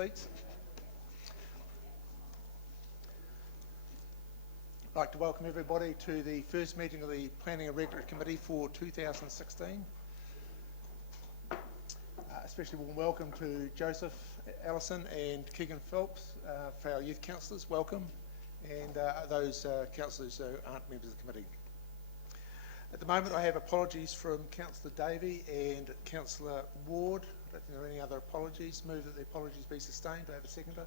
Seats. I'd like to welcome everybody to the first meeting of the Planning and Regulatory Committee for 2016. Especially warm welcome to Joseph, Allison and Keegan Phelps for our youth councillors, welcome, and those councillors who aren't members of the committee. At the moment I have apologies from Councillor Davey and Councillor Ward. I don't think there are any other apologies. Move that the apologies be sustained. Do I have a seconder?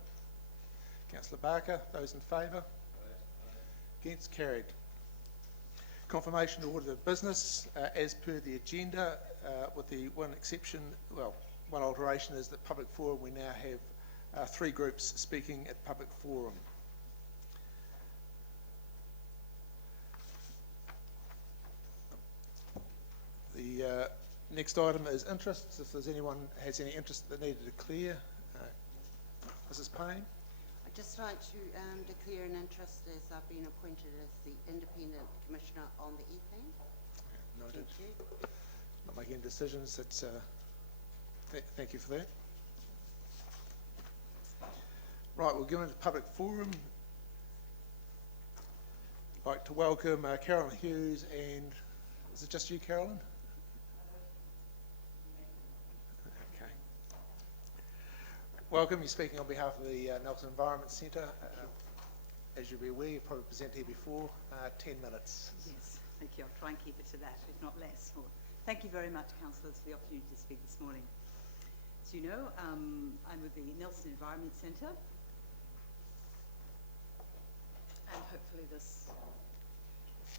Councillor Barker. Those in favour? Against? Carried. Confirmation to order of business as per the agenda, with the one exception, well, one alteration is that public forum, we now have 3 groups speaking at public forum. The next item is interests. If there's anyone has any interest that needed to clear, Mrs. Payne. I'd just like to declare an interest as I've been appointed as the Independent Commissioner on the e-plan. Noted. Thank you. Not making decisions. That's, thank you for that. Right, we'll go into public forum. I'd like to welcome Carolyn Hughes and, is it just you, Carolyn? Okay. Welcome. You're speaking on behalf of the Nelson Environment Centre. As you'll be aware, you've probably presented here before. 10 minutes. Yes, thank you. I'll try and keep it to that, if not less. Well, thank you very much, councillors, for the opportunity to speak this morning. As you know, I'm with the Nelson Environment Centre, and hopefully this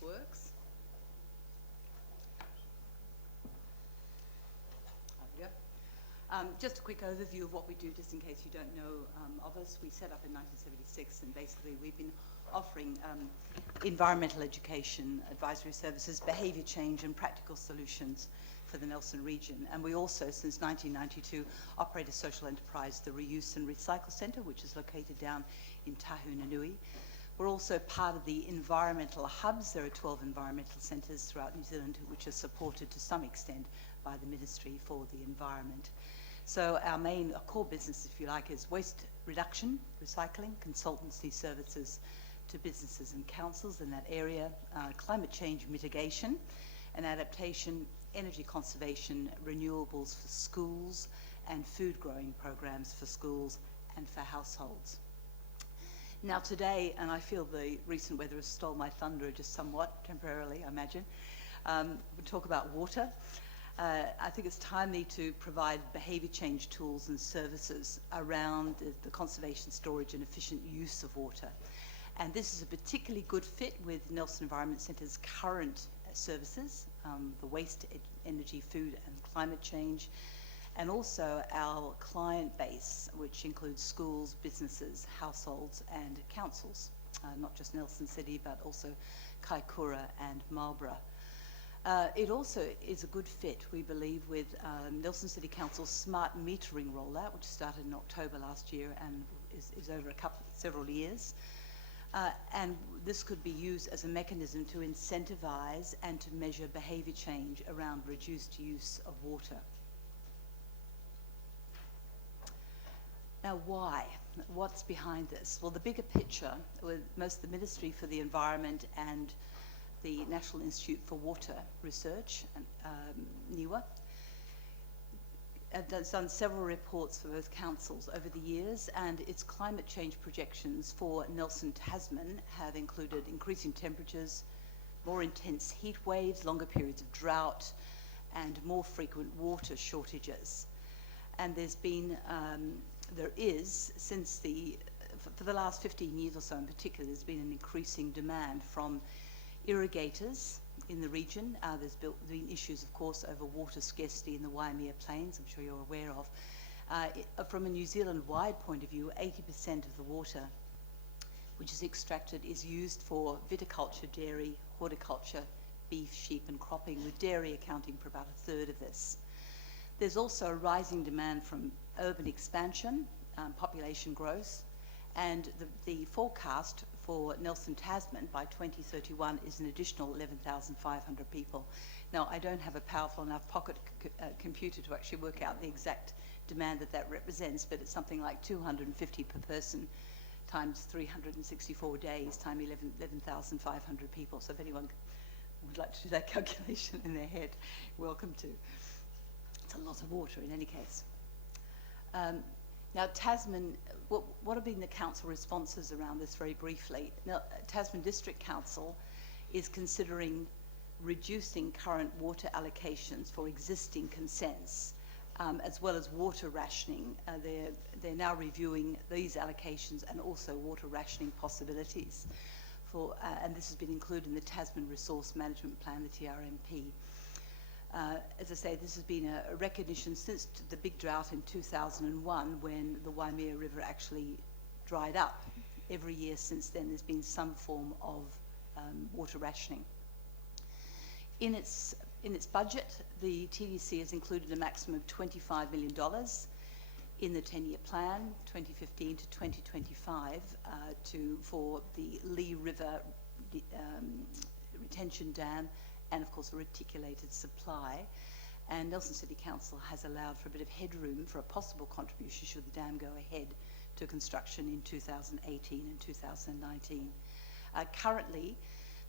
works. There we go. Just a quick overview of what we do, just in case you don't know of us. We set up in 1976, and basically we've been offering environmental education, advisory services, behaviour change and practical solutions for the Nelson region. And we also, since 1992, operate a social enterprise, the Reuse and Recycle Centre, which is located down in Tahunanui. We're also part of the environmental hubs. There are 12 environmental centres throughout New Zealand which are supported to some extent by the Ministry for the Environment. So our main core business, if you like, is waste reduction, recycling, consultancy services to businesses and councils in that area, climate change mitigation and adaptation, energy conservation, renewables for schools, and food growing programs for schools and for households. Now today, and I feel the recent weather has stole my thunder just somewhat, temporarily I imagine, we'll talk about water. I think it's timely to provide behaviour change tools and services around the conservation, storage and efficient use of water. And this is a particularly good fit with Nelson Environment Centre's current services, the waste, energy, food and climate change, and also our client base, which includes schools, businesses, households and councils, not just Nelson City but also Kaikoura and Marlborough. It also is a good fit, we believe, with Nelson City Council's smart metering rollout, which started in October last year and is over several years. And this could be used as a mechanism to incentivise and to measure behaviour change around reduced use of water. Now, why? What's behind this? Well, the bigger picture, with most of the Ministry for the Environment and the National Institute for Water Research, NIWA, have done several reports for both councils over the years, and its climate change projections for Nelson Tasman have included increasing temperatures, more intense heat waves, longer periods of drought, and more frequent water shortages. And there is, for the last 15 years or so in particular, there's been an increasing demand from irrigators in the region. There's been issues, of course, over water scarcity in the Waimea Plains, I'm sure you're aware of. From a New Zealand-wide point of view, 80% of the water which is extracted is used for viticulture, dairy, horticulture, beef, sheep and cropping, with dairy accounting for about a third of this. There's also a rising demand from urban expansion, population growth, and the forecast for Nelson Tasman by 2031 is an additional 11,500 people. Now, I don't have a powerful enough pocket computer to actually work out the exact demand that represents, but it's something like 250 per person times 364 days times 11,500 people. So if anyone would like to do that calculation in their head, welcome to. It's a lot of water in any case. Now, Tasman, what have been the council responses around this very briefly? Now, Tasman District Council is considering reducing current water allocations for existing consents, as well as water rationing. They're now reviewing these allocations and also water rationing possibilities. And this has been included in the Tasman Resource Management Plan, the TRMP. As I say, this has been a recognition since the big drought in 2001, when the Waimea River actually dried up. Every year since then, there's been some form of water rationing. In its budget, the TDC has included a maximum of $25 million in the 10-year plan, 2015 to 2025, for the Lee River retention dam, and of course a reticulated supply. And Nelson City Council has allowed for a bit of headroom for a possible contribution should the dam go ahead to construction in 2018 and 2019. Currently,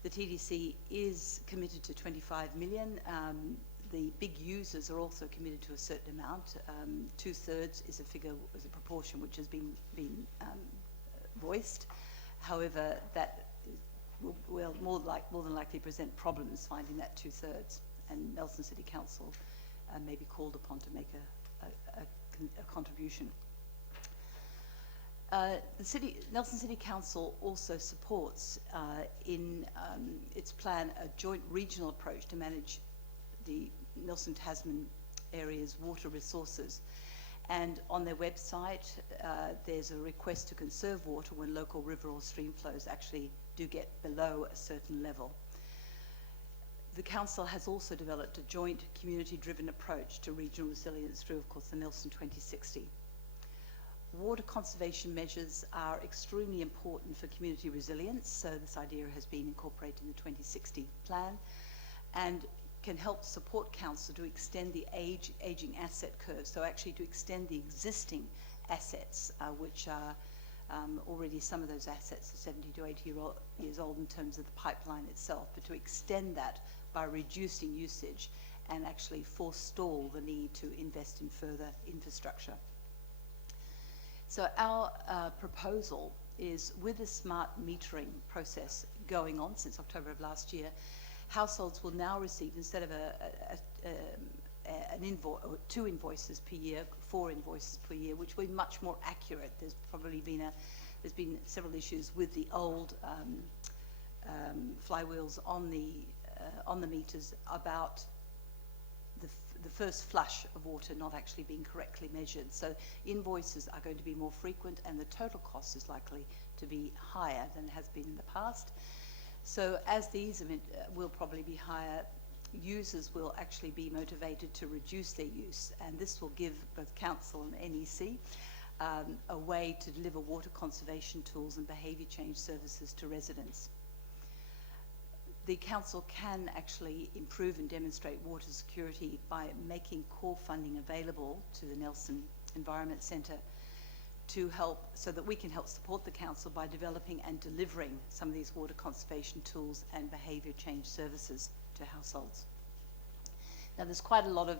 the TDC is committed to 25 million. The big users are also committed to a certain amount. 2/3 is a figure, is a proportion which has been voiced. However, that will more than likely present problems finding that 2/3, and Nelson City Council may be called upon to make a contribution. Nelson City Council also supports in its plan a joint regional approach to manage the Nelson Tasman area's water resources. And on their website, there's a request to conserve water when local river or stream flows actually do get below a certain level. The council has also developed a joint community-driven approach to regional resilience through, of course, the Nelson 2060. Water conservation measures are extremely important for community resilience, so this idea has been incorporated in the 2060 plan and can help support council to extend the aging asset curve, so actually to extend the existing assets, which are already some of those assets are 70 to 80 years old in terms of the pipeline itself, but to extend that by reducing usage and actually forestall the need to invest in further infrastructure. So our proposal is, with the smart metering process going on since October of last year, households will now receive, instead of an invoice or 2 invoices per year, 4 invoices per year, which will be much more accurate. There's probably been several issues with the old flywheels on the meters about the first flush of water not actually being correctly measured. So invoices are going to be more frequent, and the total cost is likely to be higher than it has been in the past. So as these will probably be higher, users will actually be motivated to reduce their use, and this will give both council and NEC a way to deliver water conservation tools and behaviour change services to residents. The council can actually improve and demonstrate water security by making core funding available to the Nelson Environment Centre to help, so that we can help support the council by developing and delivering some of these water conservation tools and behaviour change services to households. Now, there's quite a lot of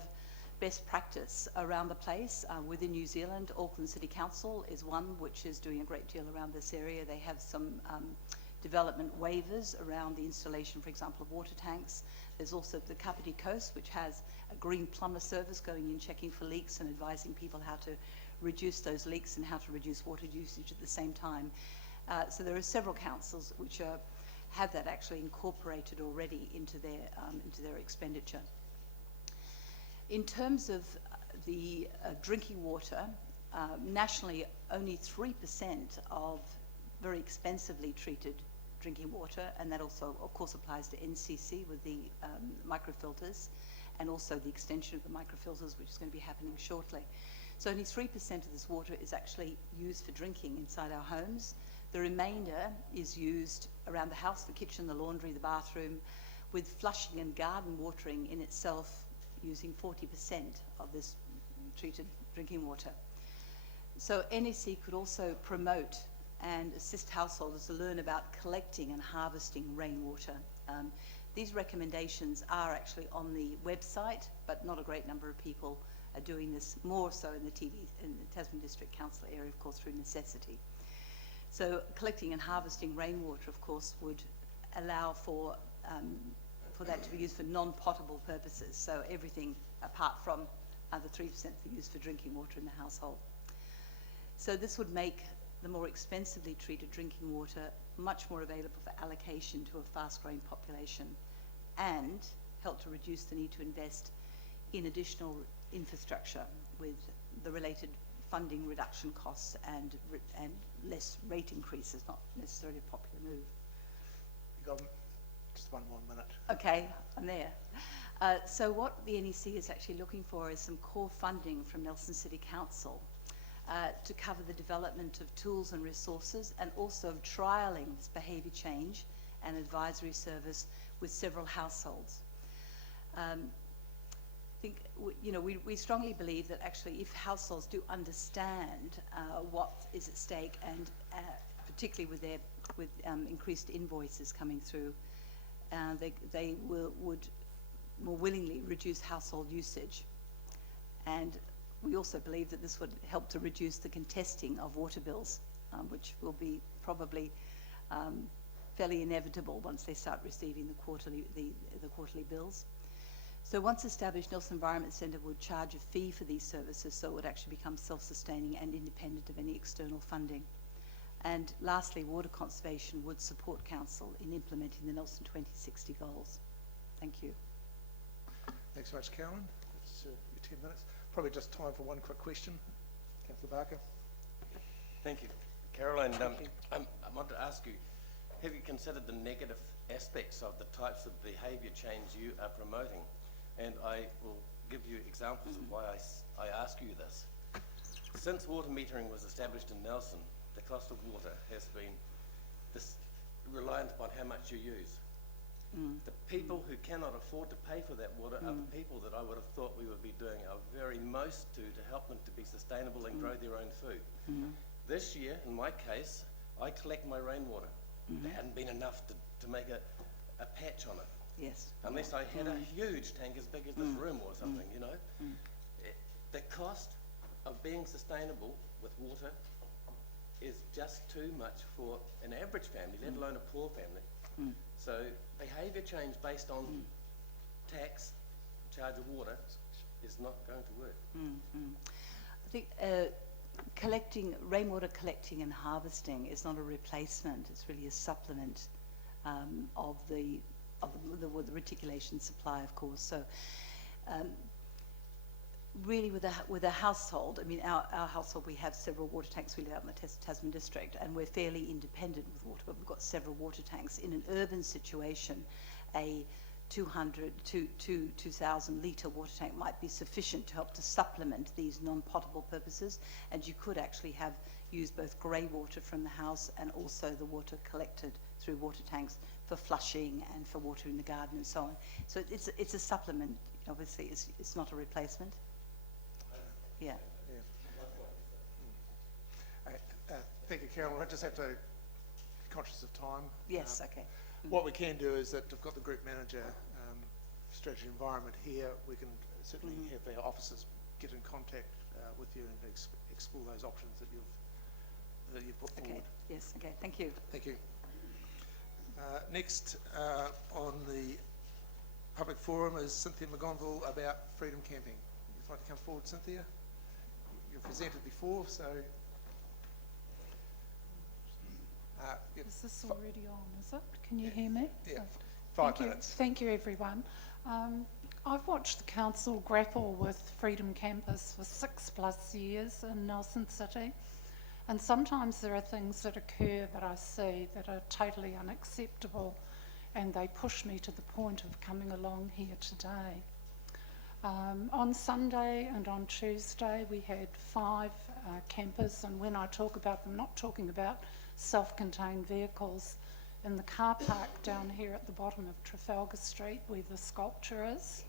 best practice around the place within New Zealand. Auckland City Council is one which is doing a great deal around this area. They have some development waivers around the installation, for example, of water tanks. There's also the Kapiti Coast, which has a green plumber service going in, checking for leaks and advising people how to reduce those leaks and how to reduce water usage at the same time. So there are several councils which have that actually incorporated already into their expenditure. In terms of the drinking water, nationally only 3% of very expensively treated drinking water, and that also of course applies to NCC with the microfilters, and also the extension of the microfilters, which is going to be happening shortly. So only 3% of this water is actually used for drinking inside our homes. The remainder is used around the house, the kitchen, the laundry, the bathroom, with flushing and garden watering in itself using 40% of this treated drinking water. So NEC could also promote and assist householders to learn about collecting and harvesting rainwater. These recommendations are actually on the website, but not a great number of people are doing this, more so in the Tasman District Council area, of course, through necessity. So collecting and harvesting rainwater, of course, would allow for that to be used for non-potable purposes, so everything apart from the 3% for use for drinking water in the household. So this would make the more expensively treated drinking water much more available for allocation to a fast-growing population and help to reduce the need to invest in additional infrastructure with the related funding reduction costs and less rate increases, not necessarily a popular move. You've got just one more minute. Okay, I'm there. So what the NEC is actually looking for is some core funding from Nelson City Council to cover the development of tools and resources, and also of trialling this behaviour change and advisory service with several households. I think we strongly believe that actually if households do understand what is at stake, and particularly with increased invoices coming through, they would more willingly reduce household usage. And we also believe that this would help to reduce the contesting of water bills, which will be probably fairly inevitable once they start receiving the quarterly bills. So once established, Nelson Environment Centre would charge a fee for these services, so it would actually become self-sustaining and independent of any external funding. And lastly, water conservation would support council in implementing the Nelson 2060 goals. Thank you. Thanks so much, Carolyn. That's your 10 minutes. Probably just time for one quick question. Councillor Barker. Thank you. Caroline, I want to ask you, have you considered the negative aspects of the types of behaviour change you are promoting? And I will give you examples of why I ask you this. Since water metering was established in Nelson, the cost of water has been reliant upon how much you use. The people who cannot afford to pay for that water are the people that I would have thought we would be doing our very most to help them to be sustainable and grow their own food. This year, in my case, I collect my rainwater. There hadn't been enough to make a patch on it. Yes. Unless I had a huge tank as big as this room or something, you know. The cost of being sustainable with water is just too much for an average family, let alone a poor family. So behaviour change based on tax, charge of water, is not going to work. I think rainwater collecting and harvesting is not a replacement. It's really a supplement of the reticulation supply, of course. So really with a household, I mean, our household, we have several water tanks. We live out in the Tasman District, and we're fairly independent with water, but we've got several water tanks. In an urban situation, a 2,000 litre water tank might be sufficient to help to supplement these non-potable purposes, and you could actually use both grey water from the house and also the water collected through water tanks for flushing and for watering the garden and so on. So it's a supplement. Obviously, it's not a replacement. Yeah. Thank you, Carolyn. I just have to be conscious of time. Yes, okay. What we can do is that I've got the group manager, strategy environment here. We can certainly have our officers get in contact with you and explore those options that you've put forward. Yes, okay, thank you. Thank you. Next on the public forum is Cynthia McGonville about freedom camping. You'd like to come forward, Cynthia? You've presented before, so... Is this already on, is it? Can you hear me? Yeah, Thank 5 minutes. Thank you, everyone. I've watched the council grapple with Freedom Campus for 6+ years in Nelson City, and sometimes there are things that occur that I see that are totally unacceptable, and they push me to the point of coming along here today. On Sunday and on Tuesday we had 5 campers, and when I talk about them, not talking about self-contained vehicles in the car park down here at the bottom of Trafalgar Street where the sculpture is.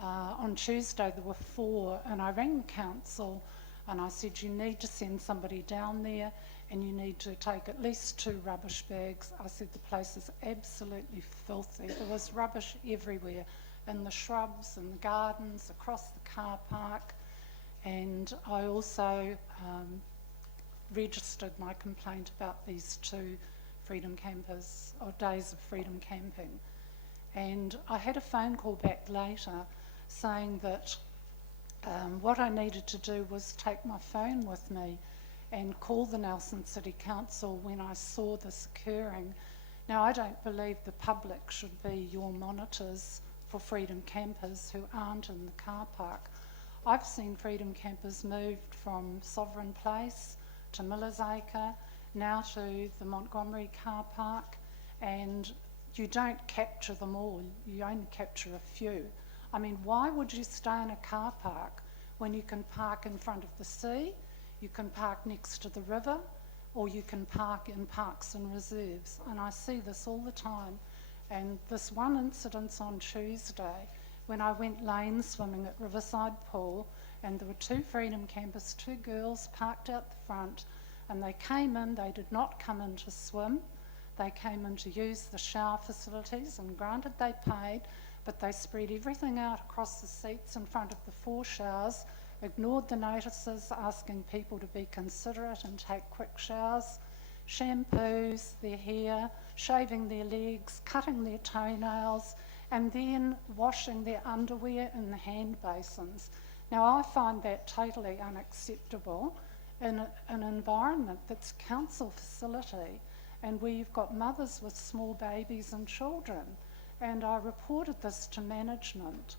On Tuesday there were 4, and I rang the council and I said, you need to send somebody down there and you need to take at least 2 rubbish bags. I said the place is absolutely filthy. There was rubbish everywhere, in the shrubs, in the gardens, across the car park. And I also registered my complaint about these 2 freedom campers, or days of freedom camping. And I had a phone call back later saying that what I needed to do was take my phone with me and call the Nelson City Council when I saw this occurring. Now, I don't believe the public should be your monitors for freedom campers who aren't in the car park. I've seen freedom campers moved from Sovereign Place to Miller's Acre, now to the Montgomery car park, and you don't capture them all, you only capture a few. I mean, why would you stay in a car park when you can park in front of the sea, you can park next to the river, or you can park in parks and reserves? And I see this all the time. And this one incident on Tuesday, when I went lane swimming at Riverside Pool, and there were 2 freedom campers, 2 girls parked out the front, and they came in, they did not come in to swim, they came in to use the shower facilities, and granted they paid, but they spread everything out across the seats in front of the 4 showers, ignored the notices asking people to be considerate and take quick showers, shampoos their hair, shaving their legs, cutting their toenails, and then washing their underwear in the hand basins. Now, I find that totally unacceptable in an environment that's council facility and where you've got mothers with small babies and children. And I reported this to management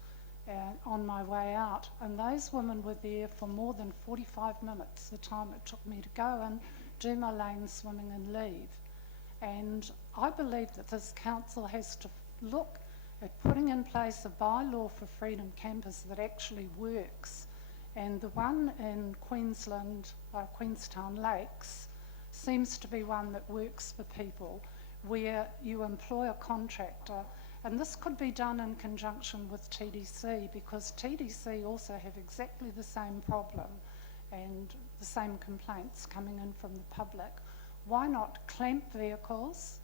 on my way out, and those women were there for more than 45 minutes, the time it took me to go and do my lane swimming and leave. And I believe that this council has to look at putting in place a bylaw for freedom campers that actually works. And the one in Queensland, Queenstown Lakes, seems to be one that works for people, where you employ a contractor. And this could be done in conjunction with TDC, because TDC also have exactly the same problem and the same complaints coming in from the public. Why not clamp vehicles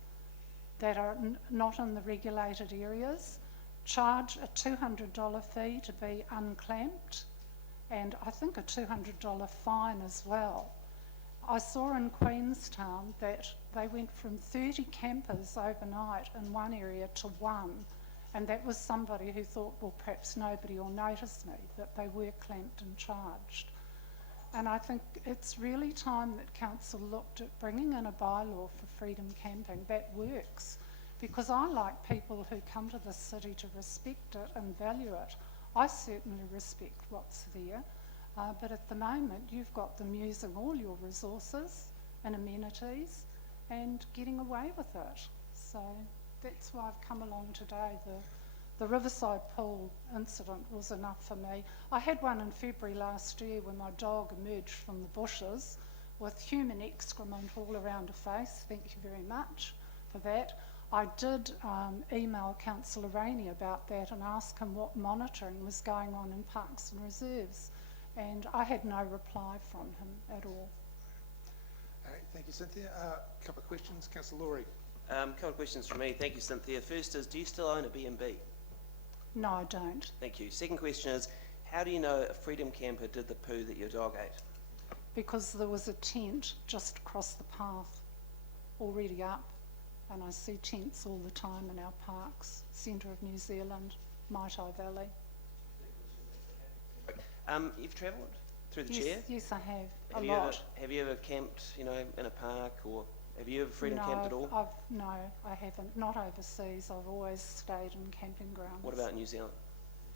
that are not in the regulated areas, charge a $200 fee to be unclamped, and I think a $200 fine as well. I saw in Queenstown that they went from 30 campers overnight in one area to 1, and that was somebody who thought, well, perhaps nobody will notice me, that they were clamped and charged. And I think it's really time that council looked at bringing in a bylaw for freedom camping that works, because I like people who come to this city to respect it and value it. I certainly respect what's there. But at the moment, you've got them using all your resources and amenities and getting away with it. So that's why I've come along today. The Riverside Pool incident was enough for me. I had one in February last year when my dog emerged from the bushes with human excrement all around her face. Thank you very much for that. I did email Councillor Rainey about that and ask him what monitoring was going on in parks and reserves. And I had no reply from him at all. Thank you, Cynthia. A couple of questions. Councillor Laurie. A couple of questions from me. Thank you, Cynthia. First is, do you still own a B&B? No, I don't. Thank you. Second question is, how do you know a freedom camper did the poo that your dog ate? Because there was a tent just across the path already up, and I see tents all the time in our parks, centre of New Zealand, Maitai Valley. You've travelled through the Yes, chair? yes, I have. Have A you lot. have you ever camped, in a park, or have you ever freedom No, camped at all? No, I haven't. Not overseas. I've always stayed in camping grounds. What about New Zealand?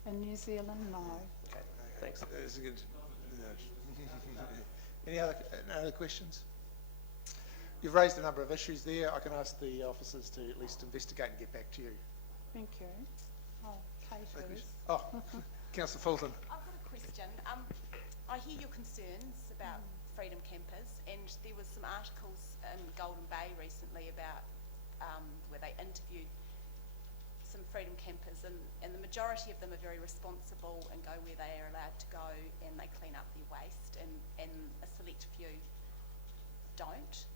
In New Zealand? No. Okay, thanks. That's a good. Any other questions? You've raised a number of issues there. I can ask the officers to at least investigate and get back to you. Thank you. Oh, Kate is. Oh, Councillor Fulton. I've got a question. I hear your concerns about Freedom Campers, and there was some articles in Golden Bay recently about where they interviewed some Freedom Campers, and the majority of them are very responsible and go where they are allowed to go, and they clean up their waste, and a select few don't.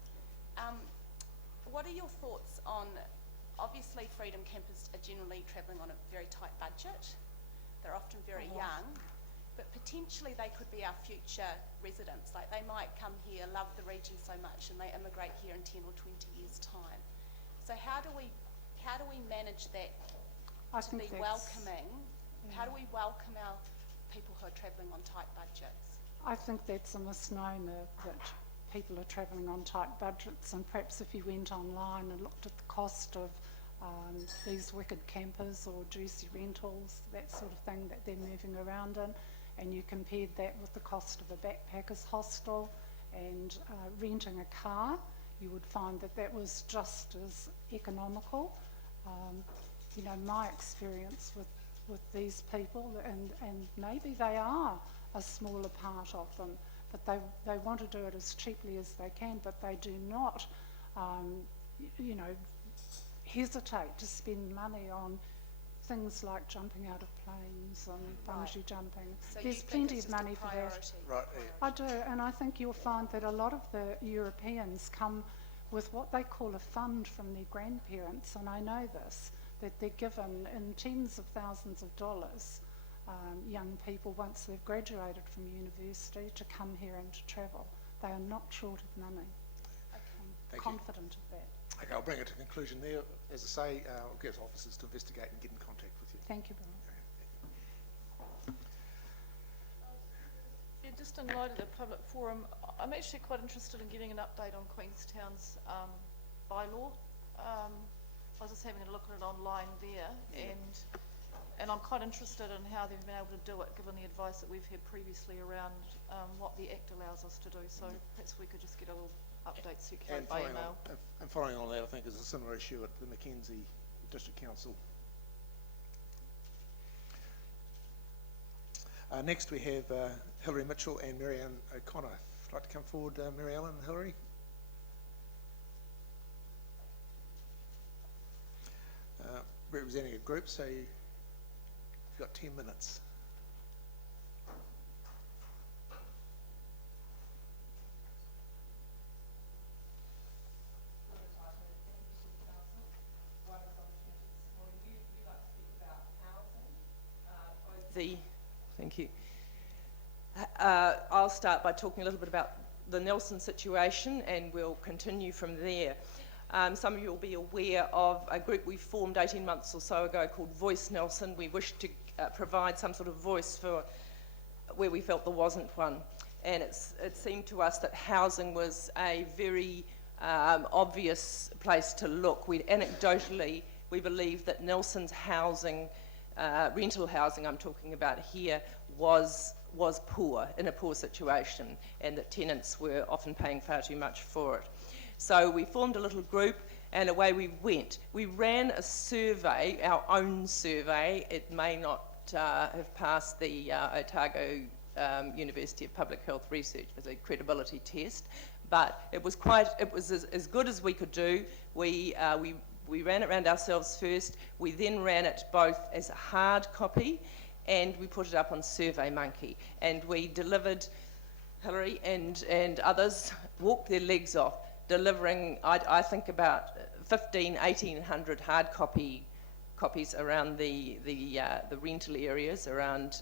What are your thoughts on, obviously Freedom Campers are generally travelling on a very tight budget, they're often very young, but potentially they could be our future residents. Like, they might come here, love the region so much, and they immigrate here in 10 or 20 years' time. So how do we manage that to be welcoming? How do we welcome our people who are travelling on tight budgets? I think that's a misnomer, that people are travelling on tight budgets, and perhaps if you went online and looked at the cost of these wicked campers or juicy rentals, that sort of thing that they're moving around in, and you compared that with the cost of a backpackers hostel and renting a car, you would find that that was just as economical. You know, my experience with these people, and maybe they are a smaller part of them, but they want to do it as cheaply as they can, but they do not, you know, hesitate to spend money on things like jumping out of planes and bungee jumping. So There's plenty of money for that. Right, I do, and I think you'll find that a lot of the Europeans come with what they call a fund from their grandparents, and I know this, that they're given in tens of thousands of dollars, young people, once they've graduated from university, to come here and to travel. They are not short of money. I'm confident of that. Okay, I'll bring it to conclusion there. As I say, I'll get officers to investigate and get in contact with you. Thank you, Bill. Yeah, just in light of the public forum, I'm actually quite interested in getting an update on Queenstown's bylaw. I was just having a look at it online there, and I'm quite interested in how they've been able to do it, given the advice that we've had previously around what the Act allows us to do. So perhaps we could just get a little update circulated by email. And following on that, I think is a similar issue at the Mackenzie District Council. Next we have Hilary Mitchell and Mary-Ann O'Connor. If you'd like to come forward, Mary-Ellen and Hilary. Representing a group, so you've got 10 minutes. Thank you. I'll start by talking a little bit about the Nelson situation, and we'll continue from there. Some of you will be aware of a group we formed 18 months or so ago called Voice Nelson. We wished to provide some sort of voice for where we felt there wasn't one. And it seemed to us that housing was a very obvious place to look. Anecdotally, we believe that Nelson's housing, rental housing I'm talking about here, was poor, in a poor situation, and that tenants were often paying far too much for it. So we formed a little group, and away we went. We ran a survey, our own survey. It may not have passed the Otago University of Public Health Research as a credibility test, but it was as good as we could do. We ran it around ourselves first. We then ran it both as a hard copy, and we put it up on SurveyMonkey, and we delivered, Hilary and others walked their legs off, delivering, I think, about 1,800 hard copies around the rental areas, around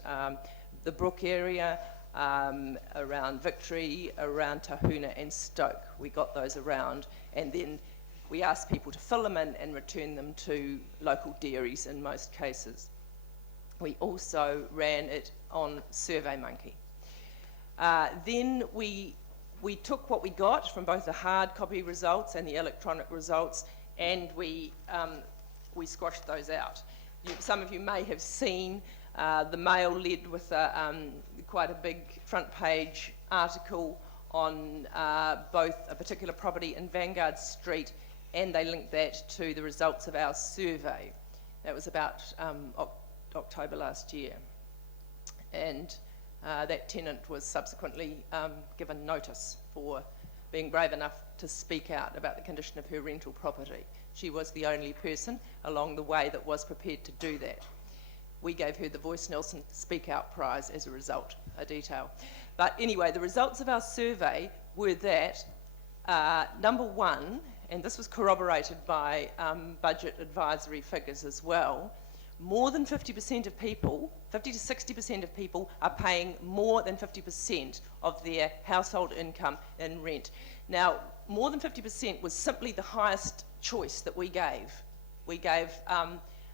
the Brook area, around Victory, around Tahuna and Stoke. We got those around, and then we asked people to fill them in and return them to local dairies in most cases. We also ran it on SurveyMonkey. Then we took what we got from both the hard copy results and the electronic results, and we squashed those out. Some of you may have seen the Mail led with quite a big front page article on both a particular property in Vanguard Street, and they linked that to the results of our survey. That was about October last year. And That tenant was subsequently given notice for being brave enough to speak out about the condition of her rental property. She was the only person along the way that was prepared to do that. We gave her the Voice Nelson Speak Out Prize as a result, a detail. But anyway, the results of our survey were that, number one, and this was corroborated by budget advisory figures as well, more than 50% of people, 50 to 60% of people are paying more than 50% of their household income in rent. Now, more than 50% was simply the highest choice that we gave. We gave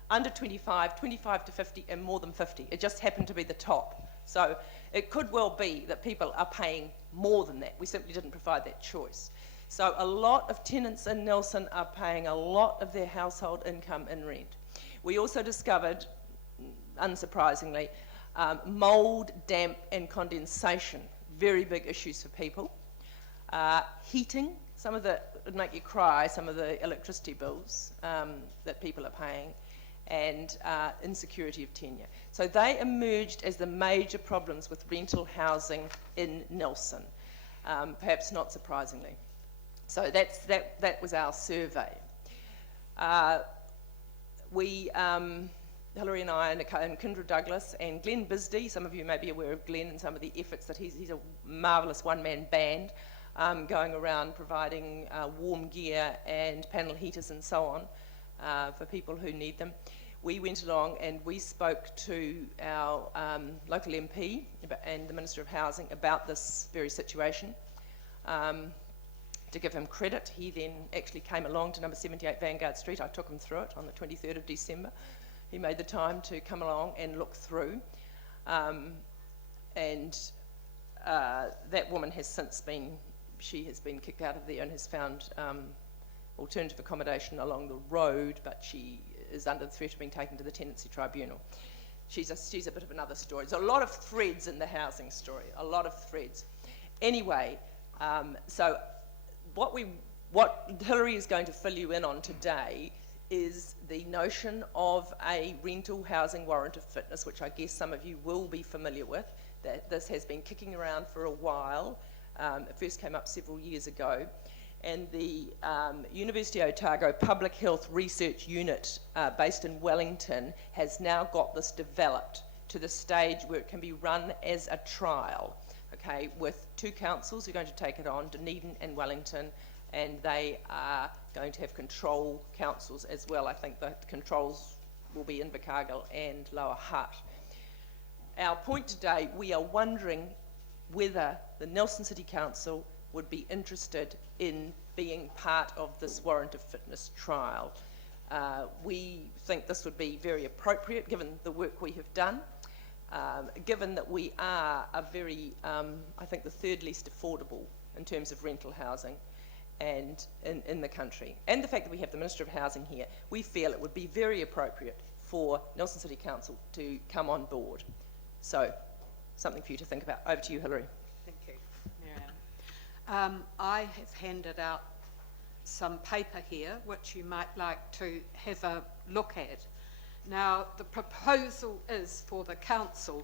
under 25, 25 to 50, and more than 50. It just happened to be the top. So it could well be that people are paying more than that. We simply didn't provide that choice. So a lot of tenants in Nelson are paying a lot of their household income in rent. We also discovered, unsurprisingly, mould, damp and condensation, very big issues for people. Heating, some of the, it'd make you cry, some of the electricity bills that people are paying, and insecurity of tenure. So they emerged as the major problems with rental housing in Nelson, perhaps not surprisingly. So that was our survey. Hilary and I and Kindra Douglas and Glenn Bisdee, some of you may be aware of Glenn and some of the efforts that he's a marvellous one-man band going around providing warm gear and panel heaters and so on for people who need them. We went along and we spoke to our local MP and the Minister of Housing about this very situation. To give him credit, he then actually came along to number 78 Vanguard Street. I took him through it on the 23rd of December. He made the time to come along and look through. That woman has since been, she has been kicked out of there and has found alternative accommodation along the road, but she is under the threat of being taken to the Tenancy Tribunal. She's a bit of another story. There's a lot of threads in the housing story, a lot of threads. Anyway, so what Hilary is going to fill you in on today is the notion of a rental housing warrant of fitness, which I guess some of you will be familiar with, that this has been kicking around for a while. It first came up several years ago, and the University of Otago Public Health Research Unit based in Wellington has now got this developed to the stage where it can be run as a trial. Okay, with two councils who are going to take it on, Dunedin and Wellington, and they are going to have control councils as well. I think the controls will be Invercargill and Lower Hutt. Our point today, we are wondering whether the Nelson City Council would be interested in being part of this warrant of fitness trial. We think this would be very appropriate given the work we have done. Given that we are a very, I think the third least affordable in terms of rental housing and in the country, and the fact that we have the Minister of Housing here, we feel it would be very appropriate for Nelson City Council to come on board. So, something for you to think about. Over to you, Hilary. Thank you, Marianne. I have handed out some paper here, which you might like to have a look at. Now, the proposal is for the council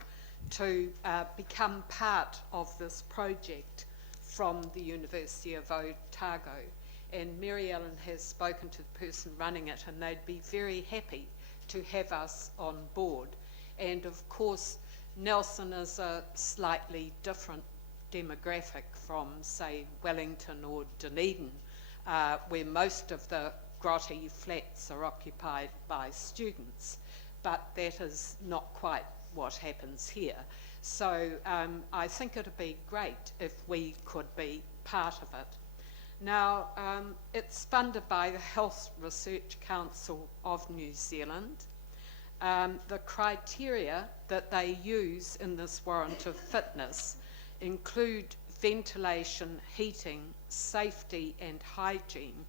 to become part of this project from the University of Otago. And Mary Ellen has spoken to the person running it, and they'd be very happy to have us on board. And of course, Nelson is a slightly different demographic from, say, Wellington or Dunedin, where most of the grotty flats are occupied by students, but that is not quite what happens here. So I think it would be great if we could be part of it. Now, it's funded by the Health Research Council of New Zealand. The criteria that they use in this warrant of fitness include ventilation, heating, safety and hygiene,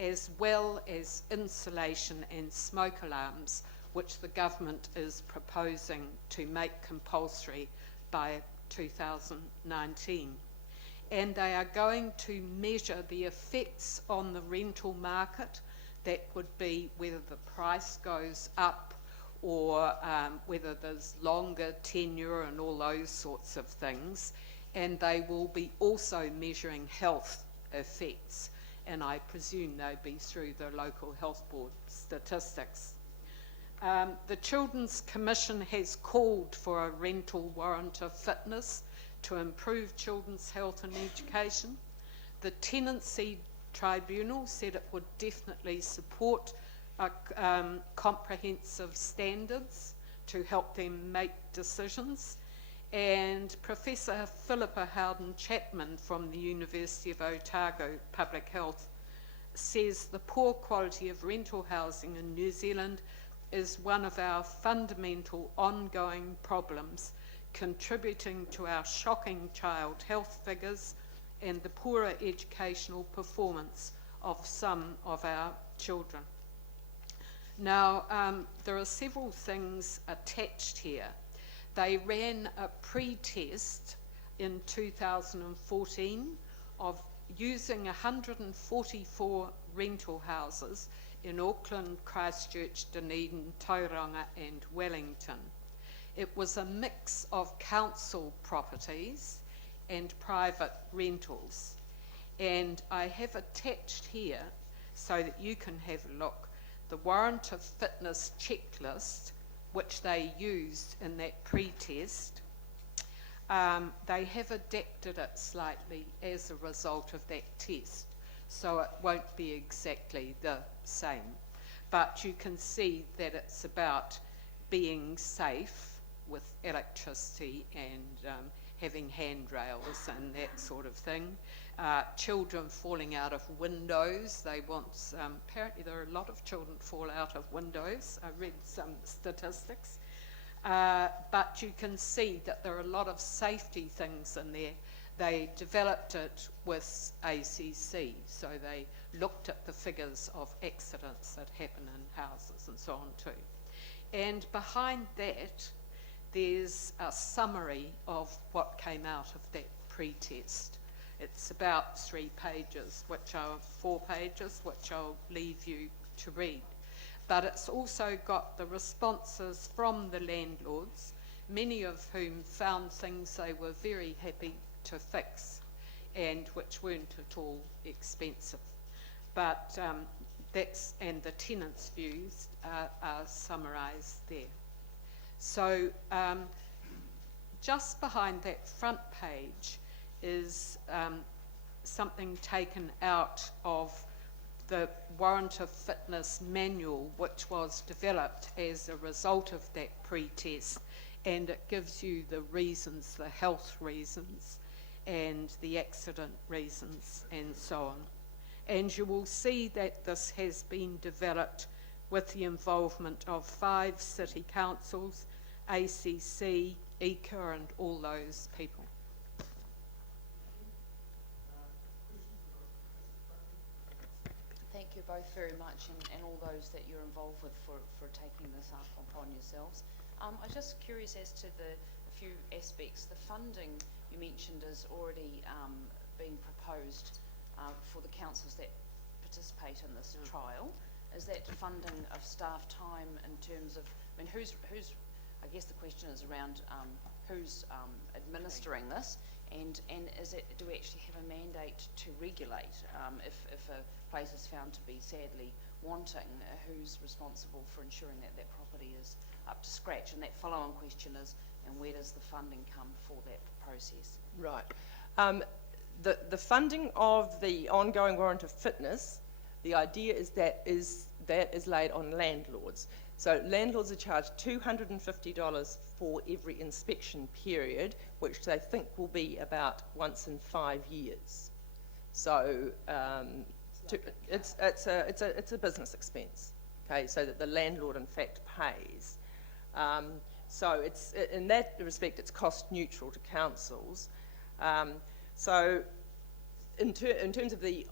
as well as insulation and smoke alarms, which the government is proposing to make compulsory by 2019. And they are going to measure the effects on the rental market. That would be whether the price goes up or whether there's longer tenure and all those sorts of things. And they will be also measuring health effects, and I presume they'll be through the local health board statistics. The Children's Commission has called for a rental warrant of fitness to improve children's health and education. The Tenancy Tribunal said it would definitely support comprehensive standards to help them make decisions. And Professor Philippa Howden-Chapman from the University of Otago Public Health says the poor quality of rental housing in New Zealand is one of our fundamental ongoing problems, contributing to our shocking child health figures and the poorer educational performance of some of our children. Now, there are several things attached here. They ran a pre-test in 2014 of using 144 rental houses in Auckland, Christchurch, Dunedin, Tauranga and Wellington. It was a mix of council properties and private rentals. And I have attached here, so that you can have a look, the warrant of fitness checklist which they used in that pre-test. They have adapted it slightly as a result of that test, so it won't be exactly the same. But you can see that it's about being safe with electricity and having handrails and that sort of thing. Children falling out of windows. They want, apparently there are a lot of children fall out of windows. I read some statistics. But you can see that there are a lot of safety things in there. They developed it with ACC, so they looked at the figures of accidents that happen in houses and so on too. And behind that, there's a summary of what came out of that pre-test. It's about 3 pages, which are 4 pages, which I'll leave you to read. But it's also got the responses from the landlords, many of whom found things they were very happy to fix and which weren't at all expensive. But and the tenants' views are summarised there. So just behind that front page is something taken out of the warrant of fitness manual, which was developed as a result of that pre-test, and it gives you the reasons, the health reasons and the accident reasons and so on. And you will see that this has been developed with the involvement of 5 city councils, ACC, ECA and all those people. Thank you both very much, and all those that you're involved with for taking this up upon yourselves. I'm just curious as to a few aspects. The funding you mentioned is already being proposed for the councils that participate in this trial. Is that funding of staff time in terms of, I mean, who's I guess the question is around who's administering this, and do we actually have a mandate to regulate if a place is found to be sadly wanting? Who's responsible for ensuring that that property is up to scratch? And that follow-on question is, and where does the funding come for that process? Right. The funding of the ongoing warrant of fitness, the idea is that is laid on landlords. So landlords are charged $250 for every inspection period, which they think will be about once in 5 years. So it's a business expense, okay, so that the landlord in fact pays. So it's, in that respect, it's cost neutral to councils. So in terms of the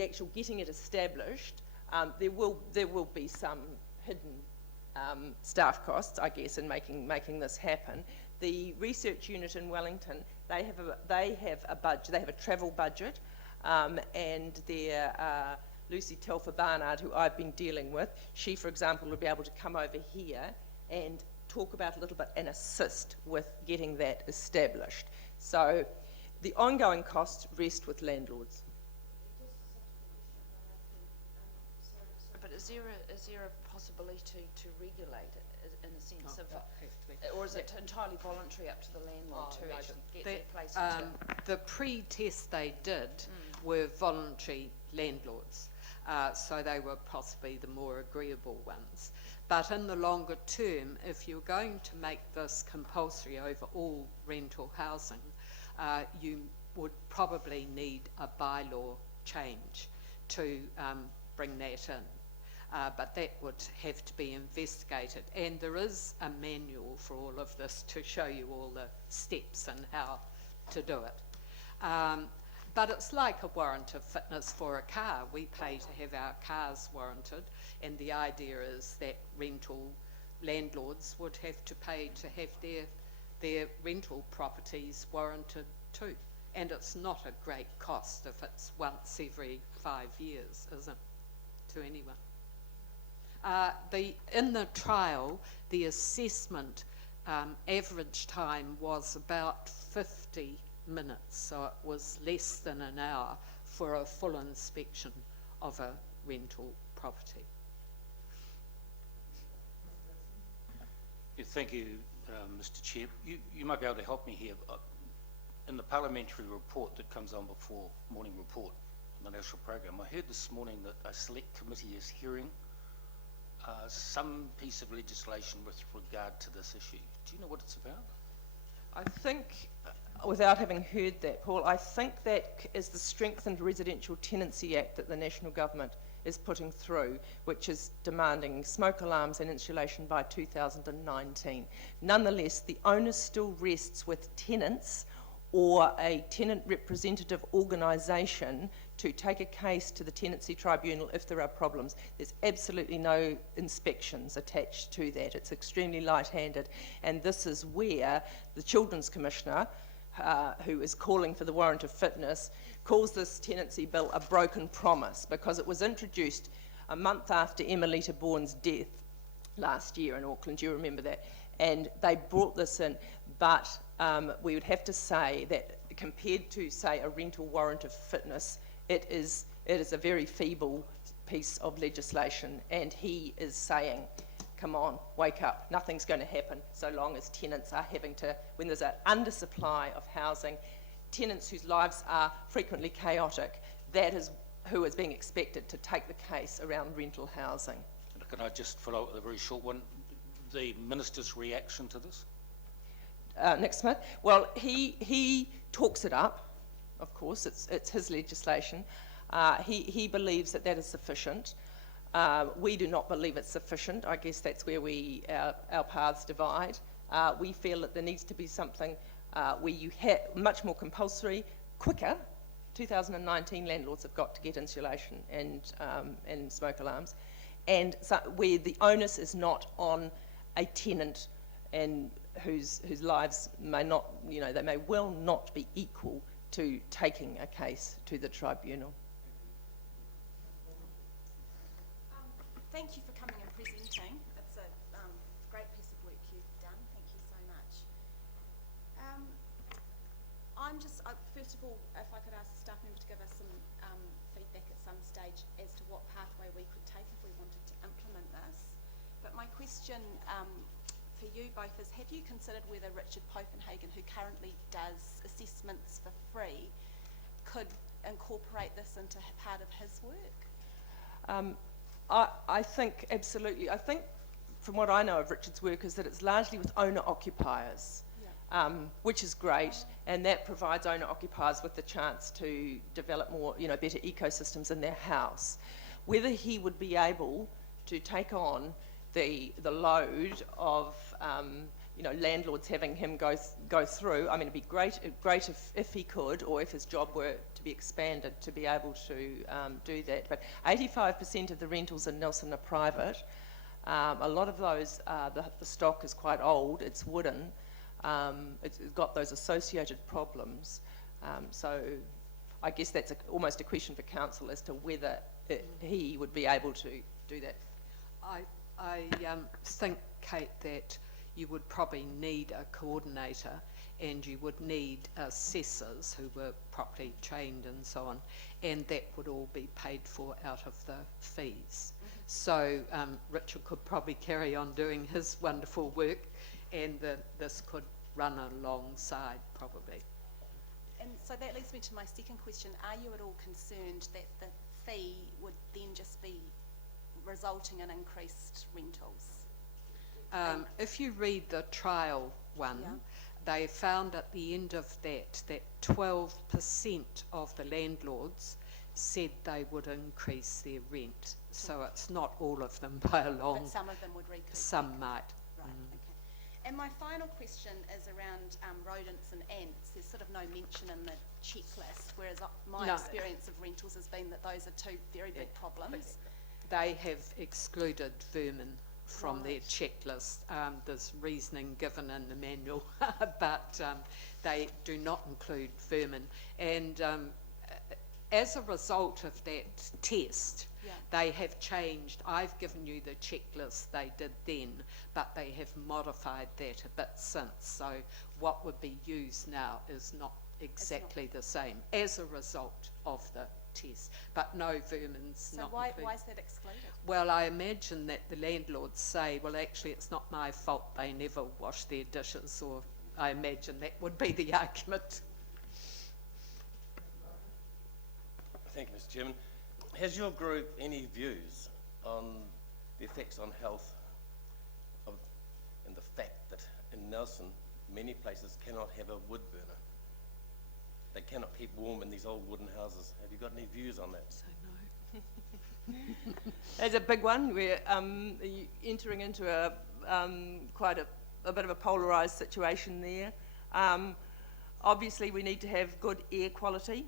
actual getting it established, there will be some hidden staff costs, I guess, in making this happen. The research unit in Wellington, they have a budget, they have a travel budget, and their Lucy Telfer Barnard, who I've been dealing with, she, for example, would be able to come over here and talk about a little bit and assist with getting that established. So the ongoing costs rest with landlords. But is there a possibility to regulate it in a sense of, or is it entirely voluntary up to the landlord to actually get their place into? The pre-test they did were voluntary landlords, so they were possibly the more agreeable ones. But in the longer term, if you're going to make this compulsory over all rental housing, you would probably need a bylaw change to bring that in. But that would have to be investigated. And there is a manual for all of this to show you all the steps and how to do it. But it's like a warrant of fitness for a car. We pay to have our cars warranted, and the idea is that rental landlords would have to pay to have their rental properties warranted too. And it's not a great cost if it's once every 5 years, is it, to anyone? In the trial, the assessment average time was about 50 minutes, so it was less than an hour for a full inspection of a rental property. Yeah, thank you, Mr. Chair. You might be able to help me here. In the parliamentary report that comes on before morning report on the national program, I heard this morning that a select committee is hearing some piece of legislation with regard to this issue. Do you know what it's about? I think, without having heard that, Paul, I think that is the Strengthened Residential Tenancy Act that the national government is putting through, which is demanding smoke alarms and insulation by 2019. Nonetheless, the onus still rests with tenants or a tenant representative organisation to take a case to the tenancy tribunal if there are problems. There's absolutely no inspections attached to that. It's extremely light-handed, and this is where the Children's Commissioner, who is calling for the warrant of fitness, calls this tenancy bill a broken promise, because it was introduced a month after Emilita Bourne's death last year in Auckland. You remember that? And they brought this in, but we would have to say that compared to, say, a rental warrant of fitness, it is a very feeble piece of legislation, and he is saying, come on, wake up, nothing's going to happen so long as tenants are having to, when there's an undersupply of housing, tenants whose lives are frequently chaotic, that is who is being expected to take the case around rental housing. Can I just follow up with a very short one? The Minister's reaction to this? Nick Smith? Well, he talks it up, of course, it's his legislation. He believes that is sufficient. We do not believe it's sufficient. I guess that's where our paths divide. We feel that there needs to be something where you have much more compulsory, quicker. 2019 landlords have got to get insulation and smoke alarms, and so where the onus is not on a tenant and whose lives may not, they may well not be equal to taking a case to the tribunal. Thank you for coming and presenting. It's a great piece of work you've done. Thank you so much. First of all, if I could ask the staff member to give us some feedback at some stage as to what pathway we could take if we wanted to implement this. But my question for you both is, have you considered whether Richard Popenhagen, who currently does assessments for free, could incorporate this into part of his work? I think absolutely. I think from what I know of Richard's work is that it's largely with owner-occupiers, which is great, and that provides owner-occupiers with the chance to develop more, better ecosystems in their house. Whether he would be able to take on the load of landlords having him go through. I mean, it'd be great if he could, or if his job were to be expanded, to be able to do that. But 85% of the rentals in Nelson are private. A lot of those, the stock is quite old. It's wooden. It's got those associated problems. So I guess that's almost a question for council as to whether he would be able to do that. I think Kate, that you would probably need a coordinator and you would need assessors who were properly trained and so on, and that would all be paid for out of the fees. So Richard could probably carry on doing his wonderful work, and this could run alongside probably. And so that leads me to my second question. Are you at all concerned that the fee would then just be resulting in increased rentals? If you read the trial one, Yeah. they found at the end of that 12% of the landlords said they would increase their rent. So it's not all of them by a long. But some of them would recoup? Some might. Right, okay. And my final question is around rodents and ants. There's sort of no mention in the checklist, whereas my No. experience of rentals has been that those are two very big problems. They have excluded vermin from their Right. checklist. There's reasoning given in the manual, but they do not include vermin. And as a result of that test, Yeah. they have changed. I've given you the checklist they did then, but they have modified that a bit since. So what would be used now is not exactly the same as a result of the test. But no, vermin's So not why included. is that excluded? Well, I imagine that the landlords say, well, actually, it's not my fault they never wash their dishes, or I imagine that would be the argument. Thank you, Mr. Chairman. Has your group any views on the effects on health of, and the fact that in Nelson, many places cannot have a wood burner? They cannot keep warm in these old wooden houses. Have you got any views on that? So no. It's a big one. We're entering into quite a bit of a polarised situation there. Obviously, we need to have good air quality.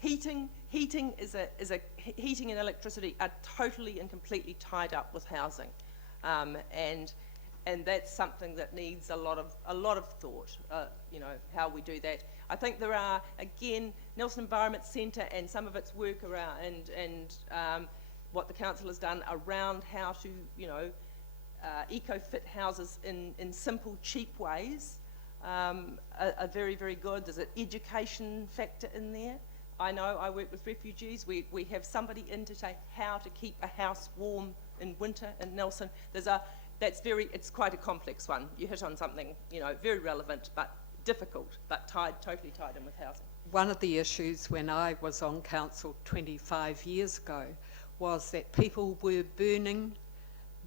Heating and electricity are totally and completely tied up with housing, and that's something that needs a lot of thought. You know, how we do that. I think there are, again, Nelson Environment Centre and some of its work around and what the council has done around how to, you know, eco-fit houses in simple, cheap ways are very, very good. There's an education factor in there. I know I work with refugees. We have somebody in to say how to keep a house warm in winter in Nelson. It's quite a complex one. You hit on something, you know, very relevant but difficult, but totally tied in with housing. One of the issues when I was on council 25 years ago was that people were burning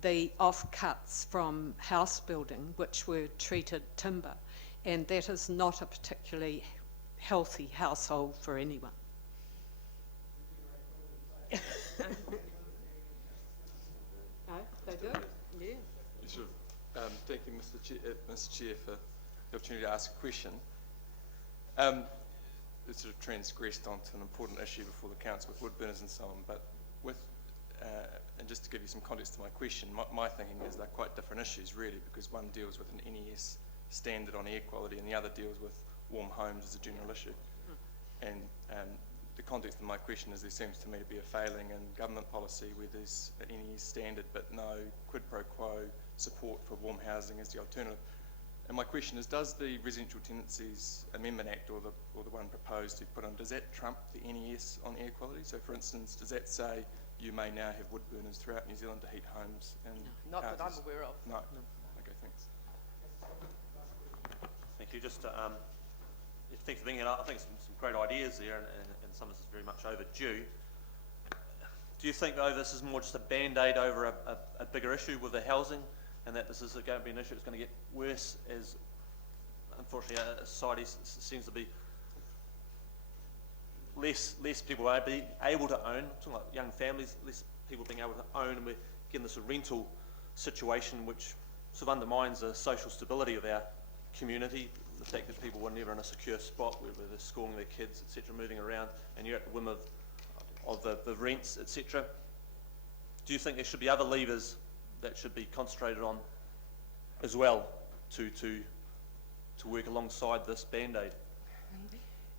the offcuts from house building, which were treated timber, and that is not a particularly healthy household for anyone. No, they do. Yeah. Sure. Thank you, Mr. Chair, for the opportunity to ask a question. It sort of transgressed onto an important issue before the council with wood burners and so on, but with, and just to give you some context to my question, my thinking is they're quite different issues really, because one deals with an NES standard on air quality and the other deals with warm homes as a general issue. And the context of my question is there seems to me to be a failing in government policy where there's an NES standard but no quid pro quo support for warm housing as the alternative. And my question is, does the Residential Tenancies Amendment Act or the one proposed to put on, does that trump the NES on air quality? So for instance, does that say you may now have wood burners throughout New Zealand to heat homes and Not houses? that I'm aware of. No. Okay, thanks. Thank you. Just thanks for being here. I think some great ideas there, and some of this is very much overdue. Do you think, though, this is more just a band-aid over a bigger issue with the housing, and that this is going to be an issue that's going to get worse as, unfortunately, our society seems to be less people are able to own, talking like young families, less people being able to own, and we're getting this rental situation which sort of undermines the social stability of our community, the fact that people were never in a secure spot where they're schooling their kids, etc., moving around, and you're at the whim of the rents, etc. Do you think there should be other levers that should be concentrated on as well to work alongside this band-aid?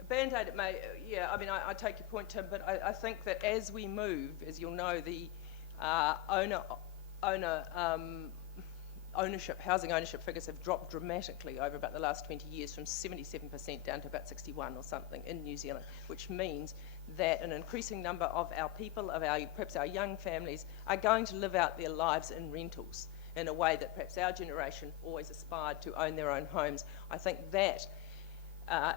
A band-aid, it may, yeah, I mean, I take your point, Tim, but I think that as we move, as you'll know, the housing ownership figures have dropped dramatically over about the last 20 years, from 77% down to about 61 or something in New Zealand, which means that an increasing number of our people, perhaps our young families, are going to live out their lives in rentals in a way that perhaps our generation always aspired to own their own homes. I think that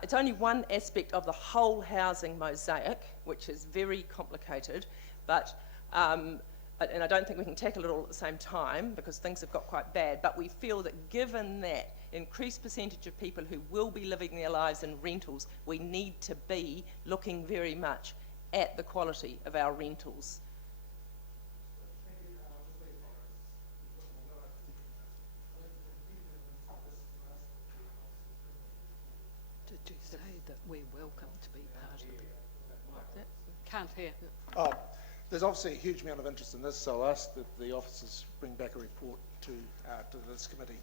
it's only one aspect of the whole housing mosaic, which is very complicated, but and I don't think we can tackle it all at the same time because things have got quite bad, but we feel that given that increased percentage of people who will be living their lives in rentals, we need to be looking very much at the quality of our rentals. Did you say that we're welcome to be part of it? Can't hear. Oh, there's obviously a huge amount of interest in this, so I'll ask that the officers bring back a report to this committee.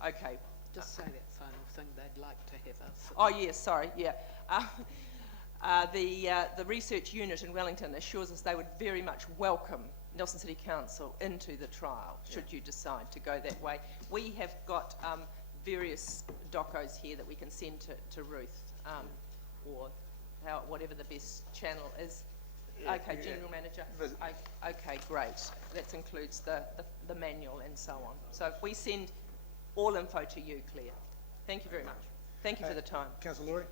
Okay. Just say that final thing they'd like to have us. Oh, yes, sorry, yeah. The research unit in Wellington assures us they would very much welcome Nelson City Council into the trial, should you decide to go that way. We have got various docos here that we can send to Ruth, or whatever the best channel is. Okay, General Manager. Okay, great. That includes the manual and so on. So if we send all info to you, Claire. Thank you very much. Thank you for the time. Councillor Laurie.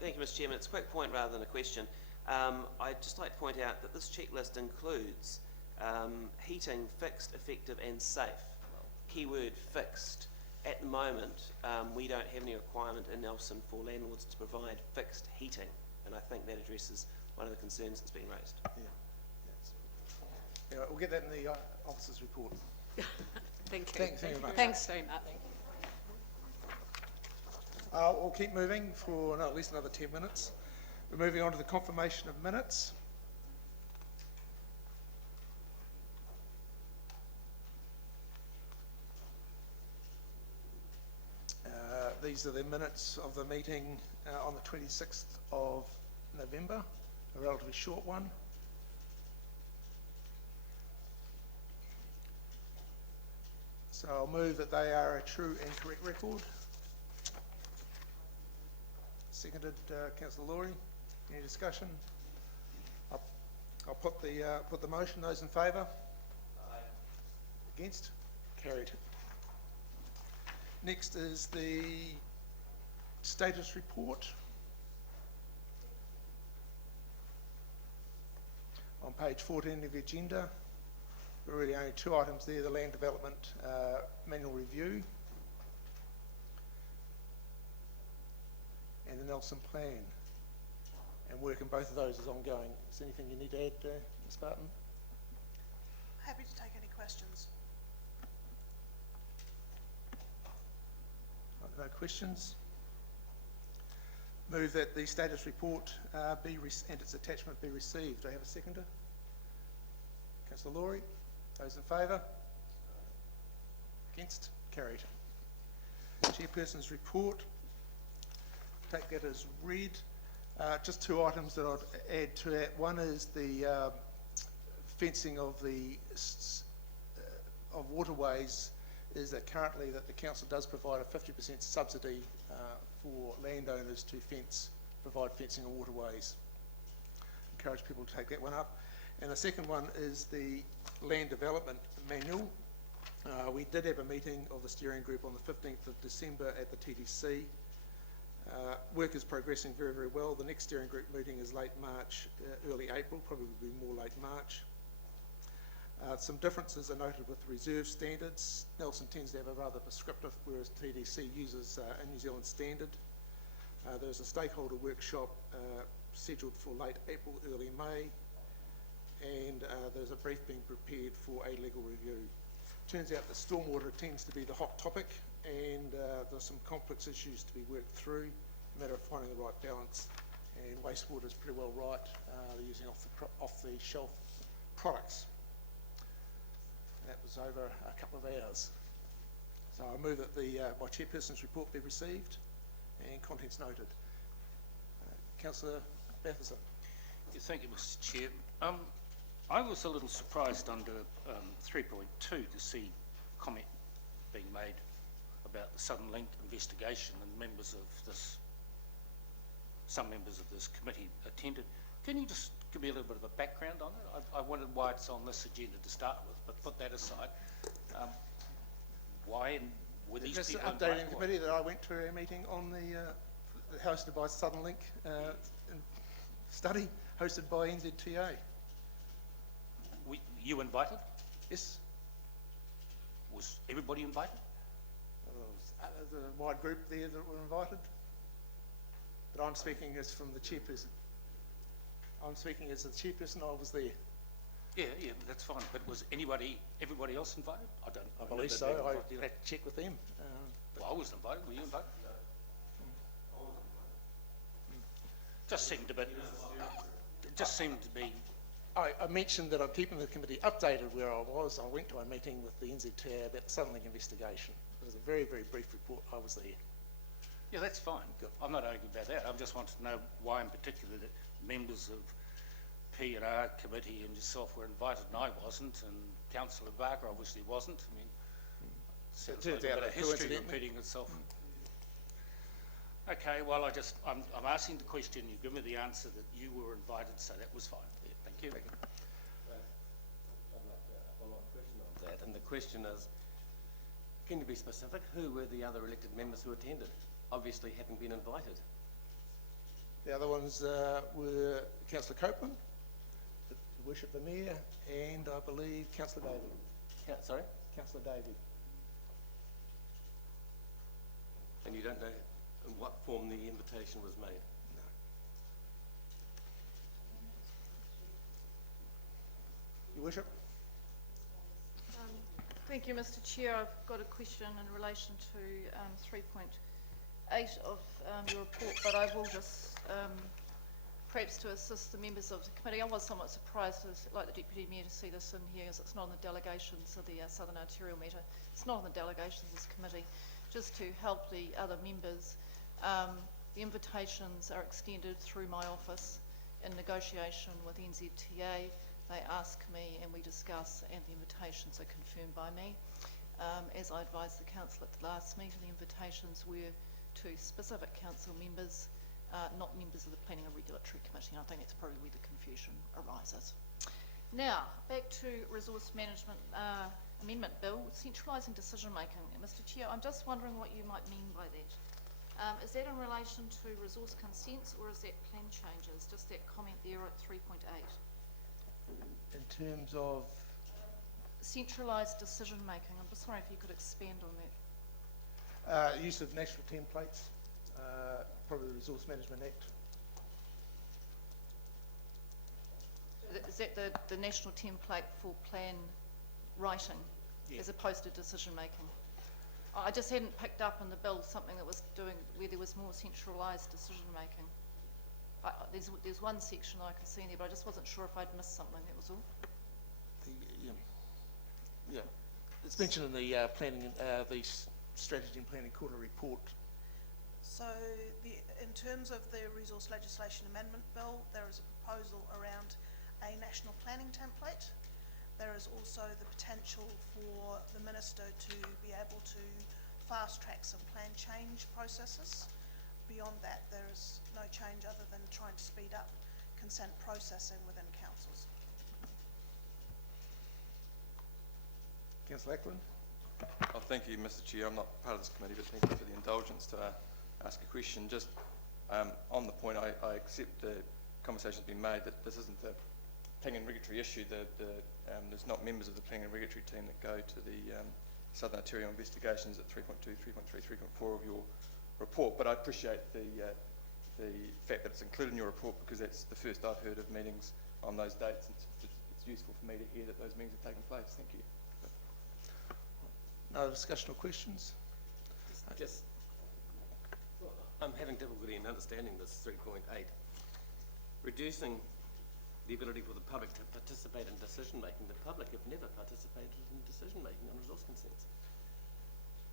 Thank you, Mr. Chairman. It's a quick point rather than a question. I'd just like to point out that this checklist includes heating, fixed, effective and safe. Keyword fixed. At the moment, we don't have any requirement in Nelson for landlords to provide fixed heating, and I think that addresses one of the concerns that's been raised. Yeah, we'll get that in the officers' report. Thank you. Thank you very much. Thanks very much. We'll keep moving for at least another 10 minutes. We're moving on to the confirmation of minutes. These are the minutes of the meeting on the 26th of November, a relatively short one. So I'll move that they are a true and correct record. Seconded, Councillor Laurie. Any discussion? I'll put the motion. Those in favour? Aye. Against? Carried. Next is the status report. On page 14 of the agenda, there are really only two items there: the land development manual review and the Nelson plan. And work in both of those is ongoing. Is there anything you need to add, Ms. Barton? Happy to take any questions. No questions. Move that the status report and its attachment be received. Do I have a seconder? Councillor Laurie. Those in favour? Against? Carried. Chairperson's report. Take that as read. Just two items that I'd add to that. One is the fencing of the of waterways. Is that currently that the council does provide a 50% subsidy for landowners to provide fencing of waterways. Encourage people to take that one up. And the second one is the land development manual. We did have a meeting of the steering group on the 15th of December at the TDC. Work is progressing very, very well. The next steering group meeting is late March, early April, probably will be more late March. Some differences are noted with reserve standards. Nelson tends to have a rather prescriptive, whereas TDC uses a New Zealand standard. There's a stakeholder workshop scheduled for late April, early May, and there's a brief being prepared for a legal review. Turns out that stormwater tends to be the hot topic, and there's some complex issues to be worked through, a matter of finding the right balance, and wastewater is pretty well right. They're using off-the-shelf products. That was over a couple of hours. So I move that my chairperson's report be received and contents noted. Councillor Batherson. Yeah, thank you, Mr. Chair. I was a little surprised under 3.2 to see comment being made about the Southern Link investigation, and some members of this committee attended. Can you just give me a little bit of a background on it? I wondered why it's on this agenda to start with, but put that aside. Why and were these Just people updating invited? the committee that I went to a meeting on hosted by Southern Link study, hosted by NZTA. You invited? Yes. Was everybody invited? There's a wide group there that were invited. But I'm speaking as from the chairperson. I'm speaking as the chairperson. I was there. Yeah, that's fine. But was everybody else invited? I believe so. I have to check with them. Well, I was invited. Were you invited? Just seemed a bit. It just seemed to be. I mentioned that I'm keeping the committee updated where I was. I went to a meeting with the NZTA about the Southern Link investigation. It was a very, very brief report. I was there. Yeah, that's fine. Good. I'm not arguing about that. I just wanted to know why in particular that members of P&R committee and yourself were invited and I wasn't, and Councillor Barker obviously wasn't. I mean, sounds like a bit of history repeating itself. Okay, well, I'm asking the question, you give me the answer that you were invited, so that was fine. Yeah, thank you. I'd like to follow up question on that, and the question is, can you be specific? Who were the other elected members who attended? Obviously having been invited. The other ones were Councillor Copeland, the Worship the Mayor, and I believe Councillor Davey. Sorry? Councillor Davey. And you don't know in what form the invitation was made? No. Your Worship? Thank you, Mr. Chair. I've got a question in relation to 3.8 of your report, but I will just, perhaps to assist the members of the committee, I was somewhat surprised, like the Deputy Mayor, to see this in here, as it's not on the delegations of the Southern Arterial matter. It's not on the delegations of this committee. Just to help the other members, the invitations are extended through my office in negotiation with NZTA. They ask me and we discuss, and the invitations are confirmed by me. As I advised the council at the last meeting, the invitations were to specific council members, not members of the Planning and Regulatory Committee, and I think that's probably where the confusion arises. Now, back to Resource Management Amendment Bill, centralising decision making. Mr. Chair, I'm just wondering what you might mean by that. Is that in relation to resource consents, or is that plan changes? Just that comment there at 3.8. In terms of? Centralised decision making. I'm just wondering if you could expand on that. Use of national templates, probably the Resource Management Act. Is that the national template for plan writing, as opposed to decision making? I just hadn't picked up in the bill something that was doing where there was more centralised decision making. There's one section I could see in there, but I just wasn't sure if I'd missed something, that was all. Yeah, it's mentioned in the the Strategy and Planning Quarter report. So in terms of the Resource Legislation Amendment Bill, there is a proposal around a national planning template. There is also the potential for the Minister to be able to fast track some plan change processes. Beyond that, there is no change other than trying to speed up consent processing within councils. Councillor Ackland. Oh, thank you, Mr. Chair. I'm not part of this committee, but thank you for the indulgence to ask a question. Just on the point, I accept the conversation's been made that this isn't a planning and regulatory issue. There's not members of the planning and regulatory team that go to the Southern Arterial investigations at 3.2, 3.3, 3.4 of your report, but I appreciate the fact that it's included in your report, because that's the first I've heard of meetings on those dates. It's useful for me to hear that those meetings have taken place. Thank you. No discussion or questions? I'm having difficulty in understanding this 3.8. Reducing the ability for the public to participate in decision making. The public have never participated in decision making on resource consents.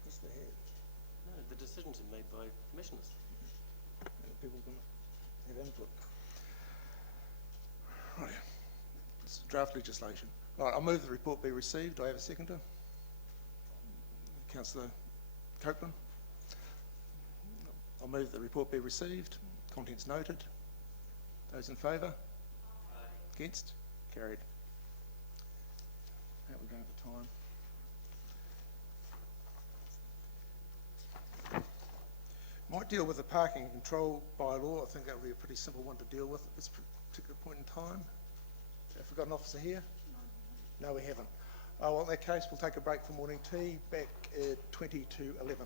Yes, they have. No, the decisions are made by commissioners. And people can have input. Right. It's draft legislation. Right, I'll move the report be received. Do I have a seconder? Councillor Copeland. I'll move the report be received. Contents noted. Those in favour? Against? Carried. How are we going for time? Might deal with the parking control bylaw. I think that would be a pretty simple one to deal with at this particular point in time. Have we got an officer here? No, we haven't. Oh, well, in that case, we'll take a break for morning tea, back at 20 to 11.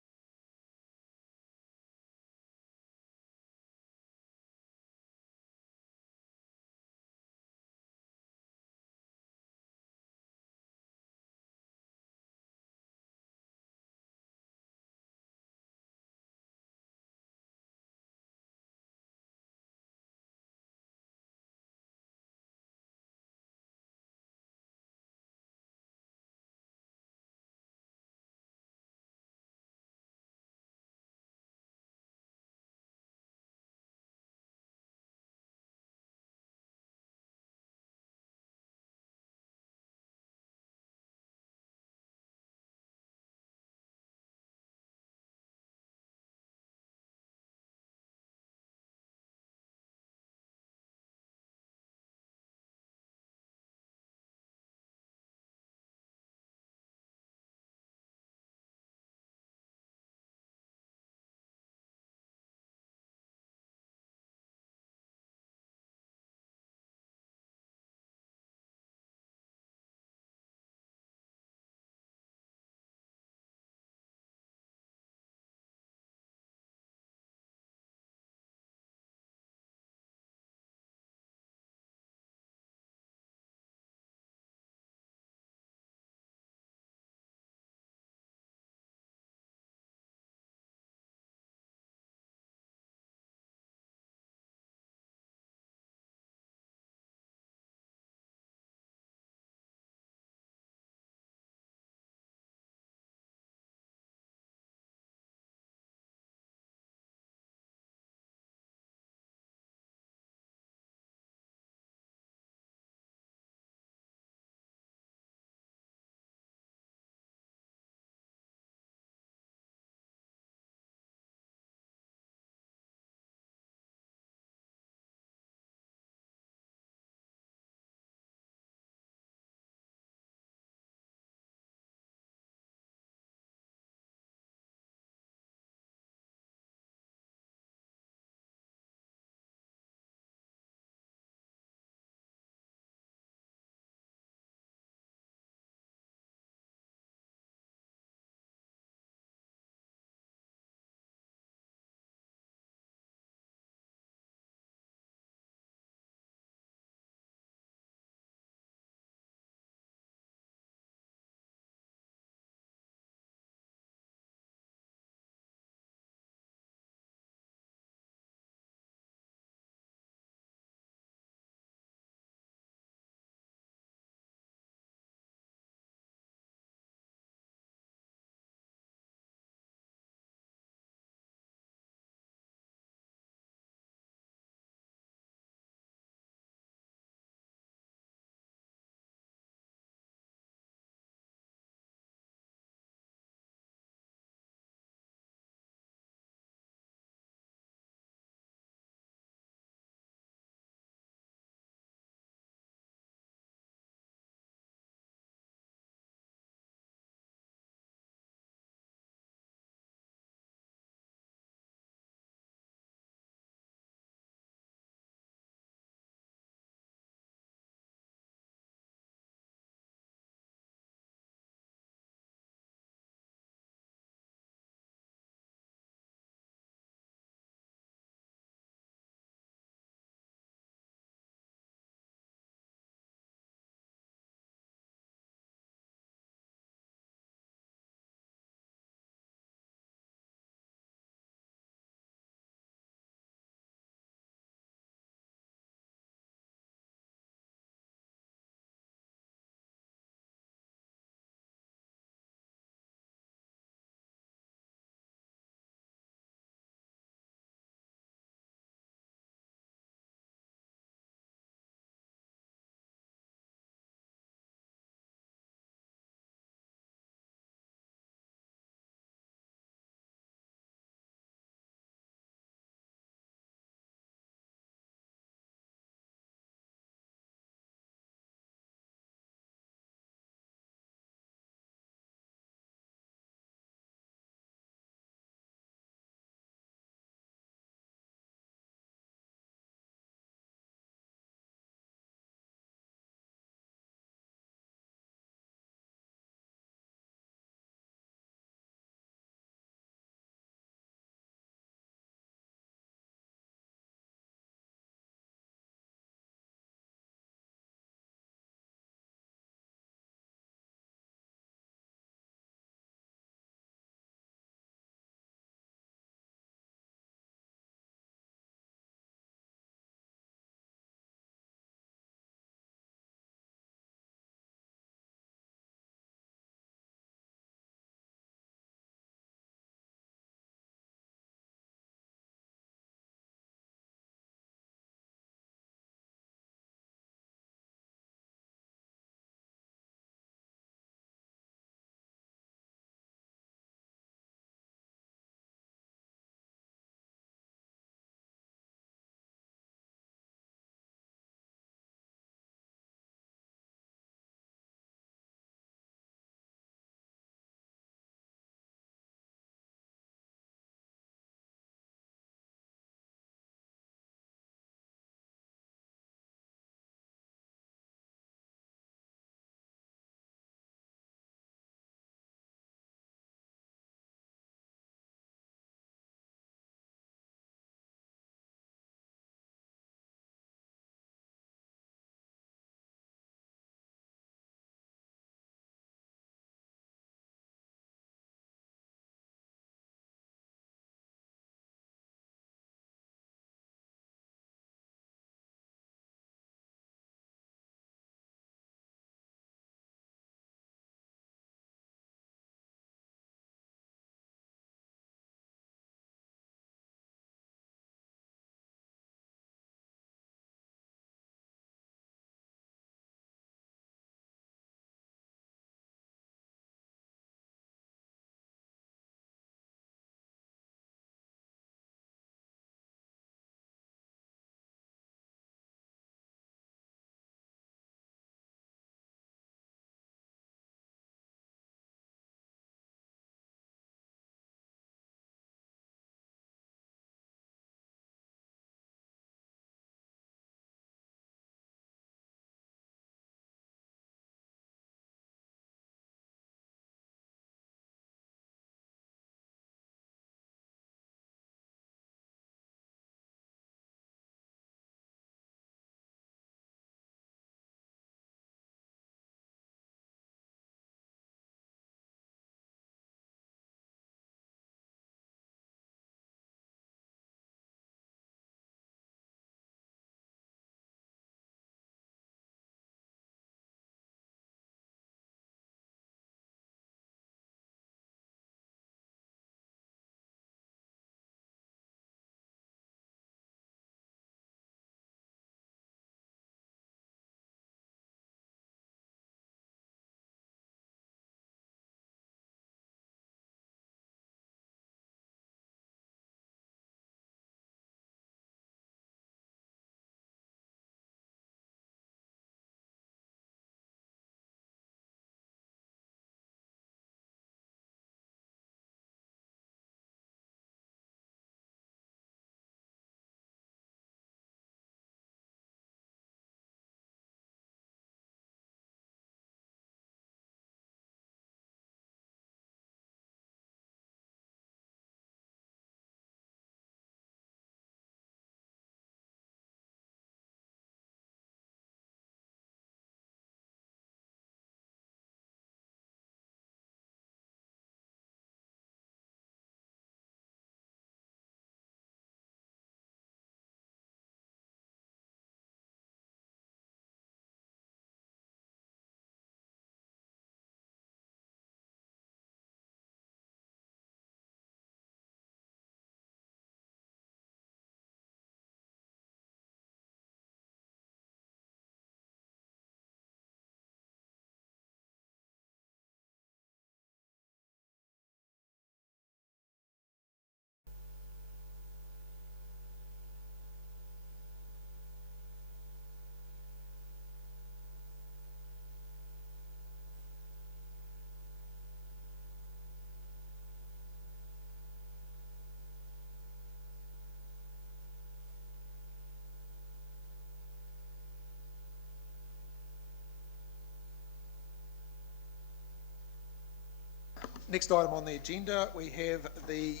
Next item on the agenda, we have the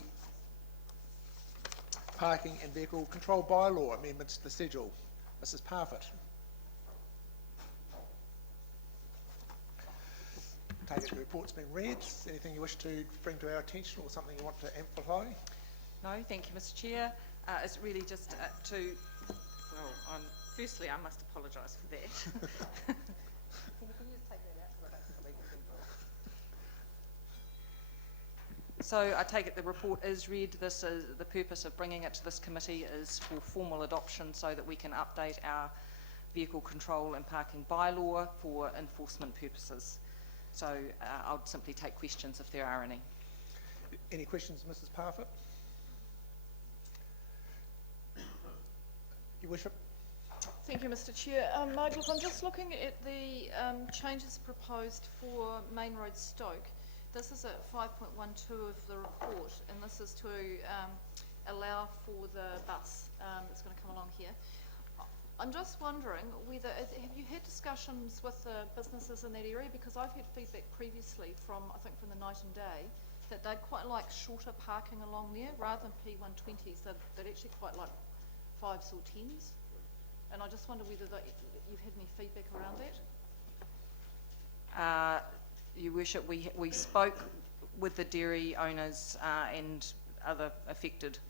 Parking and Vehicle Control Bylaw amendments to the schedule. Mrs. Parfitt. Take it the report's been read. Is there anything you wish to bring to our attention or something you want to amplify? No, thank you, Mr. Chair. It's really just firstly, I must apologise for that. So I take it the report is read. This is the purpose of bringing it to this committee is for formal adoption so that we can update our vehicle control and parking bylaw for enforcement purposes. So I'll simply take questions if there are any. Any questions, Mrs. Parfitt? Your Worship. Thank you, Mr. Chair. Nigel, I'm just looking at the changes proposed for Main Road Stoke. This is at 5.12 of the report, and this is to allow for the bus that's going to come along here. I'm just wondering whether, have you had discussions with the businesses in that area? Because I've had feedback previously from, I think from the Night and Day, that they'd quite like shorter parking along there rather than P120s. They'd actually quite like 5s or 10s. And I just wonder whether you've had any feedback around that? Your Worship, we spoke with the dairy owners and other affected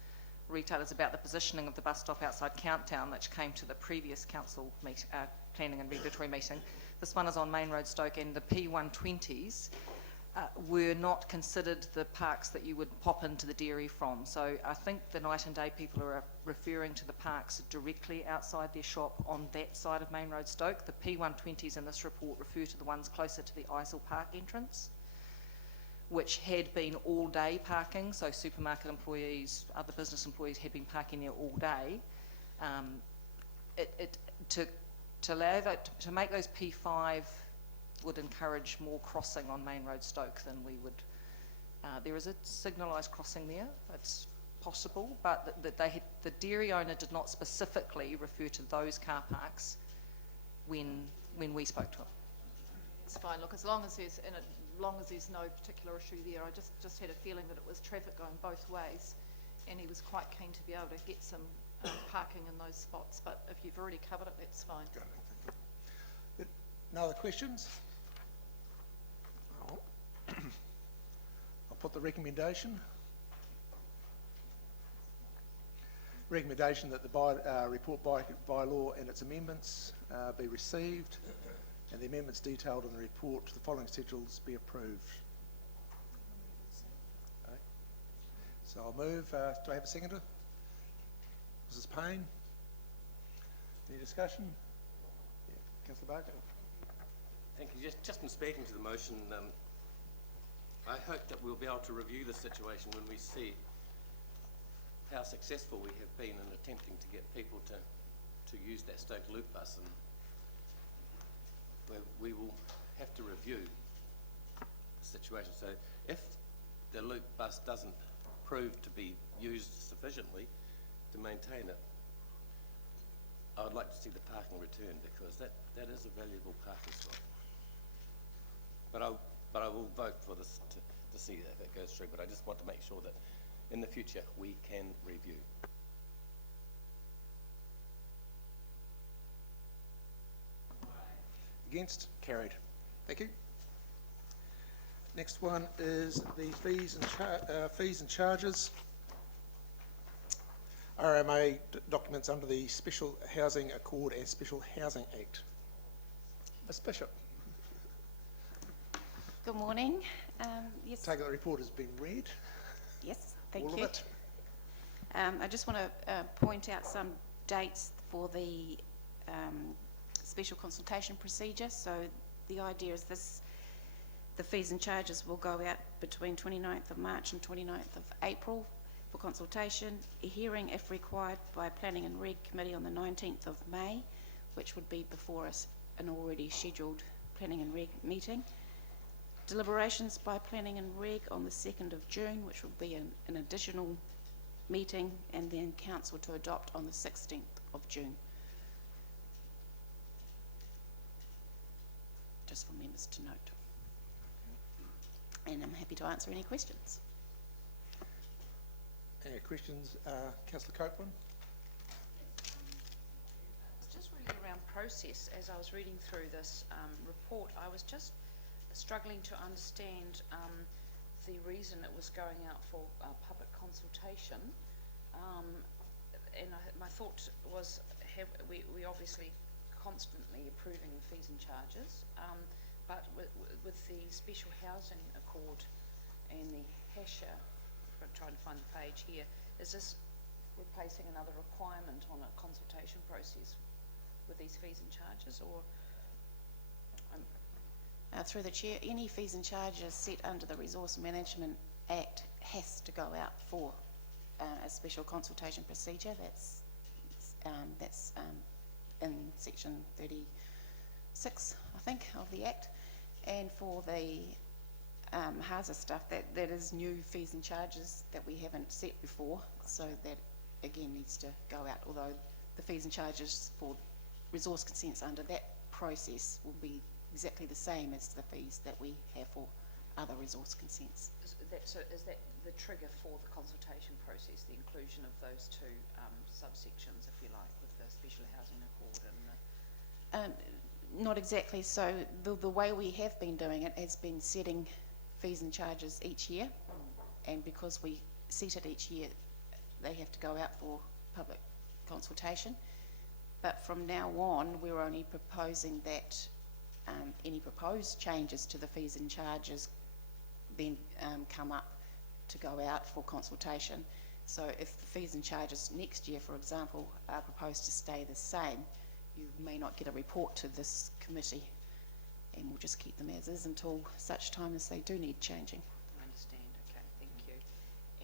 retailers about the positioning of the bus stop outside Countdown, which came to the previous council planning and regulatory meeting. This one is on Main Road Stoke, and the P120s were not considered the parks that you would pop into the dairy from. So I think the Night and Day people are referring to the parks directly outside their shop on that side of Main Road Stoke. The P120s in this report refer to the ones closer to the Isle Park entrance, which had been all-day parking, so supermarket employees, other business employees had been parking there all day. To make those P5 would encourage more crossing on Main Road Stoke than we would. There is a signalised crossing there. It's possible, but the dairy owner did not specifically refer to those car parks when we spoke to him. It's fine. Look, as long as there's no particular issue there, I just had a feeling that it was traffic going both ways, and he was quite keen to be able to get some parking in those spots. But if you've already covered it, that's fine. No other questions? I'll put the recommendation. Recommendation that the report by law and its amendments be received, and the amendments detailed in the report to the following schedules be approved. Okay. So I'll move. Do I have a seconder? Mrs. Payne? Any discussion? Yeah. Councillor Barker? Thank you. Just in speaking to the motion, I hope that we'll be able to review the situation when we see how successful we have been in attempting to get people to use that Stoke Loop bus, and we will have to review the situation. So if the Loop bus doesn't prove to be used sufficiently to maintain it, I would like to see the parking returned, because that is a valuable parking spot. But I will vote for this to see if it goes through, but I just want to make sure that in the future we can review. Against? Carried. Thank you. Next one is the fees and charges. RMA documents under the Special Housing Accord and Special Housing Act. Ms. Bishop. Good morning. Yes. Take it the report has been read. Yes, thank you. All of it. I just want to point out some dates for the special consultation procedure. So the idea is the fees and charges will go out between 29th of March and 29th of April for consultation, a hearing if required by Planning and Reg Committee on the 19th of May, which would be before us an already scheduled Planning and Reg meeting. Deliberations by Planning and Reg on the 2nd of June, which will be an additional meeting, and then Council to adopt on the 16th of June. Just for members to note. and I'm happy to answer any questions. Any questions? Councillor Copeland? It's just really around process. As I was reading through this report, I was just struggling to understand the reason it was going out for public consultation. My thought was, we obviously constantly approving the fees and charges, but with the special housing accord and the HASHA, I'm trying to find the page here, is this replacing another requirement on a consultation process with these fees and charges, or? Through the chair, any fees and charges set under the Resource Management Act has to go out for a special consultation procedure. That's in section 36, I think, of the Act. And for the HASA stuff, that is new fees and charges that we haven't set before, so that again needs to go out, although the fees and charges for resource consents under that process will be exactly the same as the fees that we have for other resource consents. So is that the trigger for the consultation process, the inclusion of those two subsections, if you like, with the special housing accord and the... Not exactly. So the way we have been doing it has been setting fees and charges each year, and because we set it each year, they have to go out for public consultation. But from now on, we're only proposing that any proposed changes to the fees and charges then come up to go out for consultation. So if the fees and charges next year, for example, are proposed to stay the same, you may not get a report to this committee, and we'll just keep them as is until such time as they do need changing. I understand. Okay, thank you.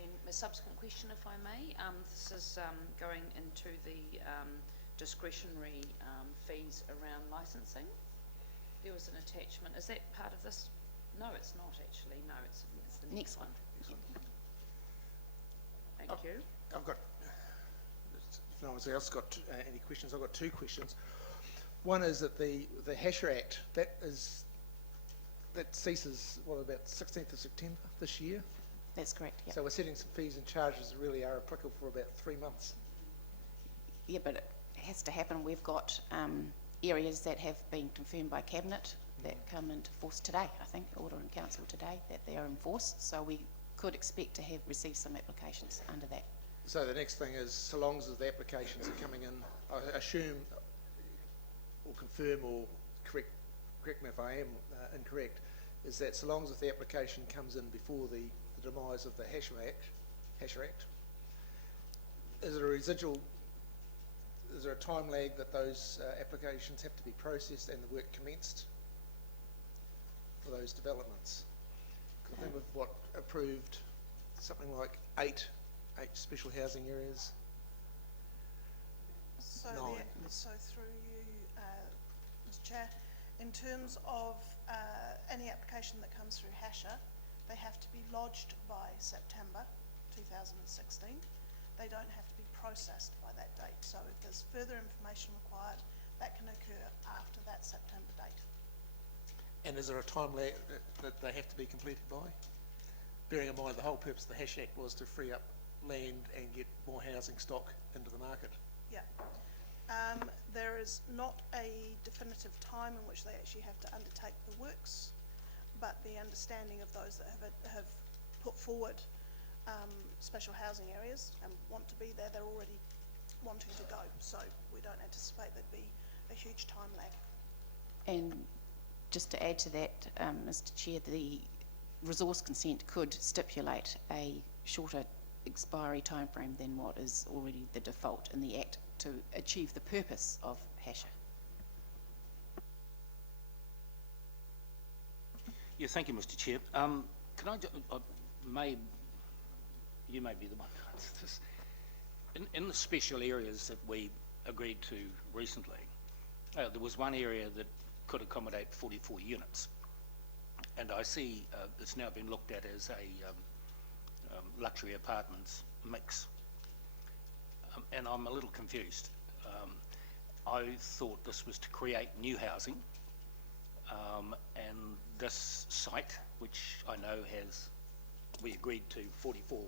And a subsequent question, if I may. This is going into the discretionary fees around licensing. There was an attachment. Is that part of this? No, it's not actually. No, it's the next one. Thank you. I've got, if no one else got any questions, I've got two questions. One is that the HASHA Act, that ceases, what, about 16th of September this year? That's correct, yeah. So we're setting some fees and charges that really are applicable for about 3 months. Yeah, but it has to happen. We've got areas that have been confirmed by Cabinet that come into force today, I think, Order in Council today, that they are enforced. So we could expect to have received some applications under that. So the next thing is, so long as the applications are coming in, I assume, or confirm or correct me if I am incorrect, is that so long as the application comes in before the demise of the HASHA Act, is there a residual, is there a time lag that those applications have to be processed and the work commenced for those developments? Because I think we've approved something like eight special housing areas. So, Nine. so through you, Mr Chair, in terms of any application that comes through HASHA, they have to be lodged by September 2016. They don't have to be processed by that date. So if there's further information required, that can occur after that September date. And is there a time lag that they have to be completed by? Bearing in mind the whole purpose of the HASH Act was to free up land and get more housing stock into the market. Yeah. There is not a definitive time in which they actually have to undertake the works, but the understanding of those that have put forward special housing areas and want to be there, they're already wanting to go. So we don't anticipate there'd be a huge time lag. And just to add to that, Mr Chair, the resource consent could stipulate a shorter expiry timeframe than what is already the default in the Act to achieve the purpose of HASHA. Yeah, thank you, Mr Chair. Can I, you may be the one to answer this. In the special areas that we agreed to recently, there was one area that could accommodate 44 units. And I see it's now been looked at as a luxury apartments mix. And I'm a little confused. I thought this was to create new housing, and this site, which I know we agreed to 44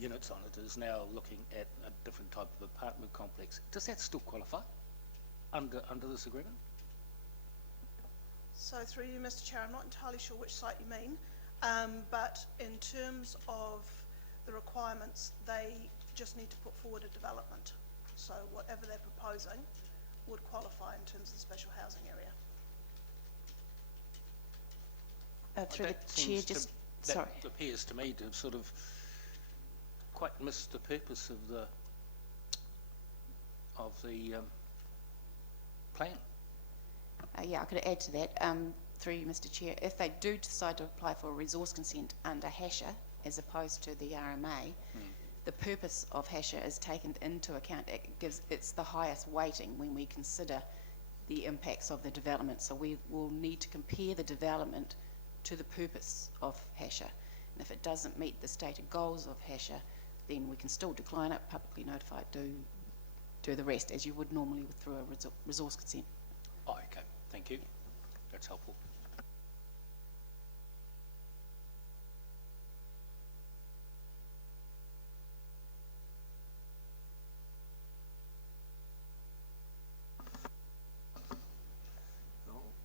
units on it, is now looking at a different type of apartment complex. Does that still qualify under this agreement? So through you, Mr Chair, I'm not entirely sure which site you mean, but in terms of the requirements, they just need to put forward a development. So whatever they're proposing would qualify in terms of the special housing area. Through the That chair, seems to- just, that sorry. appears to me to have sort of quite missed the purpose of the plan. Yeah, I could add to that, through you, Mr Chair. If they do decide to apply for a resource consent under HASHA as opposed to the RMA, the purpose of HASHA is taken into account. It's the highest weighting when we consider the impacts of the development. So we will need to compare the development to the purpose of HASHA. And if it doesn't meet the stated goals of HASHA, then we can still decline it, publicly notify it, do the rest as you would normally through a resource consent. Oh, okay, thank you. That's helpful.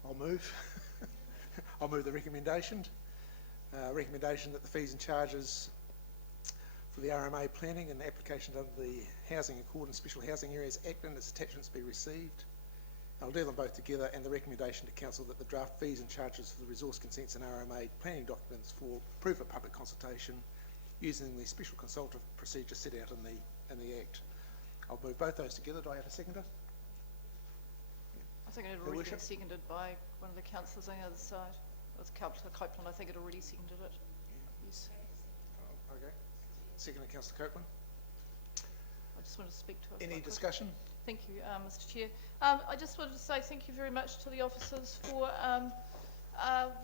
I'll move. I'll move the recommendation. Recommendation that the fees and charges for the RMA planning and applications under the Housing Accord and Special Housing Areas Act and its attachments be received. I'll do them both together, and the recommendation to Council that the draft fees and charges for the resource consents and RMA planning documents for proof of public consultation using the special consultative procedure set out in the Act. I'll move both those together. Do I have a seconder? I think it had Your already been Worship. seconded by one of the councillors on the other side. It was Councillor Copeland, I think it already seconded it. Yes. Oh, okay. Seconder, Councillor Copeland. I just wanted to speak to us. Any if I could. discussion? Thank you, Mr Chair. I just wanted to say thank you very much to the officers for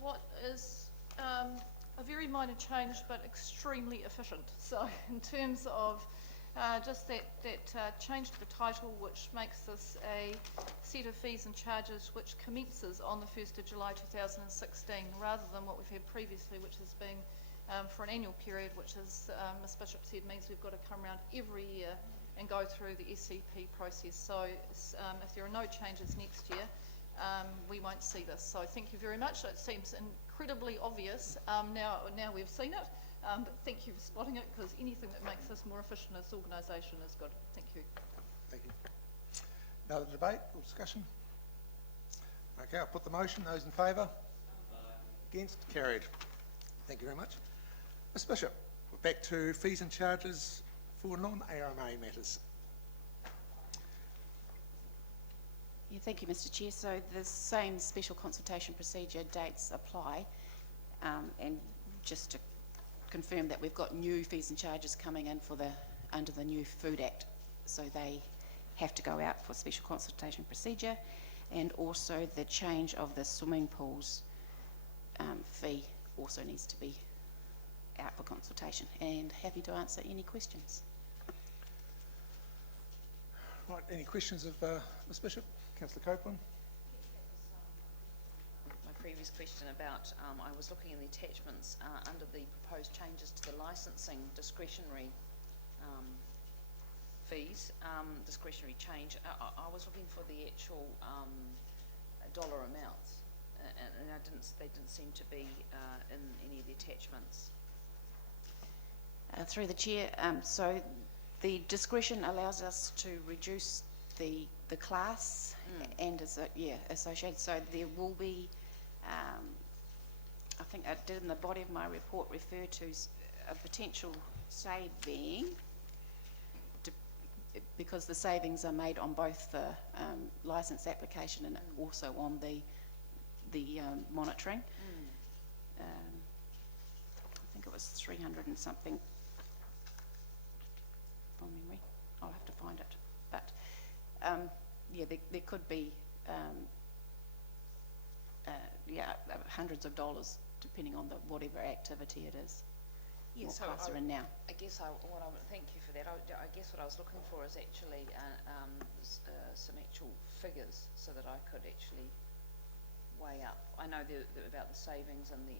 what is a very minor change but extremely efficient. So in terms of just that change to the title, which makes this a set of fees and charges which commences on the 1st of July 2016, rather than what we've had previously, which has been for an annual period, which, as Ms Bishop said, means we've got to come around every year and go through the SCP process. So if there are no changes next year, we won't see this. So thank you very much. It seems incredibly obvious now we've seen it, but thank you for spotting it, because anything that makes us more efficient as an organisation is good. Thank you. Thank you. Now the debate or discussion? Okay, I'll put the motion. Those in favour? Against? Carried. Thank you very much. Ms Bishop, we're back to fees and charges for non-ARMA matters. Yeah, thank you, Mr Chair. So the same special consultation procedure dates apply, and just to confirm that we've got new fees and charges coming in for under the new Food Act, so they have to go out for special consultation procedure, and also the change of the swimming pools fee also needs to be out for consultation, and happy to answer any questions. Right, any questions of Ms Bishop? Councillor Copeland? My previous question about, I was looking in the attachments under the proposed changes to the licensing discretionary fees, discretionary change. I was looking for the actual dollar amounts, and they didn't seem to be in any of the attachments. Through the chair, so the discretion allows us to reduce the class and associated. So there will be, I think I did in the body of my report refer to a potential saving, because the savings are made on both the licence application and also on the monitoring. I think it was 300 and something from memory. I'll have to find it, but yeah, there could be hundreds of dollars depending on whatever activity it is. Yes, what class are in now. I guess thank you for that. I guess what I was looking for is actually some actual figures, so that I could actually weigh up? I know about the savings and we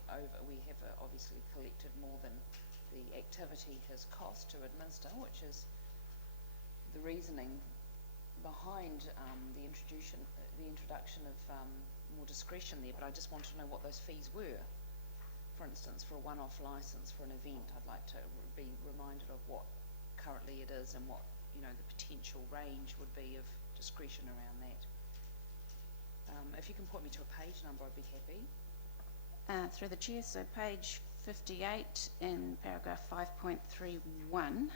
have obviously collected more than the activity has cost to administer, which is the reasoning behind the introduction of more discretion there, but I just want to know what those fees were. For instance, for a one-off licence for an event, I'd like to be reminded of what currently it is and what, the potential range would be of discretion around that. If you can point me to a page number, I'd be happy. Through the chair, so page 58 in paragraph 5.31,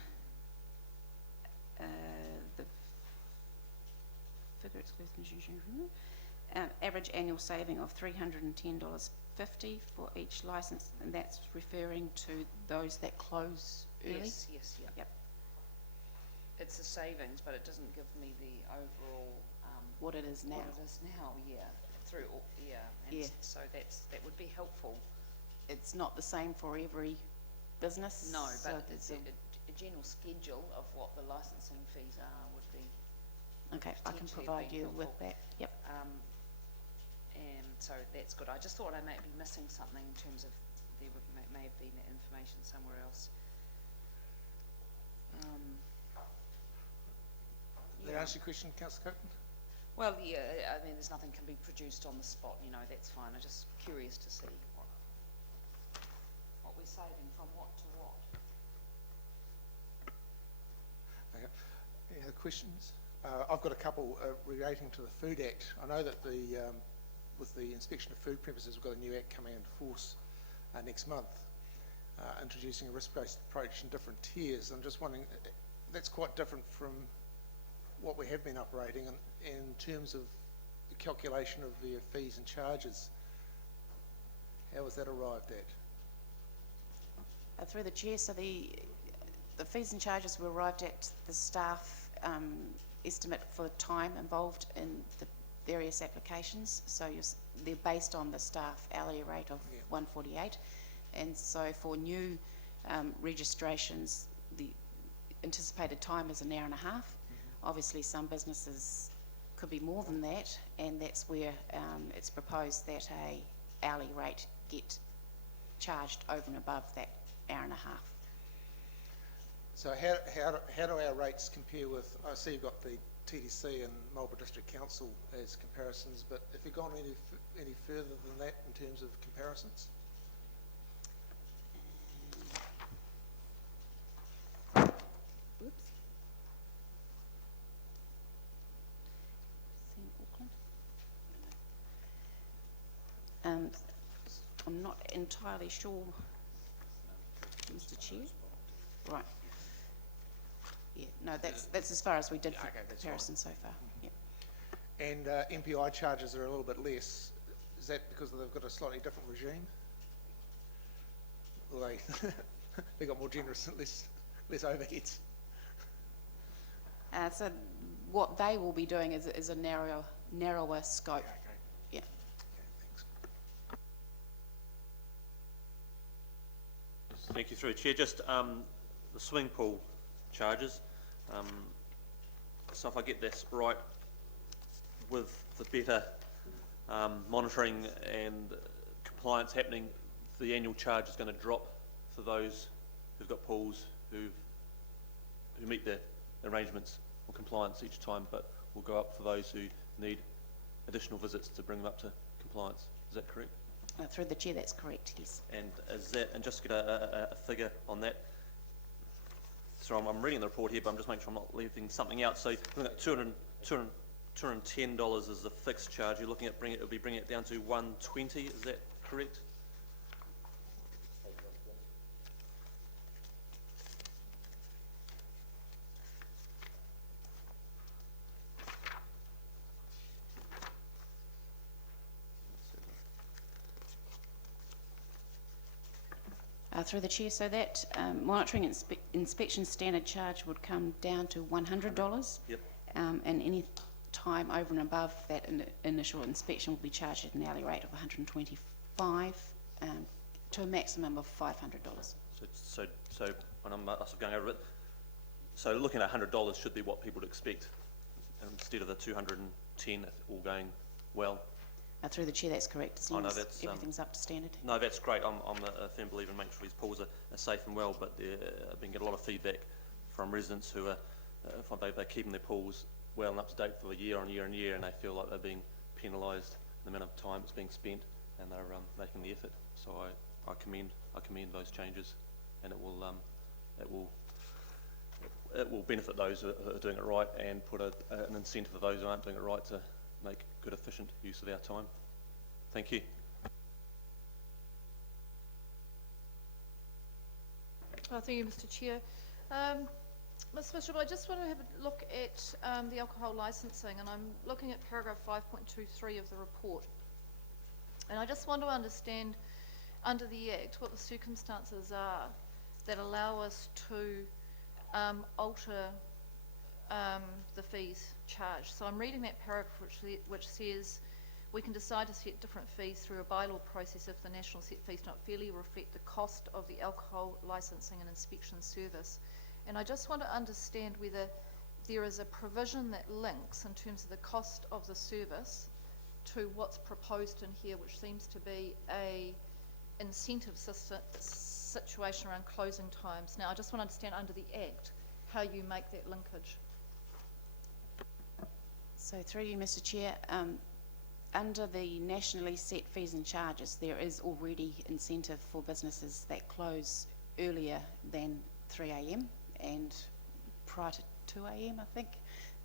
the figure exclusion average annual saving of $310.50 for each licence, and that's referring to those that close early? Yes, yeah. Yep. It's the savings, but it doesn't give me the overall what it is now. What it is now, yeah. So that would be helpful. It's not the same for every business? No, so but it's a general schedule of what the licensing fees are would be. Okay, I can provide you with that. Yep. And so that's good. I just thought I might be missing something in terms of may have been information somewhere else. Did I answer your question, Councillor Coaten? Well, yeah, I mean, there's nothing can be produced on the spot, that's fine. I'm just curious to see what we're saving from what to what. Okay. Any other questions? I've got a couple relating to the Food Act. I know that with the inspection of food premises, we've got a new act coming into force next month, introducing a risk-based approach in different tiers. I'm just wondering, that's quite different from what we have been operating in terms of the calculation of the fees and charges. How was that arrived at? Through the chair, so the fees and charges were arrived at the staff estimate for the time involved in the various applications. So they're based on the staff hourly rate of $1.48, and so for new registrations, the anticipated time is an hour and a half. Obviously, some businesses could be more than that, and that's where it's proposed that a hourly rate get charged over and above that hour and a half. So how do our rates compare with, I see you've got the TDC and Marlborough District Council as comparisons, but have you gone any further than that in terms of comparisons? I'm not entirely sure, Mr. Chair. Right. Yeah, no, that's as far as we did for comparison so far. Yep. And MPI charges are a little bit less. Is that because they've got a slightly different regime? Or they got more generous and less overheads? So what they will be doing is a narrower scope. Yeah. Thank you, through the chair. Just the swimming pool charges. So if I get this right, with the better monitoring and compliance happening, the annual charge is going to drop for those who've got pools who meet the arrangements or compliance each time, but will go up for those who need additional visits to bring them up to compliance. Is that correct? Through the chair, that's correct, yes. And is that, and just to get a figure on that, so I'm reading the report here, but I'm just making sure I'm not leaving something out. So looking at $210 is the fixed charge. You're looking at it'll be bringing it down to $120. Is that correct? Through the chair, so that monitoring inspection standard charge would come down to $100. Yep. And any time over and above that initial inspection will be charged at an hourly rate of $125 to a maximum of $500. So and I'm sort of going over it. So looking at $100 should be what people would expect instead of the 210, all going well. Through the chair, that's correct, as Oh, long no, as that's, everything's up to standard. No, that's great. I'm a firm believer in making sure these pools are safe and well, but I've been getting a lot of feedback from residents who are, they're keeping their pools well and up to date for year on year and year, and they feel like they're being penalised the amount of time it's being spent, and they're making the effort. So I commend those changes, and it will benefit those who are doing it right, and put an incentive for those who aren't doing it right to make good, efficient use of our time. Thank you. Thank you, Mr. Chair. Ms. Bishop, I just want to have a look at the alcohol licensing, and I'm looking at paragraph 5.23 of the report. And I just want to understand, under the Act, what the circumstances are that allow us to alter the fees charged. So I'm reading that paragraph which says, we can decide to set different fees through a bylaw process if the national set fees don't fairly reflect the cost of the alcohol licensing and inspection service. And I just want to understand whether there is a provision that links in terms of the cost of the service to what's proposed in here, which seems to be a incentive situation around closing times. Now, I just want to understand under the Act how you make that linkage. So through you, Mr. Chair, under the nationally set fees and charges, there is already incentive for businesses that close earlier than 3 a.m. and prior to 2 a.m, I think.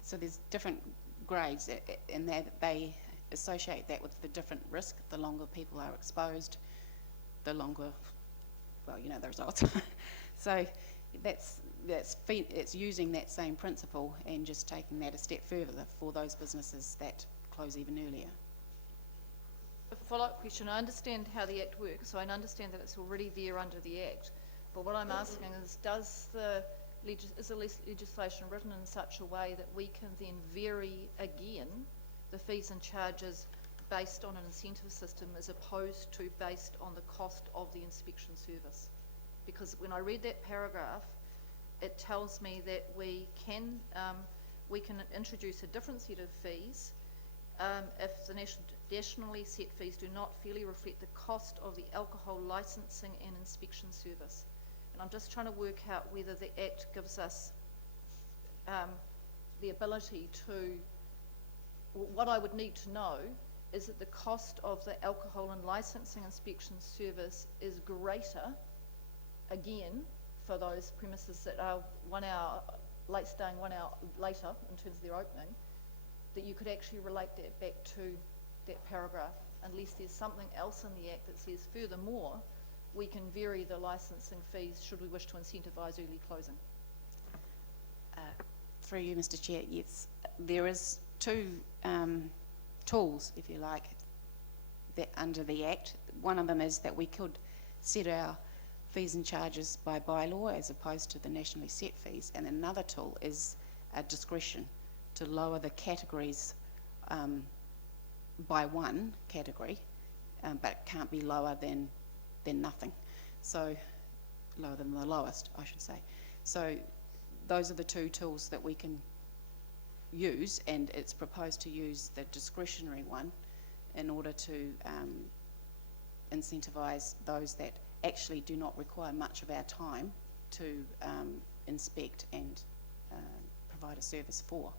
So there's different grades, and they associate that with the different risk. The longer people are exposed, the longer, well, you know the results. So it's using that same principle and just taking that a step further for those businesses that close even earlier. A follow-up question. I understand how the Act works, so I understand that it's already there under the Act. But what I'm asking is, is the legislation written in such a way that we can then vary again the fees and charges based on an incentive system as opposed to based on the cost of the inspection service? Because when I read that paragraph, it tells me that we can introduce a different set of fees if the nationally set fees do not fairly reflect the cost of the alcohol licensing and inspection service. And I'm just trying to work out whether the Act gives us the ability to, what I would need to know is that the cost of the alcohol and licensing inspection service is greater, again, for those premises that are 1 hour late, staying 1 hour later in terms of their opening, that you could actually relate that back to that paragraph, unless there's something else in the Act that says, furthermore, we can vary the licensing fees should we wish to incentivise early closing. Through you, Mr. Chair, yes, there is two tools, if you like, that under the Act. One of them is that we could set our fees and charges by bylaw as opposed to the nationally set fees, and another tool is a discretion to lower the categories by one category, but it can't be lower than nothing. So lower than the lowest, I should say. So those are the two tools that we can use, and it's proposed to use the discretionary one in order to incentivise those that actually do not require much of our time to inspect and provide a service for.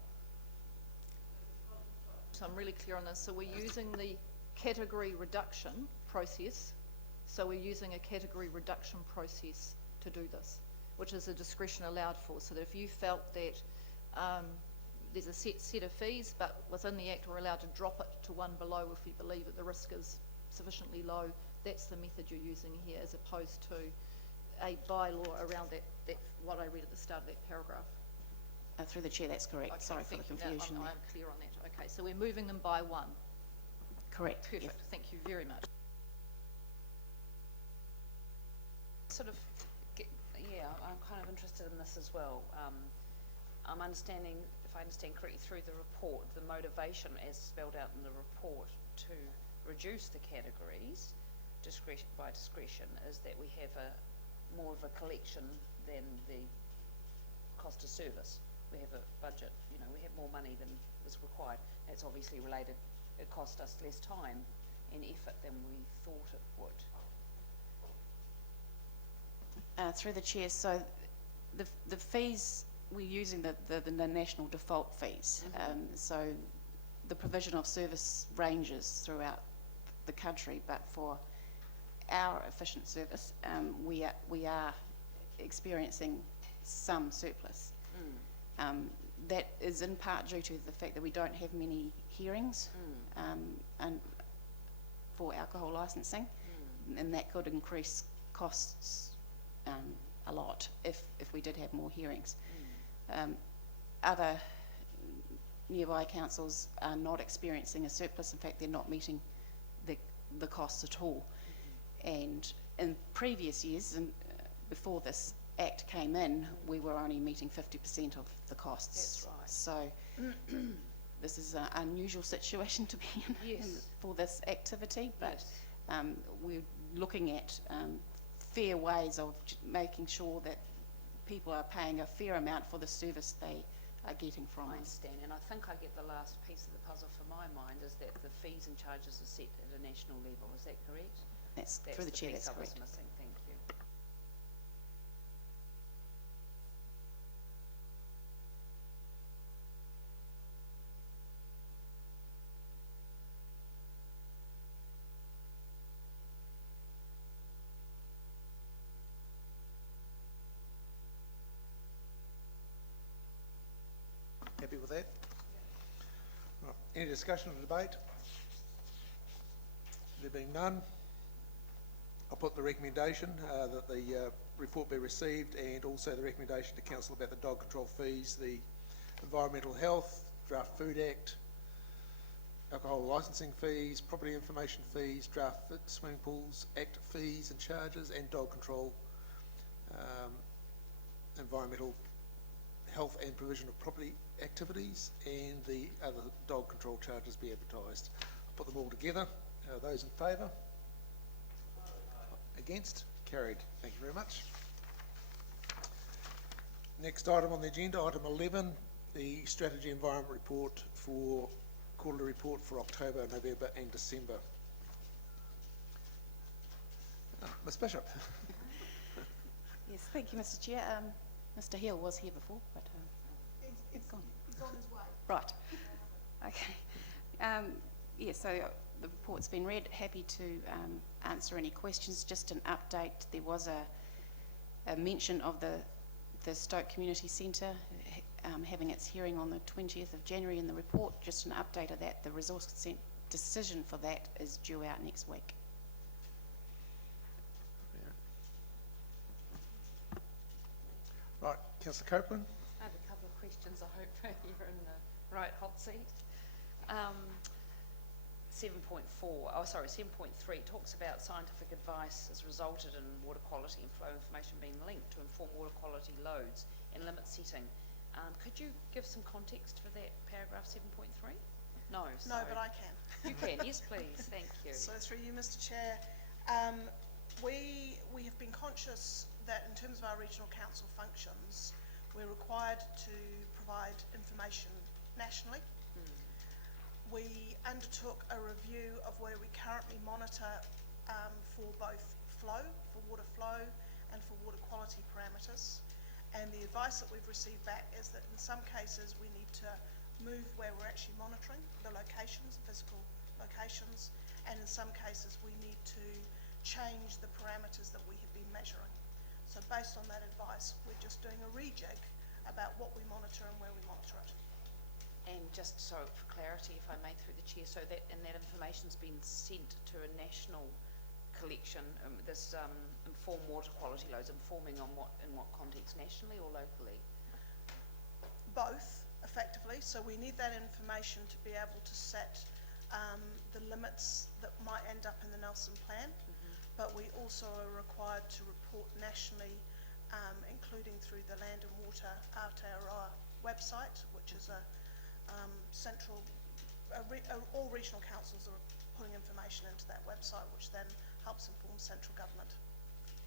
So I'm really clear on this. So we're using the category reduction process. So we're using a category reduction process to do this, which is a discretion allowed for. So that if you felt that there's a set of fees, but within the Act we're allowed to drop it to one below if we believe that the risk is sufficiently low, that's the method you're using here, as opposed to a bylaw around that what I read at the start of that paragraph. Through the chair, that's correct. Okay, sorry for the confusion. I'm clear on that. Okay, so we're moving them by one. Correct. Perfect. Yes. Thank you very much. Sort of, yeah, I'm kind of interested in this as well. I'm understanding, if I understand correctly through the report, the motivation as spelled out in the report to reduce the categories by discretion is that we have more of a collection than the cost of service. We have a budget, we have more money than is required. That's obviously related it cost us less time and effort than we thought it would. Through the chair, so the fees, we're using the national default fees. So the provision of service ranges throughout the country, but for our efficient service, we are experiencing some surplus. That is in part due to the fact that we don't have many hearings and for alcohol licensing, and that could increase costs a lot if we did have more hearings. Other nearby councils are not experiencing a surplus. In fact, they're not meeting the costs at all. And in previous years, and before this Act came in, we were only meeting 50% of the costs. That's right. So this is an unusual situation to be in for this activity, but we're looking at fair ways of making sure that people are paying a fair amount for the service they are getting from I us. understand, and I think I get the last piece of the puzzle for my mind is that the fees and charges are set at a national level. Is that correct? That's through the chair, piece that's I was correct. missing. Thank you. Happy with that? Right. Any discussion or debate? There being none, I'll put the recommendation that the report be received, and also the recommendation to council about the dog control fees, the environmental health, draft food act, alcohol licensing fees, property information fees, draft swimming pools act fees and charges, and dog control, environmental health and provision of property activities, and the other dog control charges be advertised. I'll put them all together. Those in favour? Against? Carried. Thank you very much. Next item on the agenda, item 11, the Strategy Environment Report for quarterly report for October, November and December. Ms Bishop. Yes, thank you, Mr Chair. Mr Hill was here before, but He's gone. on his way. Right. Okay. Yeah, so the report's been read. Happy to answer any questions. Just an update. There was a mention of the Stoke Community Centre having its hearing on the 20th of January in the report. Just an update of that. The resource consent decision for that is due out next week. Right, Councillor Copeland. I have a couple of questions. I hope you're in the right hot seat. 7.3 talks about scientific advice has resulted in water quality and flow information being linked to inform water quality loads and limit setting. Could you give some context for that paragraph 7.3? No. No, but I can. You can, yes please, thank you. So through you, Mr Chair, we have been conscious that in terms of our regional council functions, we're required to provide information nationally. We undertook a review of where we currently monitor for both water flow and for water quality parameters. And the advice that we've received back is that in some cases we need to move where we're actually monitoring, the locations, physical locations, and in some cases we need to change the parameters that we have been measuring. So based on that advice, we're just doing a rejig about what we monitor and where we monitor it. And just so for clarity, if I may, through the chair, so that that information's been sent to a national collection, this inform water quality loads, informing on in what context, nationally or locally? Both, effectively. So we need that information to be able to set the limits that might end up in the Nelson Plan, but we also are required to report nationally, including through the Land and Water Aotearoa website, which is a central, all regional councils are putting information into that website, which then helps inform central government.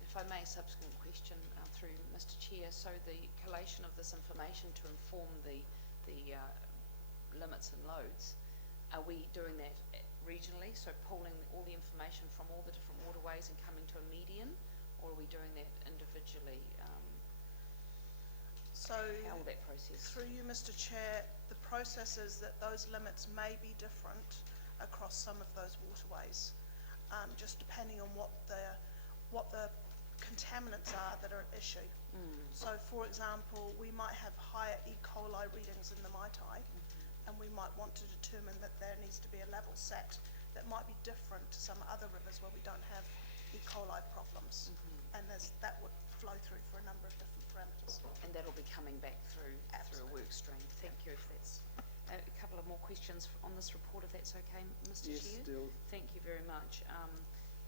If I may, a subsequent question through Mr Chair. So the collation of this information to inform the limits and loads, are we doing that regionally, so pulling all the information from all the different waterways and coming to a median, or are we doing that individually? So, how will that process? through you, Mr. Chair, the process is that those limits may be different across some of those waterways, just depending on what the contaminants are that are at issue. So, for example, we might have higher E. coli readings in the Maitai, and we might want to determine that there needs to be a level set that might be different to some other rivers where we don't have E. coli problems, and that would flow through for a number of different parameters. And that'll be coming back through a work stream. Thank you. If that's a couple of more questions on this report, if that's okay, Mr. Yes, Chair. still. Thank you very much.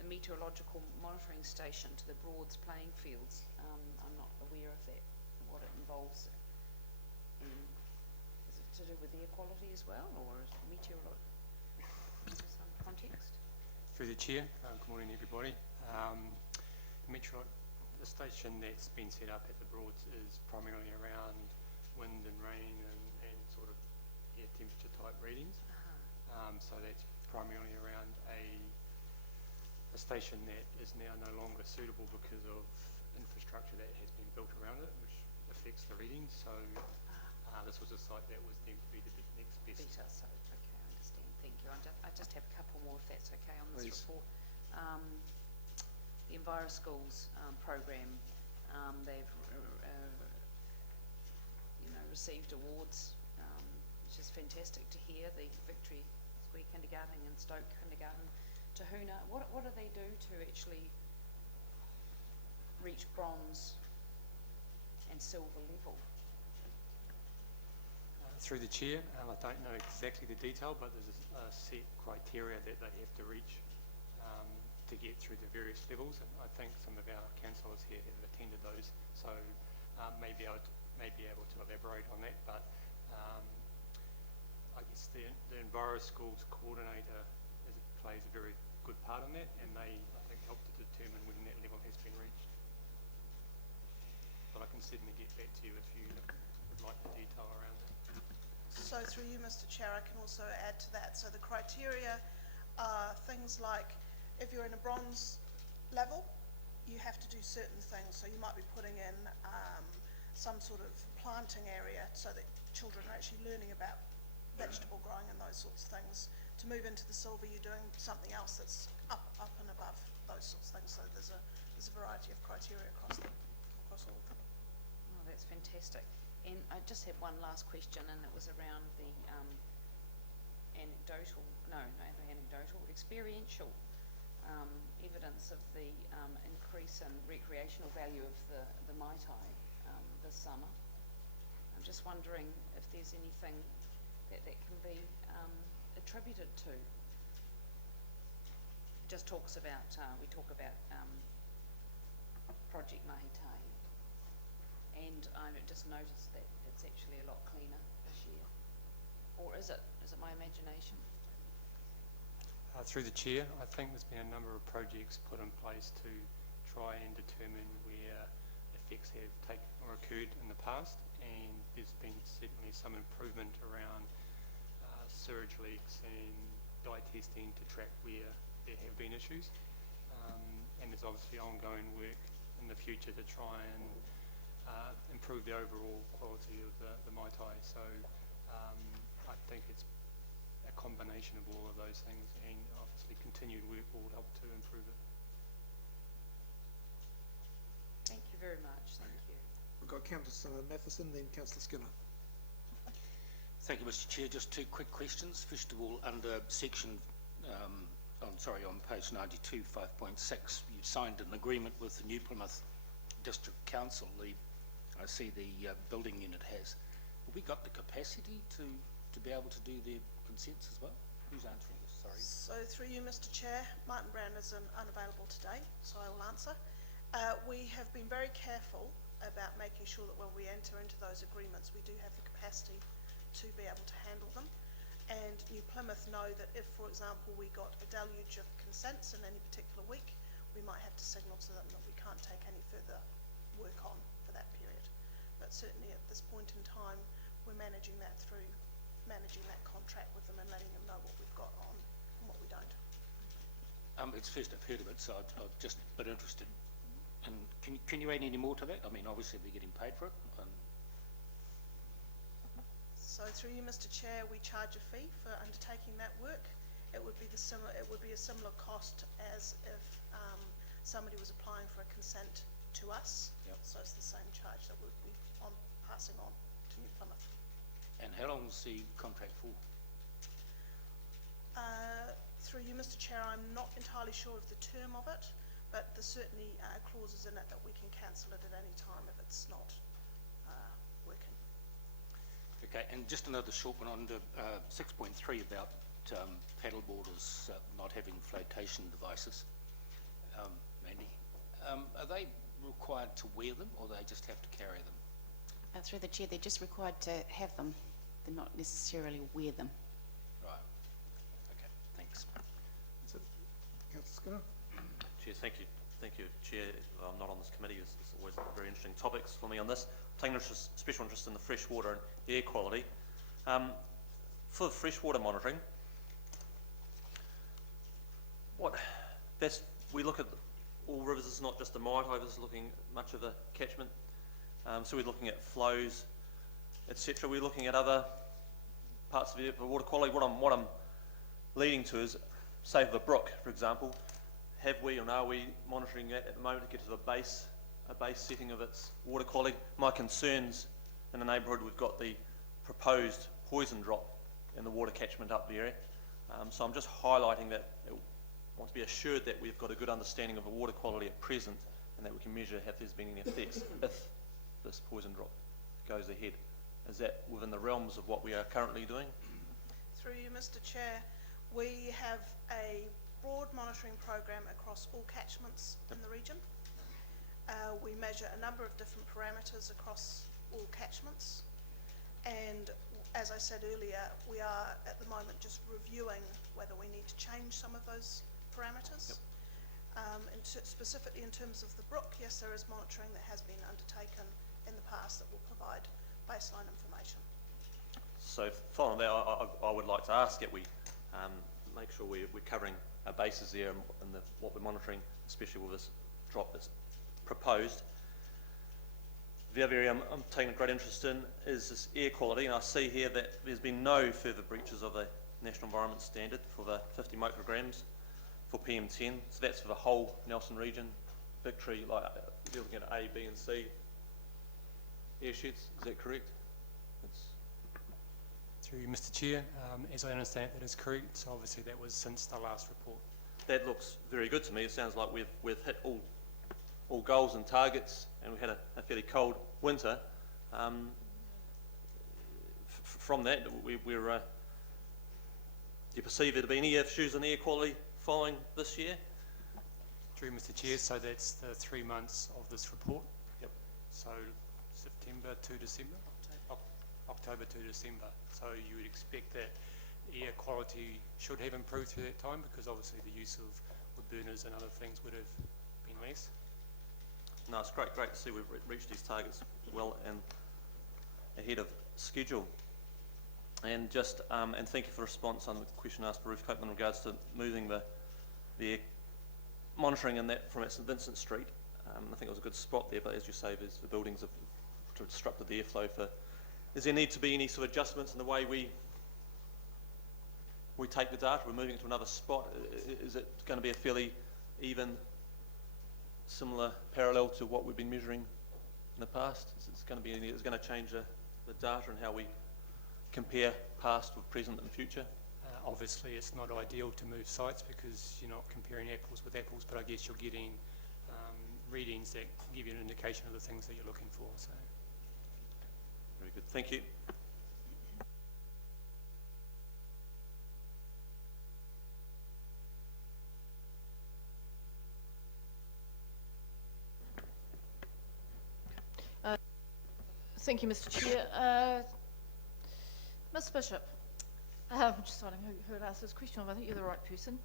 The meteorological monitoring station to the Broads playing fields. I'm not aware of that. What it involves. Is it to do with air quality as well, or meteorological? Is there some context? Through the chair, good morning everybody. The station that's been set up at the Broads is primarily around wind and rain and sort of air temperature type readings. So that's primarily around a station that is now no longer suitable because of infrastructure that has been built around it, which affects the readings. So this was a site that was deemed to be the next best. Better, so okay, I understand. Thank you. I just have a couple more, if that's okay, on this Please. report. The EnviroSchools program, they've received awards, which is fantastic to hear. The Victory Square Kindergarten and Stoke Kindergarten, Tahuna. What do they do to actually reach bronze and silver level? Through the chair, I don't know exactly the detail, but there's a set criteria that they have to reach to get through the various levels, and I think some of our councillors here have attended those, so may be able to elaborate on that. But I guess the EnviroSchools coordinator plays a very good part in that, and they, I think, help to determine when that level has been reached. But I can certainly get back to you if you would like the detail around that. So through you, Mr. Chair, I can also add to that. So the criteria are things like, if you're in a bronze level, you have to do certain things. So you might be putting in some sort of planting area so that children are actually learning about vegetable growing and those sorts of things. To move into the silver, you're doing something else that's up and above those sorts of things. So there's a variety of criteria across all of them. Oh, that's fantastic. And I just had one last question, and it was around the experiential evidence of the increase in recreational value of the Maitai this summer. I'm just wondering if there's anything that can be attributed to. It just talks about, we talk about Project Maitai, and I just noticed that it's actually a lot cleaner this year. Or is it? Is it my imagination? Through the chair, I think there's been a number of projects put in place to try and determine where effects have taken or occurred in the past, and there's been certainly some improvement around sewage leaks and dye testing to track where there have been issues, and there's obviously ongoing work in the future to try and improve the overall quality of the Maitai. So I think it's a combination of all of those things, and obviously continued work will help to improve it. Thank you very much. Thank you. We've got Councillor Matheson, then Councillor Skinner. Thank you, Mr. Chair. Just two quick questions. First of all, under section, on page 92, 5.6, you signed an agreement with the New Plymouth District Council. I see the building unit has. Have we got the capacity to be able to do their consents as well? Who's answering this? Sorry. So through you, Mr. Chair, Martin Brown is unavailable today, so I will answer. We have been very careful about making sure that when we enter into those agreements, we do have the capacity to be able to handle them. And New Plymouth know that if, for example, we got a deluge of consents in any particular week, we might have to signal to them that we can't take any further work on for that period. But certainly at this point in time, we're managing that through managing that contract with them and letting them know what we've got on and what we don't. It's the first I've heard of it, so I'm just a bit interested. And can you add any more to that? I mean, obviously they're getting paid for it. And So through you, Mr. Chair, we charge a fee for undertaking that work. It would be a similar cost as if somebody was applying for a consent to us. Yep. So it's the same charge that we'd be passing on to New Plymouth. and how long is the contract for? Through you, Mr. Chair, I'm not entirely sure of the term of it, but there's certainly clauses in it that we can cancel it at any time if it's not working. Okay, and just another short one on 6.3 about paddleboarders not having flotation devices. Mandy, are they required to wear them, or they just have to carry them? Through the chair, they're just required to have them. They're not necessarily wear them. Right. Okay, thanks. Is it Councillor Skinner? Chair, thank you. Thank you, Chair. I'm not on this committee. It's always very interesting topics for me on this. I'm taking special interest in the freshwater and air quality. For the freshwater monitoring, we look at all rivers, it's not just the Maitai, this is looking much of the catchment. So we're looking at flows, etc. We're looking at other parts of the water quality. What I'm leading to is, say for the brook, for example, have we or are we monitoring that at the moment to get to a base setting of its water quality? My concerns in the neighbourhood, we've got the proposed poison drop in the water catchment up the area. So I'm just highlighting that I want to be assured that we've got a good understanding of the water quality at present and that we can measure if there's been any effects if this poison drop goes ahead. Is that within the realms of what we are currently doing? Through you, Mr. Chair, we have a broad monitoring program across all catchments in the region. We measure a number of different parameters across all catchments, and as I said earlier, we are at the moment just reviewing whether we need to change some of those parameters. Yep. Specifically in terms of the brook, yes, there is monitoring that has been undertaken in the past that will provide baseline information. So following that, I would like to ask that we make sure we're covering our bases there and what we're monitoring, especially with this drop that's proposed. The other area I'm taking a great interest in is this air quality, and I see here that there's been no further breaches of the National Environment Standard for the 50 micrograms for PM10. So that's for the whole Nelson region. Victory, like you're looking at A, B and C air sheds, is that correct? Through you, Mr. Chair, as I understand that is correct, so obviously that was since the last report. That looks very good to me. It sounds like we've hit all goals and targets, and we had a fairly cold winter. From that, do you perceive there to be any issues in air quality following this year? Through Mr. Chair, so that's the 3 months of this report. Yep. So September to December? October to December. So you would expect that air quality should have improved through that time, because obviously the use of wood burners and other things would have been less. No, it's great to see we've reached these targets well and ahead of schedule. And just and thank you for the response on the question asked by Ruth Copeland in regards to moving the air monitoring in that from St Vincent Street. I think it was a good spot there, but as you say, there's the buildings have disrupted the airflow. Does there need to be any sort of adjustments in the way we take the data? We're moving it to another spot. Is it going to be a fairly even, similar parallel to what we've been measuring in the past? Is it going to change the data and how we compare past with present and future? Obviously it's not ideal to move sites because you're not comparing apples with apples, but I guess you're getting readings that give you an indication of the things that you're looking for. So. Very good, thank you. Thank you, Mr. Chair. Ms. Bishop, I'm just deciding who would ask this question, but I think you're the right person.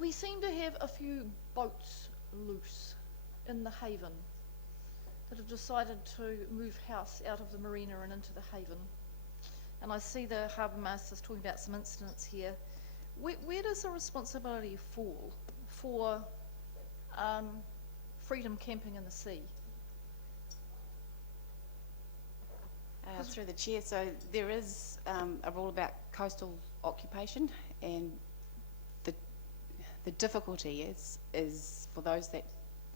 We seem to have a few boats loose in the haven that have decided to move house out of the marina and into the haven. and I see the harbour master's talking about some incidents here. Where does the responsibility fall for freedom camping in the sea? Through the chair, so there is a rule about coastal occupation, and the difficulty is for those that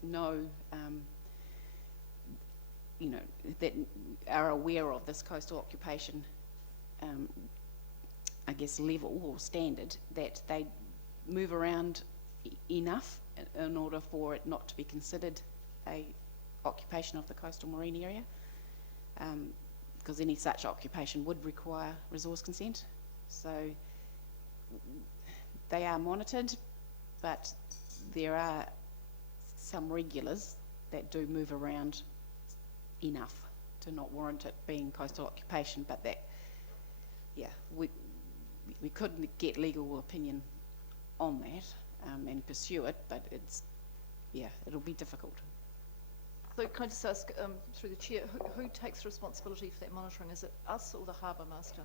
know, that are aware of this coastal occupation, I guess, level or standard, that they move around enough in order for it not to be considered a occupation of the coastal marine area. Because any such occupation would require resource consent. So they are monitored, but there are some regulars that do move around enough to not warrant it being coastal occupation, but that, yeah, we couldn't get legal opinion on that and pursue it, but it's, yeah, it'll be difficult. So can I just ask, through the chair, who takes responsibility for that monitoring? Is it us or the harbour master?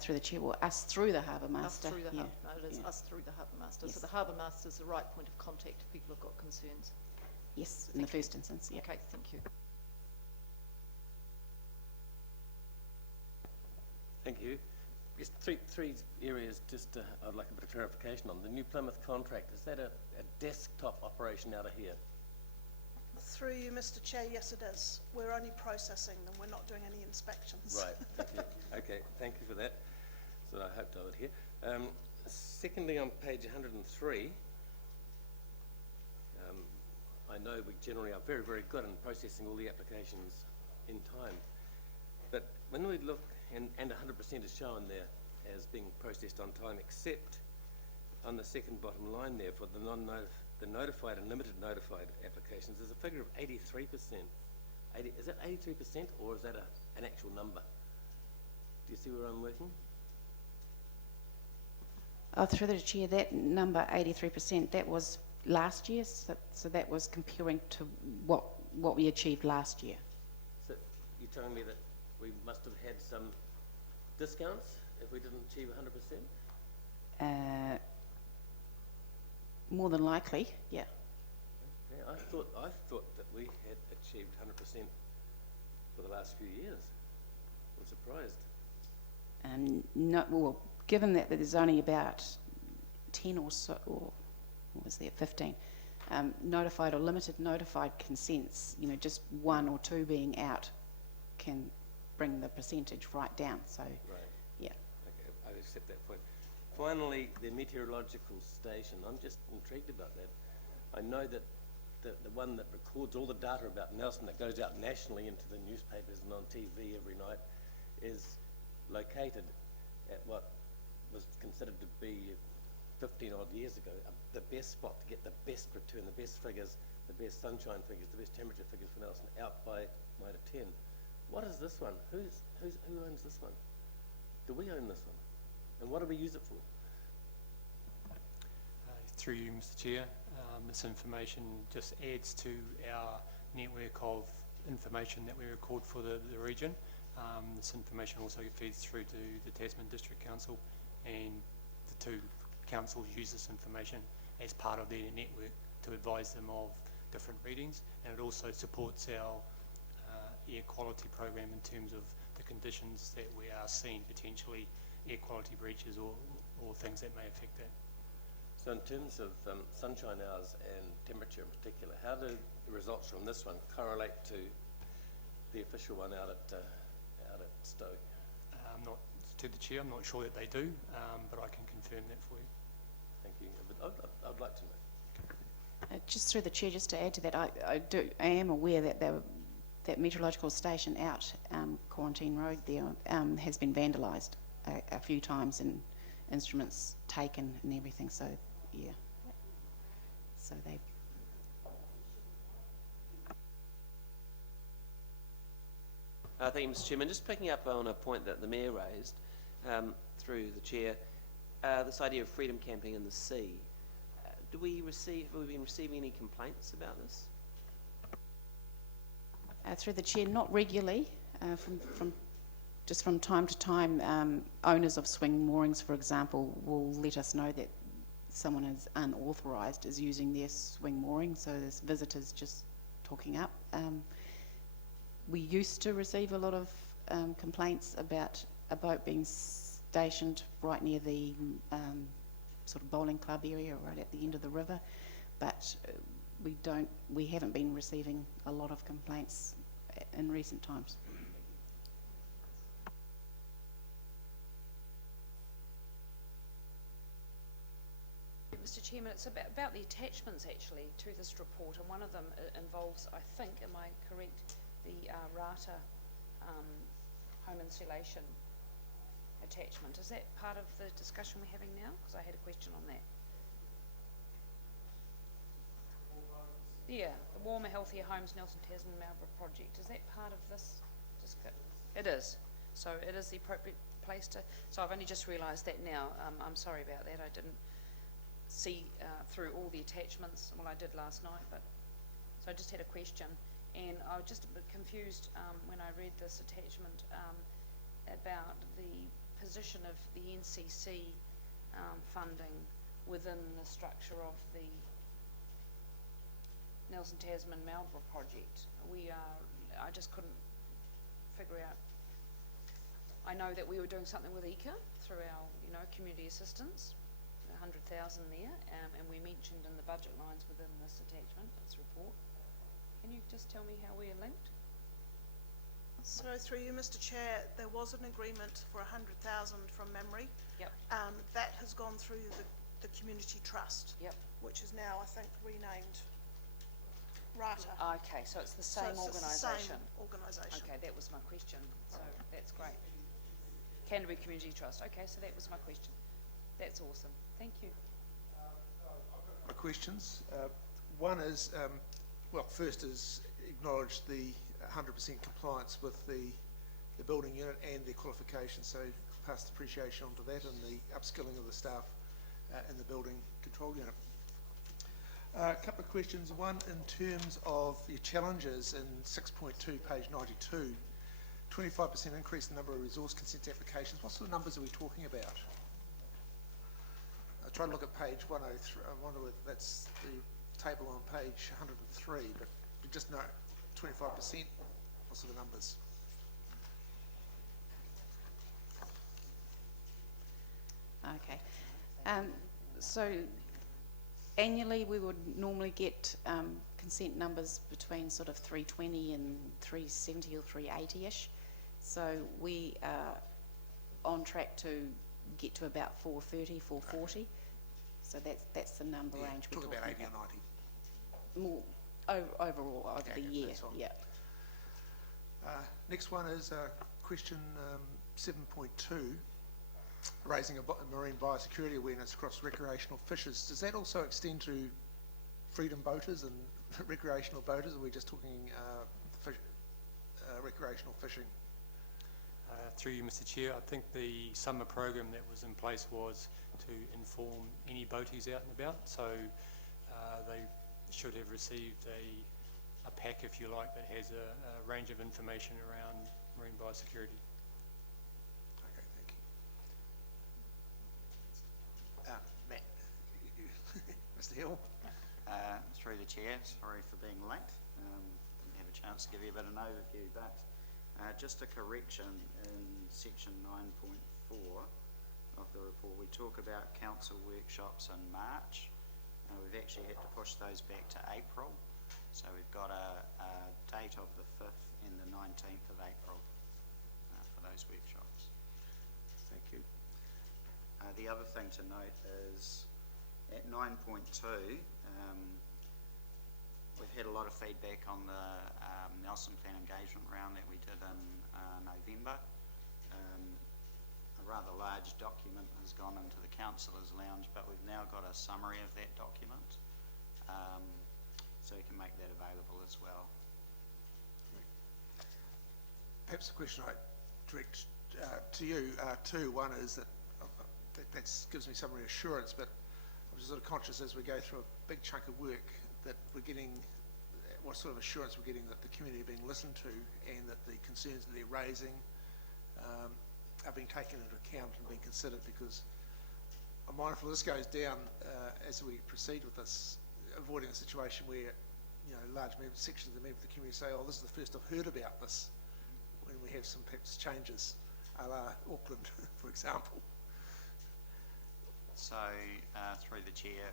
Through the chair, well, us through the harbour master. Us through the yeah. harbour, no, it is us through the harbour master. Yes. So the harbour master is the right point of contact if people have got concerns. Yes, in the first instance, yeah. Okay, thank you. Thank you. Just three areas just I'd like a bit of clarification on. The New Plymouth contract, is that a desktop operation out of here? Through you, Mr Chair, yes it is. We're only processing them, we're not doing any inspections. Right, thank you. Okay, thank you for that. So I hoped I would hear. Secondly, on page 103, I know we generally are very, very good in processing all the applications in time. But when we look, and 100% is shown there as being processed on time, except on the second bottom line there for the the notified and limited notified applications, there's a figure of 83%. Is that 83% or is that an actual number? Do you see where I'm working? Through the chair, that number 83%, that was last year, so that was comparing to what we achieved last year. So you're telling me that we must have had some discounts if we didn't achieve 100%? More than likely, yeah. Yeah, I thought that we had achieved 100% for the last few years. I'm surprised. No, well, given that there's only about 10 or so, or what was there, 15, notified or limited notified consents, just one or two being out can bring the percentage right down. So, right. Yeah. Okay, I accept that point. Finally, the meteorological station. I'm just intrigued about that. I know that the one that records all the data about Nelson that goes out nationally into the newspapers and on TV every night is located at what was considered to be 15 odd years ago the best spot to get the best return, the best figures, the best sunshine figures, the best temperature figures for Nelson, out by Mitre 10. What is this one? Who owns this one? Do we own this one? And what do we use it for? Through you, Mr Chair, this information just adds to our network of information that we record for the region. This information also feeds through to the Tasman District Council, and the two councils use this information as part of their network to advise them of different readings, and it also supports our air quality program in terms of the conditions that we are seeing, potentially air quality breaches or things that may affect that. So in terms of sunshine hours and temperature in particular, how do the results from this one correlate to the official one out at Stoke? Not to the chair, I'm not sure that they do, but I can confirm that for you. Thank you. But I'd like to know. Just through the chair, just to add to that, I am aware that that meteorological station out Quarantine Road there has been vandalised a few times and instruments taken and everything. So yeah, so they. Thank you, Mr Chairman. Just picking up on a point that the Mayor raised through the Chair, this idea of freedom camping in the sea. Have we been receiving any complaints about this? Through the chair, not regularly, from just from time to time, owners of swing moorings, for example, will let us know that someone is unauthorised is using their swing mooring, so there's visitors just talking up. We used to receive a lot of complaints about a boat being stationed right near the sort of bowling club area, right at the end of the river, but we haven't been receiving a lot of complaints in recent times. Mr. Chairman, it's about the attachments actually to this report, and one of them involves, I think, am I correct, the Rata home installation attachment. Is that part of the discussion we're having now? Because I had a question on that. Yeah, the Warmer, Healthier Homes Nelson Tasman Marlborough project. Is that part of this? It is. So it is the appropriate place to. So I've only just realised that now. I'm sorry about that. I didn't see through all the attachments. Well, I did last night, but so I just had a question, and I was just a bit confused when I read this attachment about the position of the NCC funding within the structure of the Nelson Tasman Marlborough project. I just couldn't figure out. I know that we were doing something with ECA through our, community assistance, 100,000 there, and we mentioned in the budget lines within this attachment, this report. Can you just tell me how we are linked? So through you, Mr. Chair, there was an agreement for 100,000 from memory. Yep. That has gone through the community trust. Yep. Which is now, I think, renamed Rata. Okay, so it's the same organisation. Same organisation. Okay, that was my question. So that's great. Canterbury Community Trust. Okay, so that was my question. That's awesome. Thank you. My questions. One is, first is acknowledge the 100% compliance with the building unit and their qualifications, so pass the appreciation on to that and the upskilling of the staff in the building control unit. A couple of questions. One, in terms of your challenges in 6.2, page 92, 25% increase in the number of resource consent applications. What sort of numbers are we talking about? I try to look at page 103. I wonder if that's the table on page 103, but we just know 25%. What sort of numbers? Okay. So annually we would normally get consent numbers between sort of 320 and 370 or 380-ish. So we are on track to get to about 430, 440. So that's the number range we're talking about. Talk about 80 or 90? More overall over the year, yeah. Next one is question 7.2, raising a marine biosecurity awareness across recreational fishers. Does that also extend to freedom boaters and recreational boaters, or are we just talking recreational fishing? Through you, Mr. Chair, I think the summer program that was in place was to inform any boaties out and about, so they should have received a pack, if you like, that has a range of information around marine biosecurity. Okay, thank you. Matt. Mr. Hill. Through the chair, sorry for being late. Didn't have a chance to give you a bit of an overview, but just a correction in section 9.4 of the report. We talk about council workshops in March. We've actually had to push those back to April. So we've got a date of the 5th and the 19th of April for those workshops. Thank you. The other thing to note is at 9.2, we've had a lot of feedback on the Nelson Plan engagement round that we did in November. A rather large document has gone into the councillors' lounge, but we've now got a summary of that document, so you can make that available as well. Perhaps a question I direct to you too. One is that gives me some reassurance, but I'm just sort of conscious as we go through a big chunk of work that we're getting, what sort of assurance we're getting that the community are being listened to and that the concerns that they're raising are being taken into account and being considered, because I'm mindful this goes down as we proceed with this, avoiding a situation where, you know, large sections of the member of the community say, oh, this is the first I've heard about this, when we have some perhaps changes, a la Auckland, for example. So, through the chair,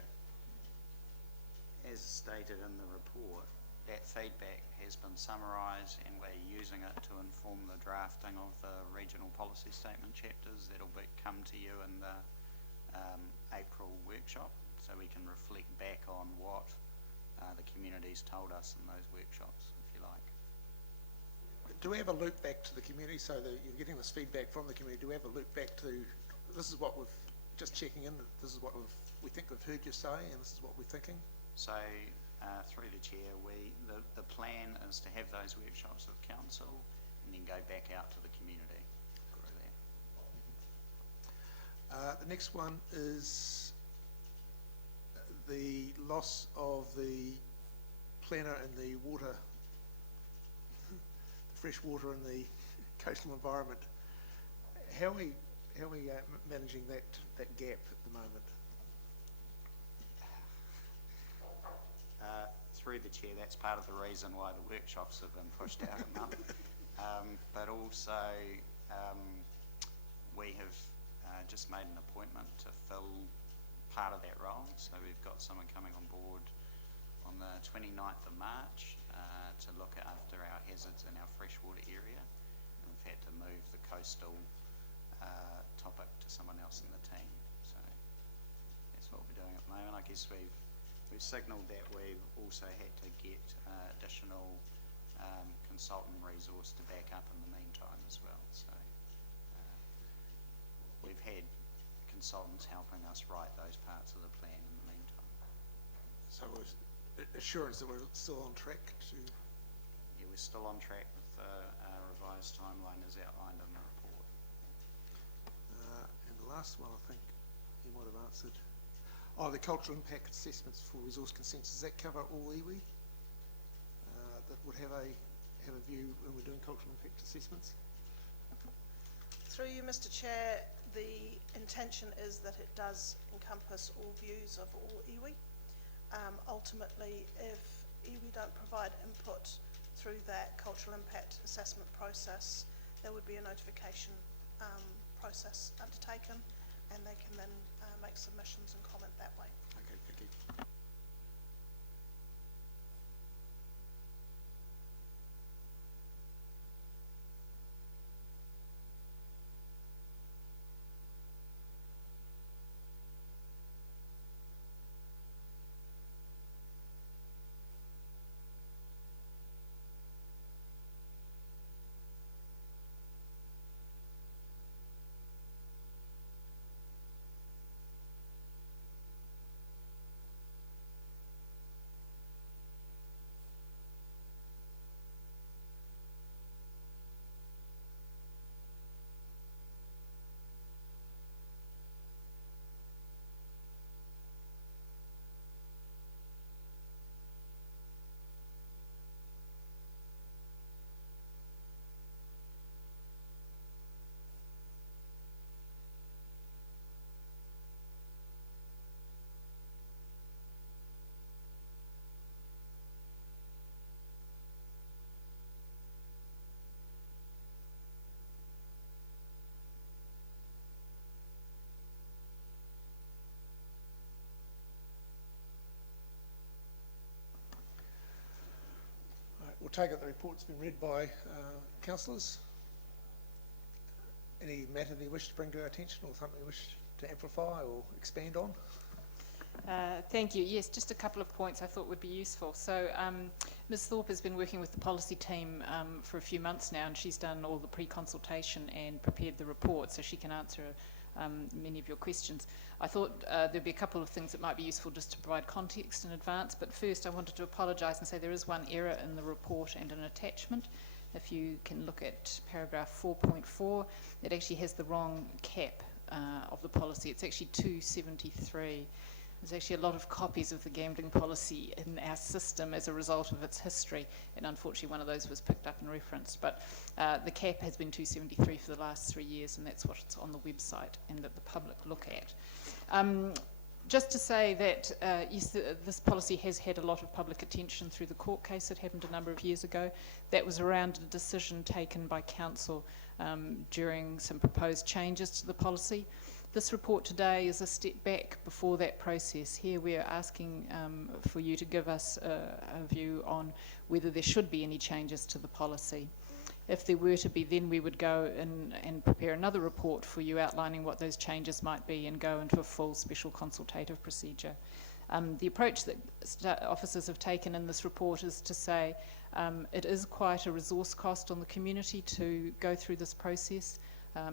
as stated in the report, that feedback has been summarised and we're using it to inform the drafting of the regional policy statement chapters that'll come to you in the April workshop, so we can reflect back on what the community's told us in those workshops, if you like. Do we have a loop back to the community, so that you're getting this feedback from the community? Do we have a loop back to, this is what we've, just checking in, this is what we think we've heard you say, and this is what we're thinking? So, through the chair, the plan is to have those workshops with council and then go back out to the community. The next one is the loss of the planner and the water, the fresh water in the coastal environment. How are we managing that gap at the moment? Through the chair, that's part of the reason why the workshops have been pushed out a month. But also, we have just made an appointment to fill part of that role. So we've got someone coming on board on the 29th of March to look after our hazards in our freshwater area. And we've had to move the coastal topic to someone else in the team. So that's what we're doing at the moment. I guess we've signalled that we've also had to get additional consultant resource to back up in the meantime as well. So we've had consultants helping us write those parts of the plan in the meantime. So assurance that we're still on track to... Yeah, we're still on track with the revised timeline as outlined in the report. And the last one, I think you might have answered. Oh, the cultural impact assessments for resource consents. Does that cover all iwi that would have a view when we're doing cultural impact assessments? Through you, Mr. Chair, the intention is that it does encompass all views of all iwi. Ultimately, if iwi don't provide input through that cultural impact assessment process, there would be a notification process undertaken, and they can then make submissions and comment that way. Okay, thank you. We'll take it the report's been read by councillors. Any matter they wish to bring to our attention, or something they wish to amplify or expand on? Thank you. Yes, just a couple of points I thought would be useful. So Ms Thorpe has been working with the policy team for a few months now, and she's done all the pre-consultation and prepared the report, so she can answer many of your questions. I thought there'd be a couple of things that might be useful just to provide context in advance, but first I wanted to apologise and say there is one error in the report and an attachment. If you can look at paragraph 4.4, it actually has the wrong cap of the policy. It's actually 273. There's actually a lot of copies of the gambling policy in our system as a result of its history, and unfortunately one of those was picked up and referenced. But the cap has been 273 for the last 3 years, and that's what's on the website and that the public look at. Just to say that, yes, this policy has had a lot of public attention through the court case that happened a number of years ago. That was around a decision taken by council during some proposed changes to the policy. This report today is a step back before that process. Here we are asking for you to give us a view on whether there should be any changes to the policy. If there were to be, then we would go in and prepare another report for you outlining what those changes might be and go into a full special consultative procedure. The approach that officers have taken in this report is to say it is quite a resource cost on the community to go through this process.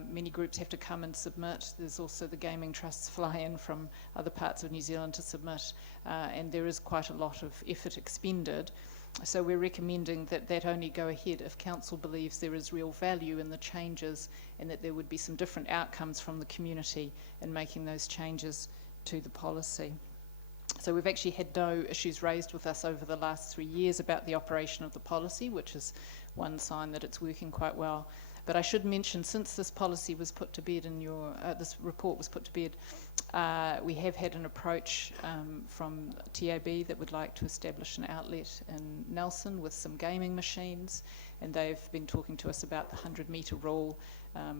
Many groups have to come and submit. There's also the gaming trusts fly in from other parts of New Zealand to submit, and there is quite a lot of effort expended. So we're recommending that that only go ahead if council believes there is real value in the changes and that there would be some different outcomes from the community in making those changes to the policy. So we've actually had no issues raised with us over the last 3 years about the operation of the policy, which is one sign that it's working quite well. But I should mention, since this policy was put to bed in your, this report was put to bed, we have had an approach from TAB that would like to establish an outlet in Nelson with some gaming machines, and they've been talking to us about the 100-metre rule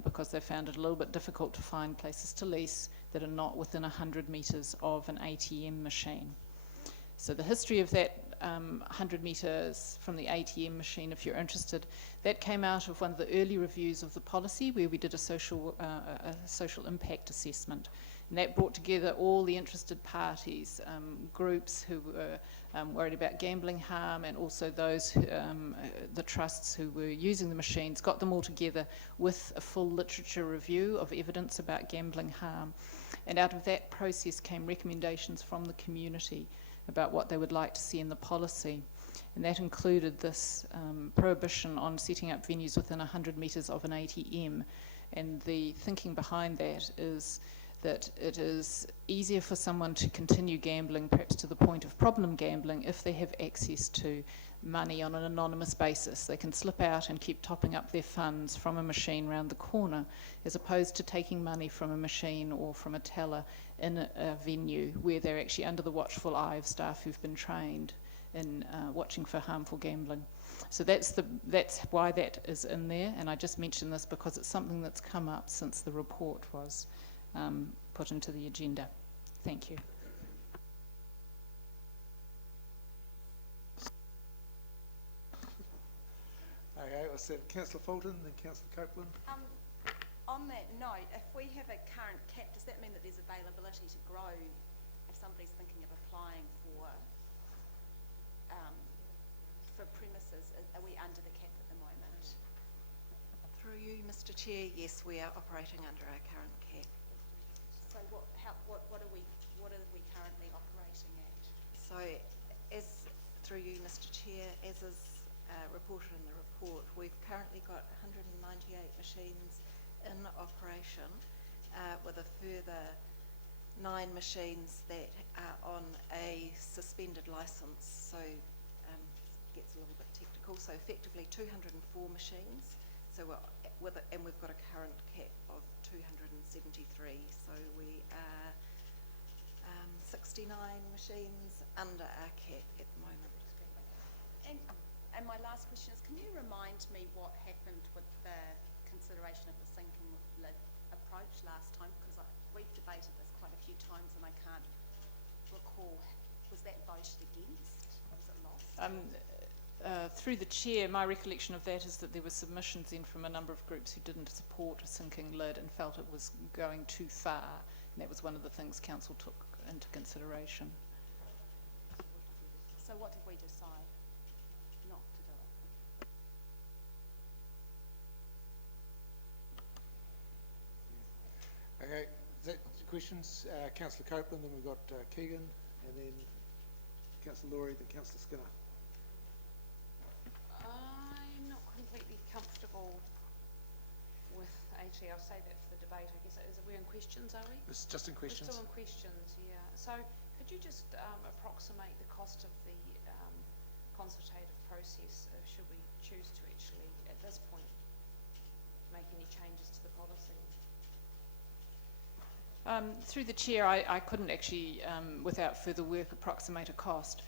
because they found it a little bit difficult to find places to lease that are not within 100 metres of an ATM machine. So the history of that 100 metres from the ATM machine, if you're interested, that came out of one of the early reviews of the policy where we did a social impact assessment. And that brought together all the interested parties, groups who were worried about gambling harm, and also those, the trusts who were using the machines, got them all together with a full literature review of evidence about gambling harm. And out of that process came recommendations from the community about what they would like to see in the policy. And that included this prohibition on setting up venues within 100 metres of an ATM. And the thinking behind that is that it is easier for someone to continue gambling, perhaps to the point of problem gambling, if they have access to money on an anonymous basis. They can slip out and keep topping up their funds from a machine round the corner, as opposed to taking money from a machine or from a teller in a venue where they're actually under the watchful eye of staff who've been trained in watching for harmful gambling. So that's why that is in there, and I just mention this because it's something that's come up since the report was put into the agenda. Thank you. Okay, we'll set Councillor Fulton, then Councillor Copeland. On that note, if we have a current cap, does that mean that there's availability to grow if somebody's thinking of applying for premises? Are we under the cap at the moment? Through you, Mr. Chair, yes, we are operating under our current cap. So what are we currently operating at? So, through you, Mr. Chair, as is reported in the report, we've currently got 198 machines in operation, with a further 9 machines that are on a suspended licence. So, it gets a little bit technical. So, effectively 204 machines. So, and we've got a current cap of 273. So, we are 69 machines under our cap at the moment. And my last question is, can you remind me what happened with the consideration of the sinking lid approach last time? Because we've debated this quite a few times and I can't recall. Was that voted against? Was it lost? Through the chair, my recollection of that is that there were submissions in from a number of groups who didn't support a sinking lid and felt it was going too far. And that was one of the things council took into consideration. So what did we decide not to do it? Okay, is that the questions? Councillor Copeland, then we've got Keegan, and then Councillor Laurie, then Councillor Skinner. I'm not completely comfortable with, actually I'll say that for the debate, I guess. We're in questions, are we? It's just in questions. We're still in questions, yeah. So Could you just approximate the cost of the consultative process, should we choose to actually, at this point, make any changes to the policy? Through the chair, I couldn't actually, without further work, approximate a cost.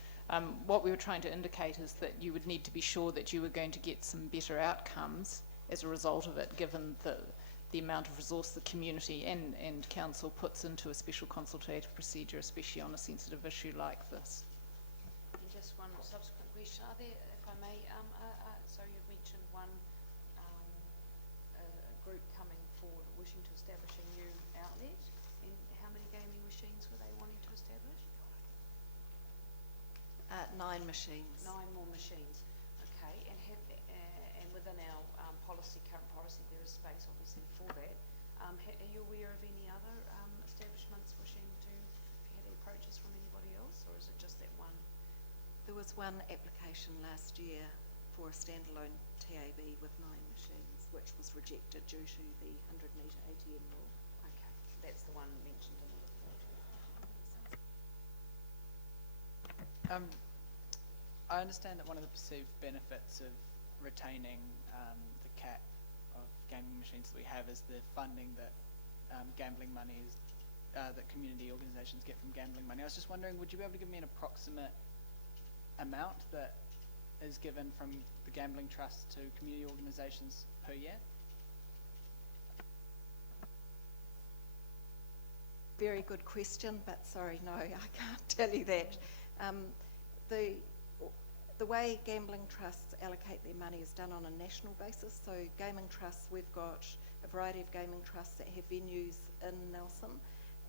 What we were trying to indicate is that you would need to be sure that you were going to get some better outcomes as a result of it, given the amount of resource the community and council puts into a special consultative procedure, especially on a sensitive issue like this. And just one subsequent question, are there, if I may, so you've mentioned one a group coming forward wishing to establish a new outlet, and how many gaming machines were they wanting to establish? 9 machines. 9 more machines, okay, and within our current policy, there is space obviously for that. Are you aware of any other establishments wishing to, have you had any approaches from anybody else, or is it just that one? There was one application last year for a standalone TAB with 9 machines, which was rejected due to the 100-metre ATM rule. Okay, that's the one mentioned in the report. I understand that one of the perceived benefits of retaining the cap of gaming machines that we have is the funding that gambling money is, that community organisations get from gambling money. I was just wondering, would you be able to give me an approximate amount that is given from the gambling trust to community organisations per year? Very good question, but sorry, no, I can't tell you that. The way gambling trusts allocate their money is done on a national basis. So gaming trusts, we've got a variety of gaming trusts that have venues in Nelson,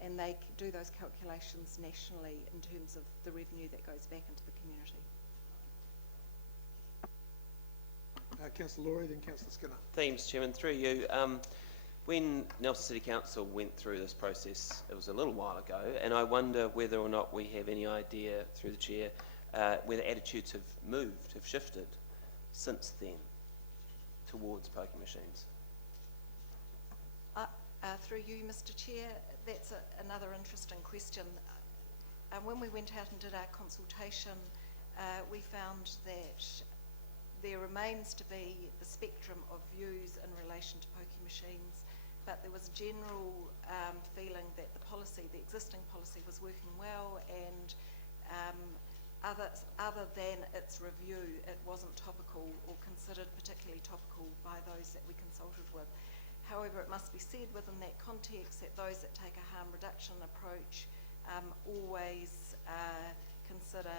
and they do those calculations nationally in terms of the revenue that goes back into the community. Councillor Laurie, then Councillor Skinner. Thanks, Chairman. Through you, when Nelson City Council went through this process, it was a little while ago, and I wonder whether or not we have any idea, through the Chair, whether attitudes have moved, have shifted since then towards poker machines. Through you, Mr. Chair, that's another interesting question. When we went out and did our consultation, we found that there remains to be the spectrum of views in relation to poker machines, but there was a general feeling that the existing policy was working well, and other than its review, it wasn't topical or considered particularly topical by those that we consulted with. However, it must be said within that context that those that take a harm reduction approach always consider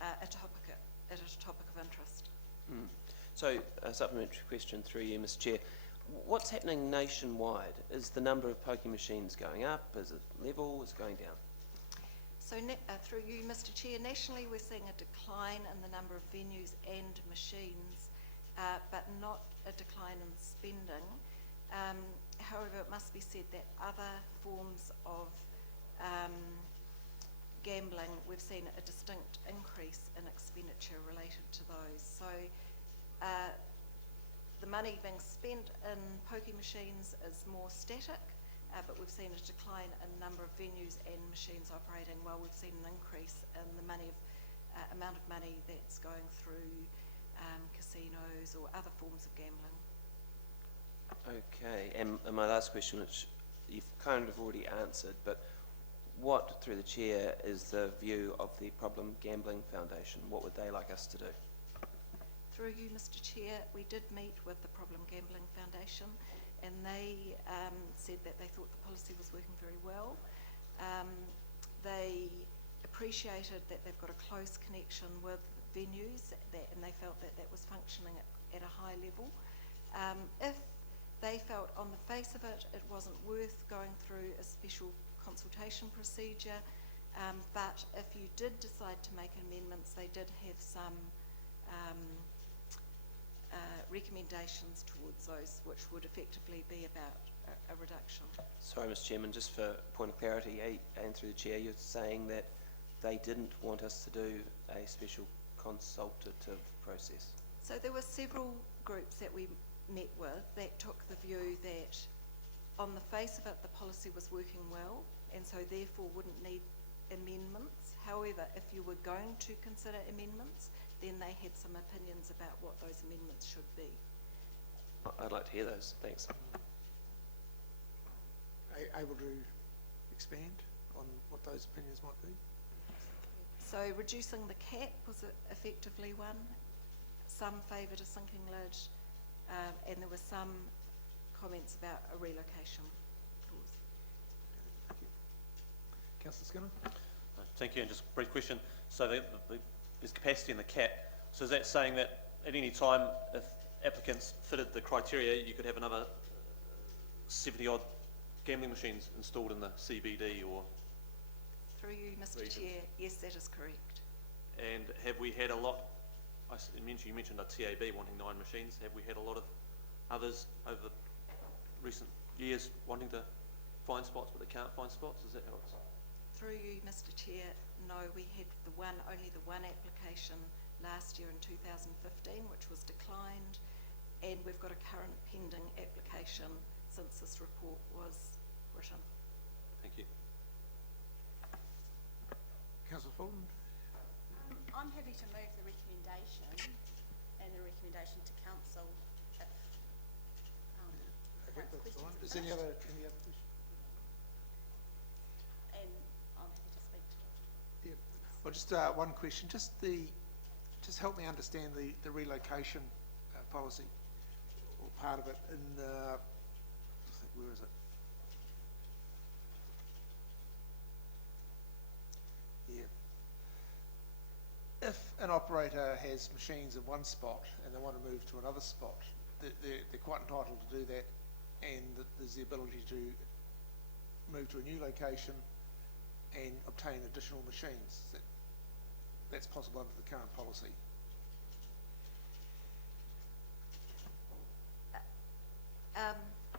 it a topic of interest. So, a supplementary question through you, Mr. Chair. What's happening nationwide? Is the number of poker machines going up? Is it level? Is it going down? So through you, Mr. Chair, nationally we're seeing a decline in the number of venues and machines, but not a decline in spending. However, it must be said that other forms of gambling, we've seen a distinct increase in expenditure related to those. So the money being spent in poker machines is more static, but we've seen a decline in number of venues and machines operating, while we've seen an increase in the amount of money that's going through casinos or other forms of gambling. Okay, and my last question, which you've kind of already answered, but what, through the Chair, is the view of the Problem Gambling Foundation? What would they like us to do? Through you, Mr. Chair, we did meet with the Problem Gambling Foundation, and they said that they thought the policy was working very well. They appreciated that they've got a close connection with venues, and they felt that that was functioning at a high level. If they felt on the face of it, it wasn't worth going through a special consultation procedure, but if you did decide to make amendments, they did have some recommendations towards those, which would effectively be about a reduction. Sorry, Mr. Chairman, just for point of clarity, and through the Chair, you're saying that they didn't want us to do a special consultative process? So there were several groups that we met with that took the view that on the face of it the policy was working well, and so therefore wouldn't need amendments. However, if you were going to consider amendments, then they had some opinions about what those amendments should be. I'd like to hear those, thanks. Able to expand on what those opinions might be? So reducing the cap was effectively one. Some favoured a sinking lid, and there were some comments about a relocation clause. Thank you. Councillor Skinner? Thank you, and just a brief question. So there's capacity in the cap. So is that saying that at any time, if applicants fitted the criteria, you could have another 70-odd gambling machines installed in the CBD or? Through you, Mr. regions? Chair, yes, that is correct. And have we had a lot, you mentioned a TAB wanting 9 machines. Have we had a lot of others over recent years wanting to find spots but they can't find spots? Is that how it's? Through you, Mr. Chair, no, we had only the one application last year in 2015, which was declined, and we've got a current pending application since this report was written. Thank you. Councillor Fulton? I'm happy to move the recommendation and the recommendation to council if Okay, that's questions fine. are Is there any other finished. questions? And I'm happy to speak to it. Yeah. Well, just one question. Just help me understand the relocation policy, or part of it. In I think, where is it? Yeah. If an operator has machines in one spot and they want to move to another spot, they're quite entitled to do that, and there's the ability to move to a new location and obtain additional machines. That's possible under the current policy.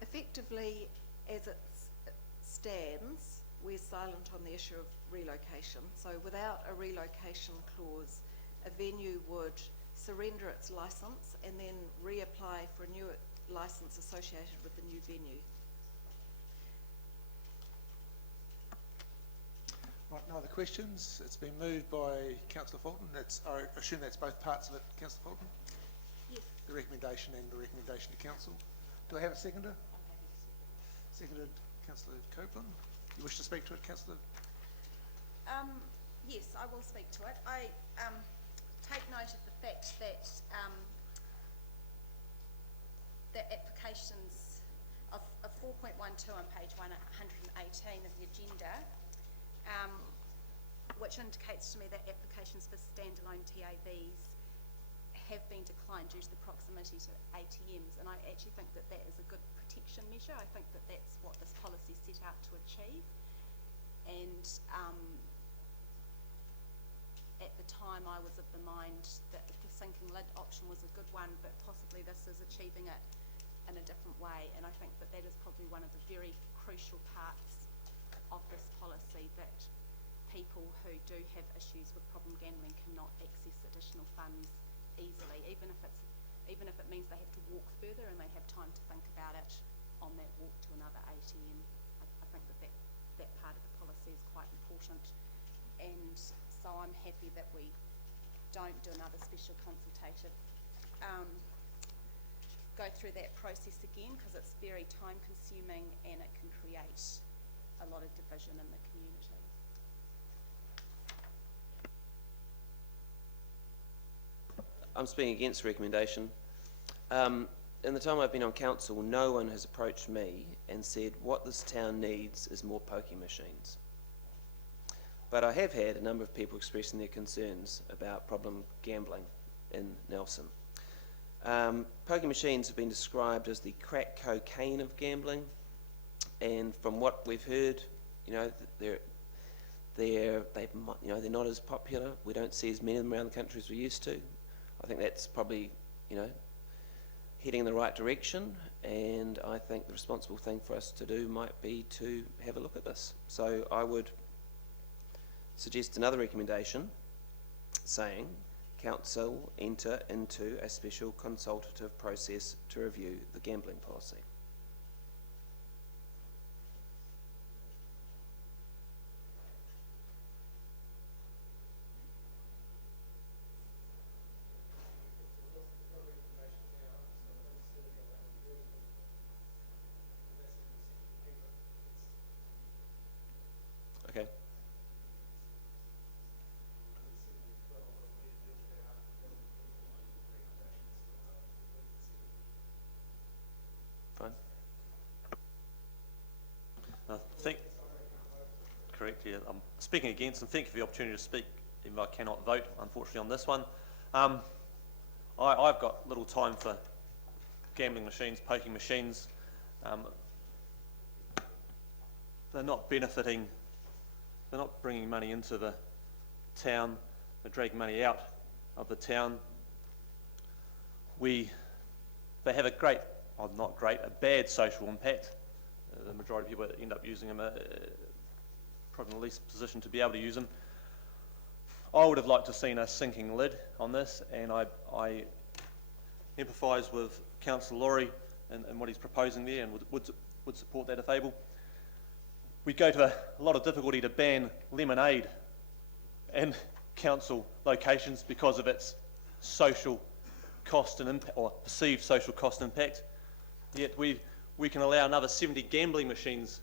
Effectively, as it stands, we're silent on the issue of relocation. So without a relocation clause, a venue would surrender its licence and then reapply for a new licence associated with the new venue. Right, no other questions? It's been moved by Councillor Fulton. I assume that's both parts of it, Councillor Fulton? Yes. The recommendation and the recommendation to council. Do I have a seconder? Seconded, Councillor Copeland. You wish to speak to it, Councillor? Yes, I will speak to it. I take note of the fact that the applications of 4.12 on page 118 of the agenda, which indicates to me that applications for standalone TAVs have been declined due to the proximity to ATMs, and I actually think that that is a good protection measure. I think that that's what this policy set out to achieve, and at the time I was of the mind that the sinking lid option was a good one, but possibly this is achieving it in a different way, and I think that that is probably one of the very crucial parts of this policy, that people who do have issues with problem gambling cannot access additional funds easily, even if it means they have to walk further and they have time to think about it on that walk to another ATM. I think that part of the policy is quite important, and so I'm happy that we don't do another special consultative go through that process again, because it's very time consuming and it can create a lot of division in the community. I'm speaking against the recommendation. In the time I've been on council, no one has approached me and said what this town needs is more pokie machines. But I have had a number of people expressing their concerns about problem gambling in Nelson. Pokie machines have been described as the crack cocaine of gambling, and from what we've heard, they're not as popular. We don't see as many of them around the country as we used to. I think that's probably, heading in the right direction, and I think the responsible thing for us to do might be to have a look at this. So I would suggest another recommendation saying council enter into a special consultative process to review the gambling policy. correct here. I'm speaking against, and thank you for the opportunity to speak, even though I cannot vote, unfortunately, on this one. I've got little time for gambling machines, poking machines. They're not benefiting, they're not bringing money into the town, they're dragging money out of the town. They have a great, or not great, a bad social impact. The majority of people that end up using them are probably in the least position to be able to use them. I would have liked to have seen a sinking lid on this, and I empathise with Councillor Laurie and what he's proposing there, and would support that if able. We go to a lot of difficulty to ban lemonade in council locations because of its social cost and impact, or perceived social cost impact. Yet we can allow another 70 gambling machines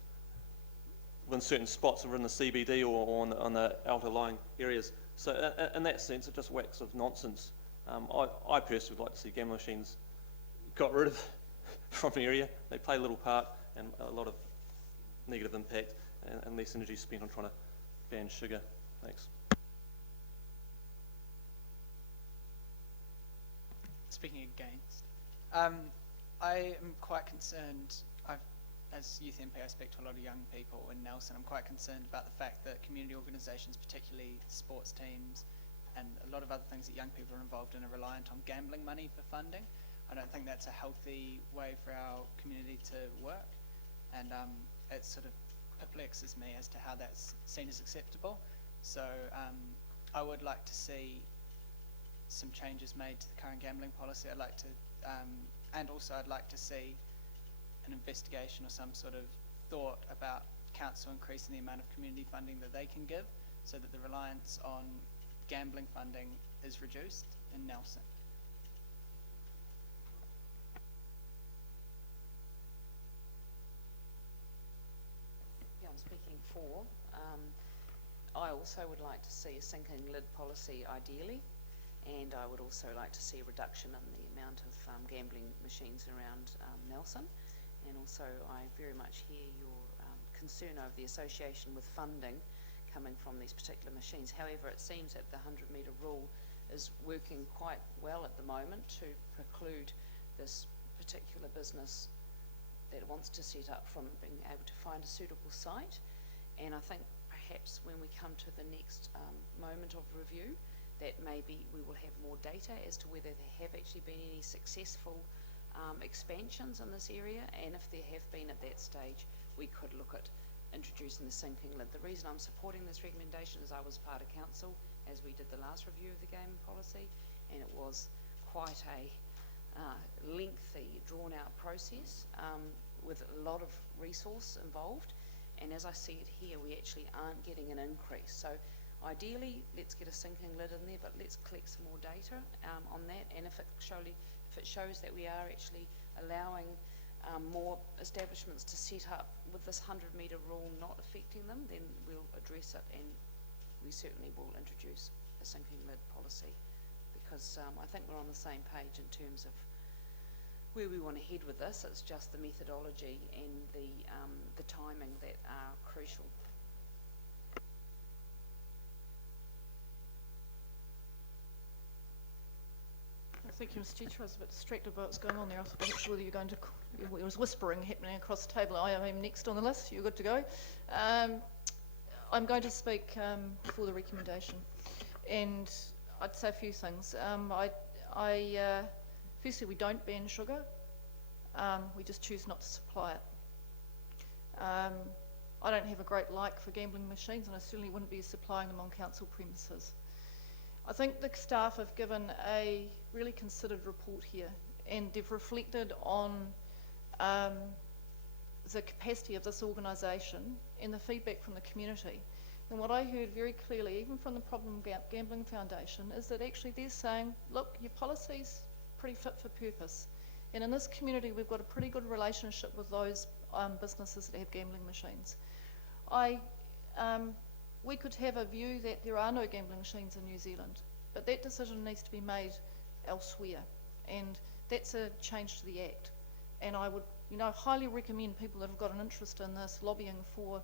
within certain spots within the CBD or on the outer lying areas. So in that sense, it just whacks of nonsense. I personally would like to see gambling machines got rid of from the area. They play a little part and a lot of negative impact and less energy spent on trying to ban sugar. Thanks. Speaking against, I am quite concerned. As youth MP, I speak to a lot of young people in Nelson. I'm quite concerned about the fact that community organisations, particularly sports teams, and a lot of other things that young people are involved in, are reliant on gambling money for funding. I don't think that's a healthy way for our community to work, and it sort of perplexes me as to how that's seen as acceptable. So I would like to see some changes made to the current gambling policy. I'd like to, and also I'd like to see an investigation or some sort of thought about council increasing the amount of community funding that they can give, so that the reliance on gambling funding is reduced in Nelson. Yeah, I'm speaking for. I also would like to see a sinking lid policy ideally, and I would also like to see a reduction in the amount of gambling machines around Nelson. And also I very much hear your concern over the association with funding coming from these particular machines. However, it seems that the 100-metre rule is working quite well at the moment to preclude this particular business that wants to set up from being able to find a suitable site. And I think perhaps when we come to the next moment of review, that maybe we will have more data as to whether there have actually been any successful expansions in this area, and if there have been at that stage, we could look at introducing the sinking lid. The reason I'm supporting this recommendation is I was part of council as we did the last review of the gaming policy, and it was quite a lengthy, drawn-out process with a lot of resource involved, and as I see it here, we actually aren't getting an increase. So ideally, let's get a sinking lid in there, but let's collect some more data on that, and if it shows that we are actually allowing more establishments to set up with this 100-metre rule not affecting them, then we'll address it, and we certainly will introduce a sinking lid policy, because I think we're on the same page in terms of where we want to head with this. It's just the methodology and the timing that are crucial. Thank you, Mr. Teacher. I was a bit distracted by what's going on there. I wasn't sure whether you're going to... There was whispering happening across the table. I am next on the list. You're good to go. I'm going to speak for the recommendation. And I'd say a few things. Firstly, we don't ban sugar. We just choose not to supply it. I don't have a great like for gambling machines, and I certainly wouldn't be supplying them on council premises. I think the staff have given a really considered report here, and they've reflected on the capacity of this organisation and the feedback from the community. And what I heard very clearly, even from the Problem Gambling Foundation, is that actually they're saying, look, your policy's pretty fit for purpose. And in this community, we've got a pretty good relationship with those businesses that have gambling machines. We could have a view that there are no gambling machines in New Zealand, but that decision needs to be made elsewhere, and that's a change to the Act. And I would, highly recommend people that have got an interest in this lobbying for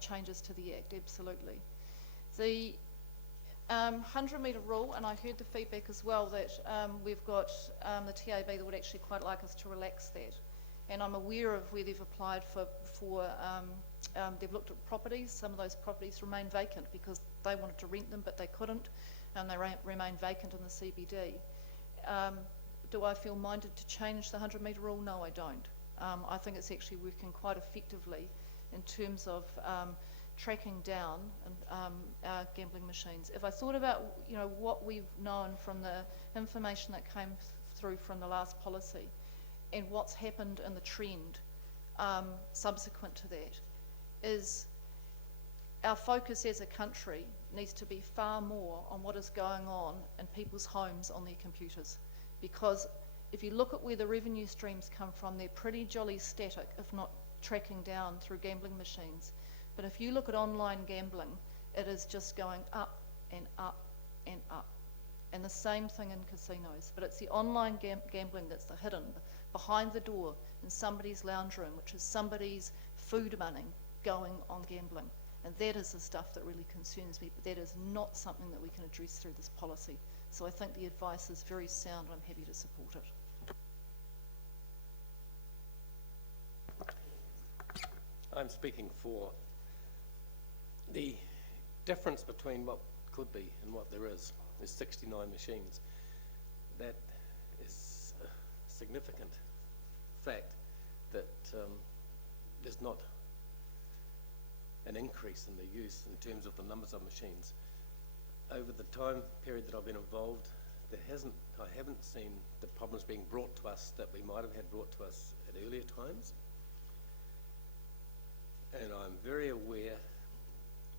changes to the Act, absolutely. The 100-metre rule, and I heard the feedback as well that we've got the TAB that would actually quite like us to relax that. And I'm aware of where they've applied they've looked at properties. Some of those properties remain vacant because they wanted to rent them but they couldn't, and they remain vacant in the CBD. Do I feel minded to change the 100-metre rule? No, I don't. I think it's actually working quite effectively in terms of tracking down our gambling machines. If I thought about what we've known from the information that came through from the last policy and what's happened in the trend subsequent to that, is our focus as a country needs to be far more on what is going on in people's homes on their computers. Because if you look at where the revenue streams come from, they're pretty jolly static, if not tracking down through gambling machines. But if you look at online gambling, it is just going up and up and up. And the same thing in casinos. But it's the online gambling that's the hidden, behind the door in somebody's lounge room, which is somebody's food money going on gambling. And that is the stuff that really concerns me, but that is not something that we can address through this policy. So I think the advice is very sound, and I'm happy to support it. I'm speaking for the difference between what could be and what there is 69 machines. That is a significant fact that there's not an increase in the use in terms of the numbers of machines. Over the time period that I've been involved, I haven't seen the problems being brought to us that we might have had brought to us at earlier times. And I'm very aware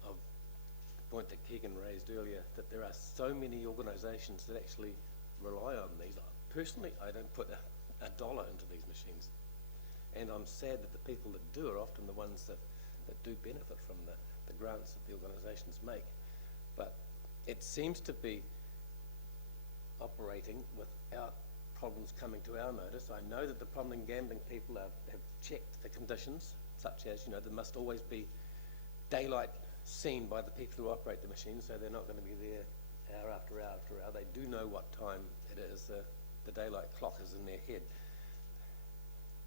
of the point that Keegan raised earlier, that there are so many organisations that actually rely on these. Personally, I don't put a dollar into these machines. And I'm sad that the people that do are often the ones that do benefit from the grants that the organisations make. But it seems to be operating without problems coming to our notice. I know that the problem in gambling people have checked the conditions, such as, there must always be daylight seen by the people who operate the machines, so they're not going to be there hour after hour after hour. They do know what time it is. The daylight clock is in their head.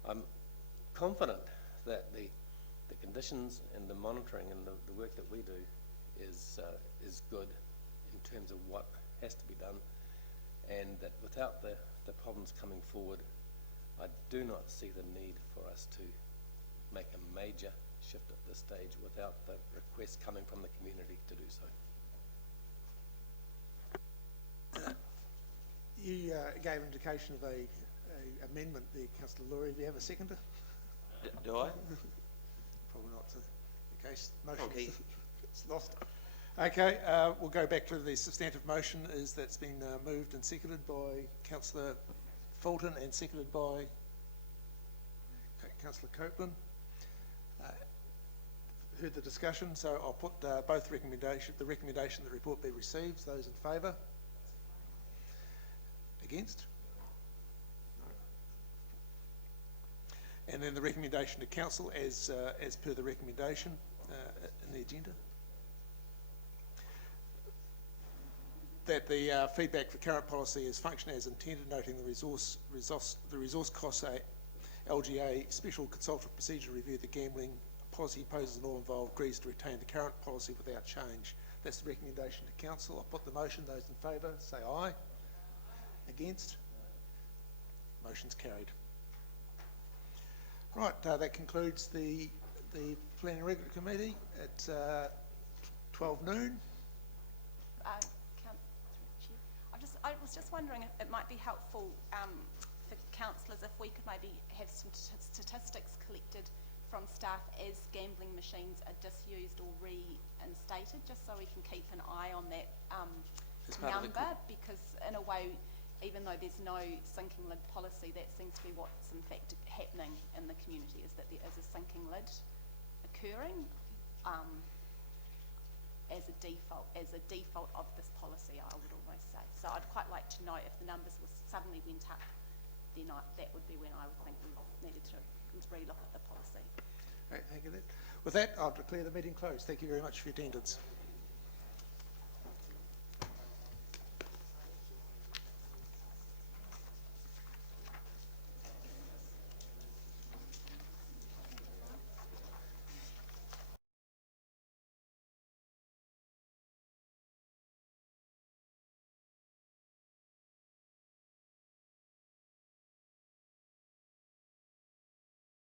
I'm confident that the conditions and the monitoring and the work that we do is good in terms of what has to be done, and that without the problems coming forward, I do not see the need for us to make a major shift at this stage without the request coming from the community to do so. You gave an indication of a amendment there, Councillor Laurie. Do you have a seconder? Do I? Probably not the case. Motion Okay. it's lost. Okay, we'll go back to the substantive motion. That's been moved and seconded by Councillor Fulton and seconded by Councillor Copeland. Heard the discussion, so I'll put both recommendation. The recommendation that the report be received. Those in favour? Against? No. And then the recommendation to council as per the recommendation in the agenda. That the feedback for current policy is function as intended, noting the resource costs LGA special consultative procedure review the gambling policy imposes an all involved, agrees to retain the current policy without change. That's the recommendation to council. I'll put the motion. Those in favour say aye. Against? Motion's carried. Right, that concludes the Planning Regulatory Committee at 12 noon. I was just wondering if it might be helpful for councillors if we could maybe have some statistics collected from staff as gambling machines are disused or reinstated, just so we can keep an eye on that number, because in a way, even though there's no sinking lid policy, that seems to be what's in fact happening in the community, is that there is a sinking lid occurring as a default of this policy, I would almost say. So I'd quite like to know if the numbers suddenly went up, then that would be when I would think we needed to relook at the policy. Right, thank you. With that, I'll declare the meeting closed. Thank you very much for your attendance.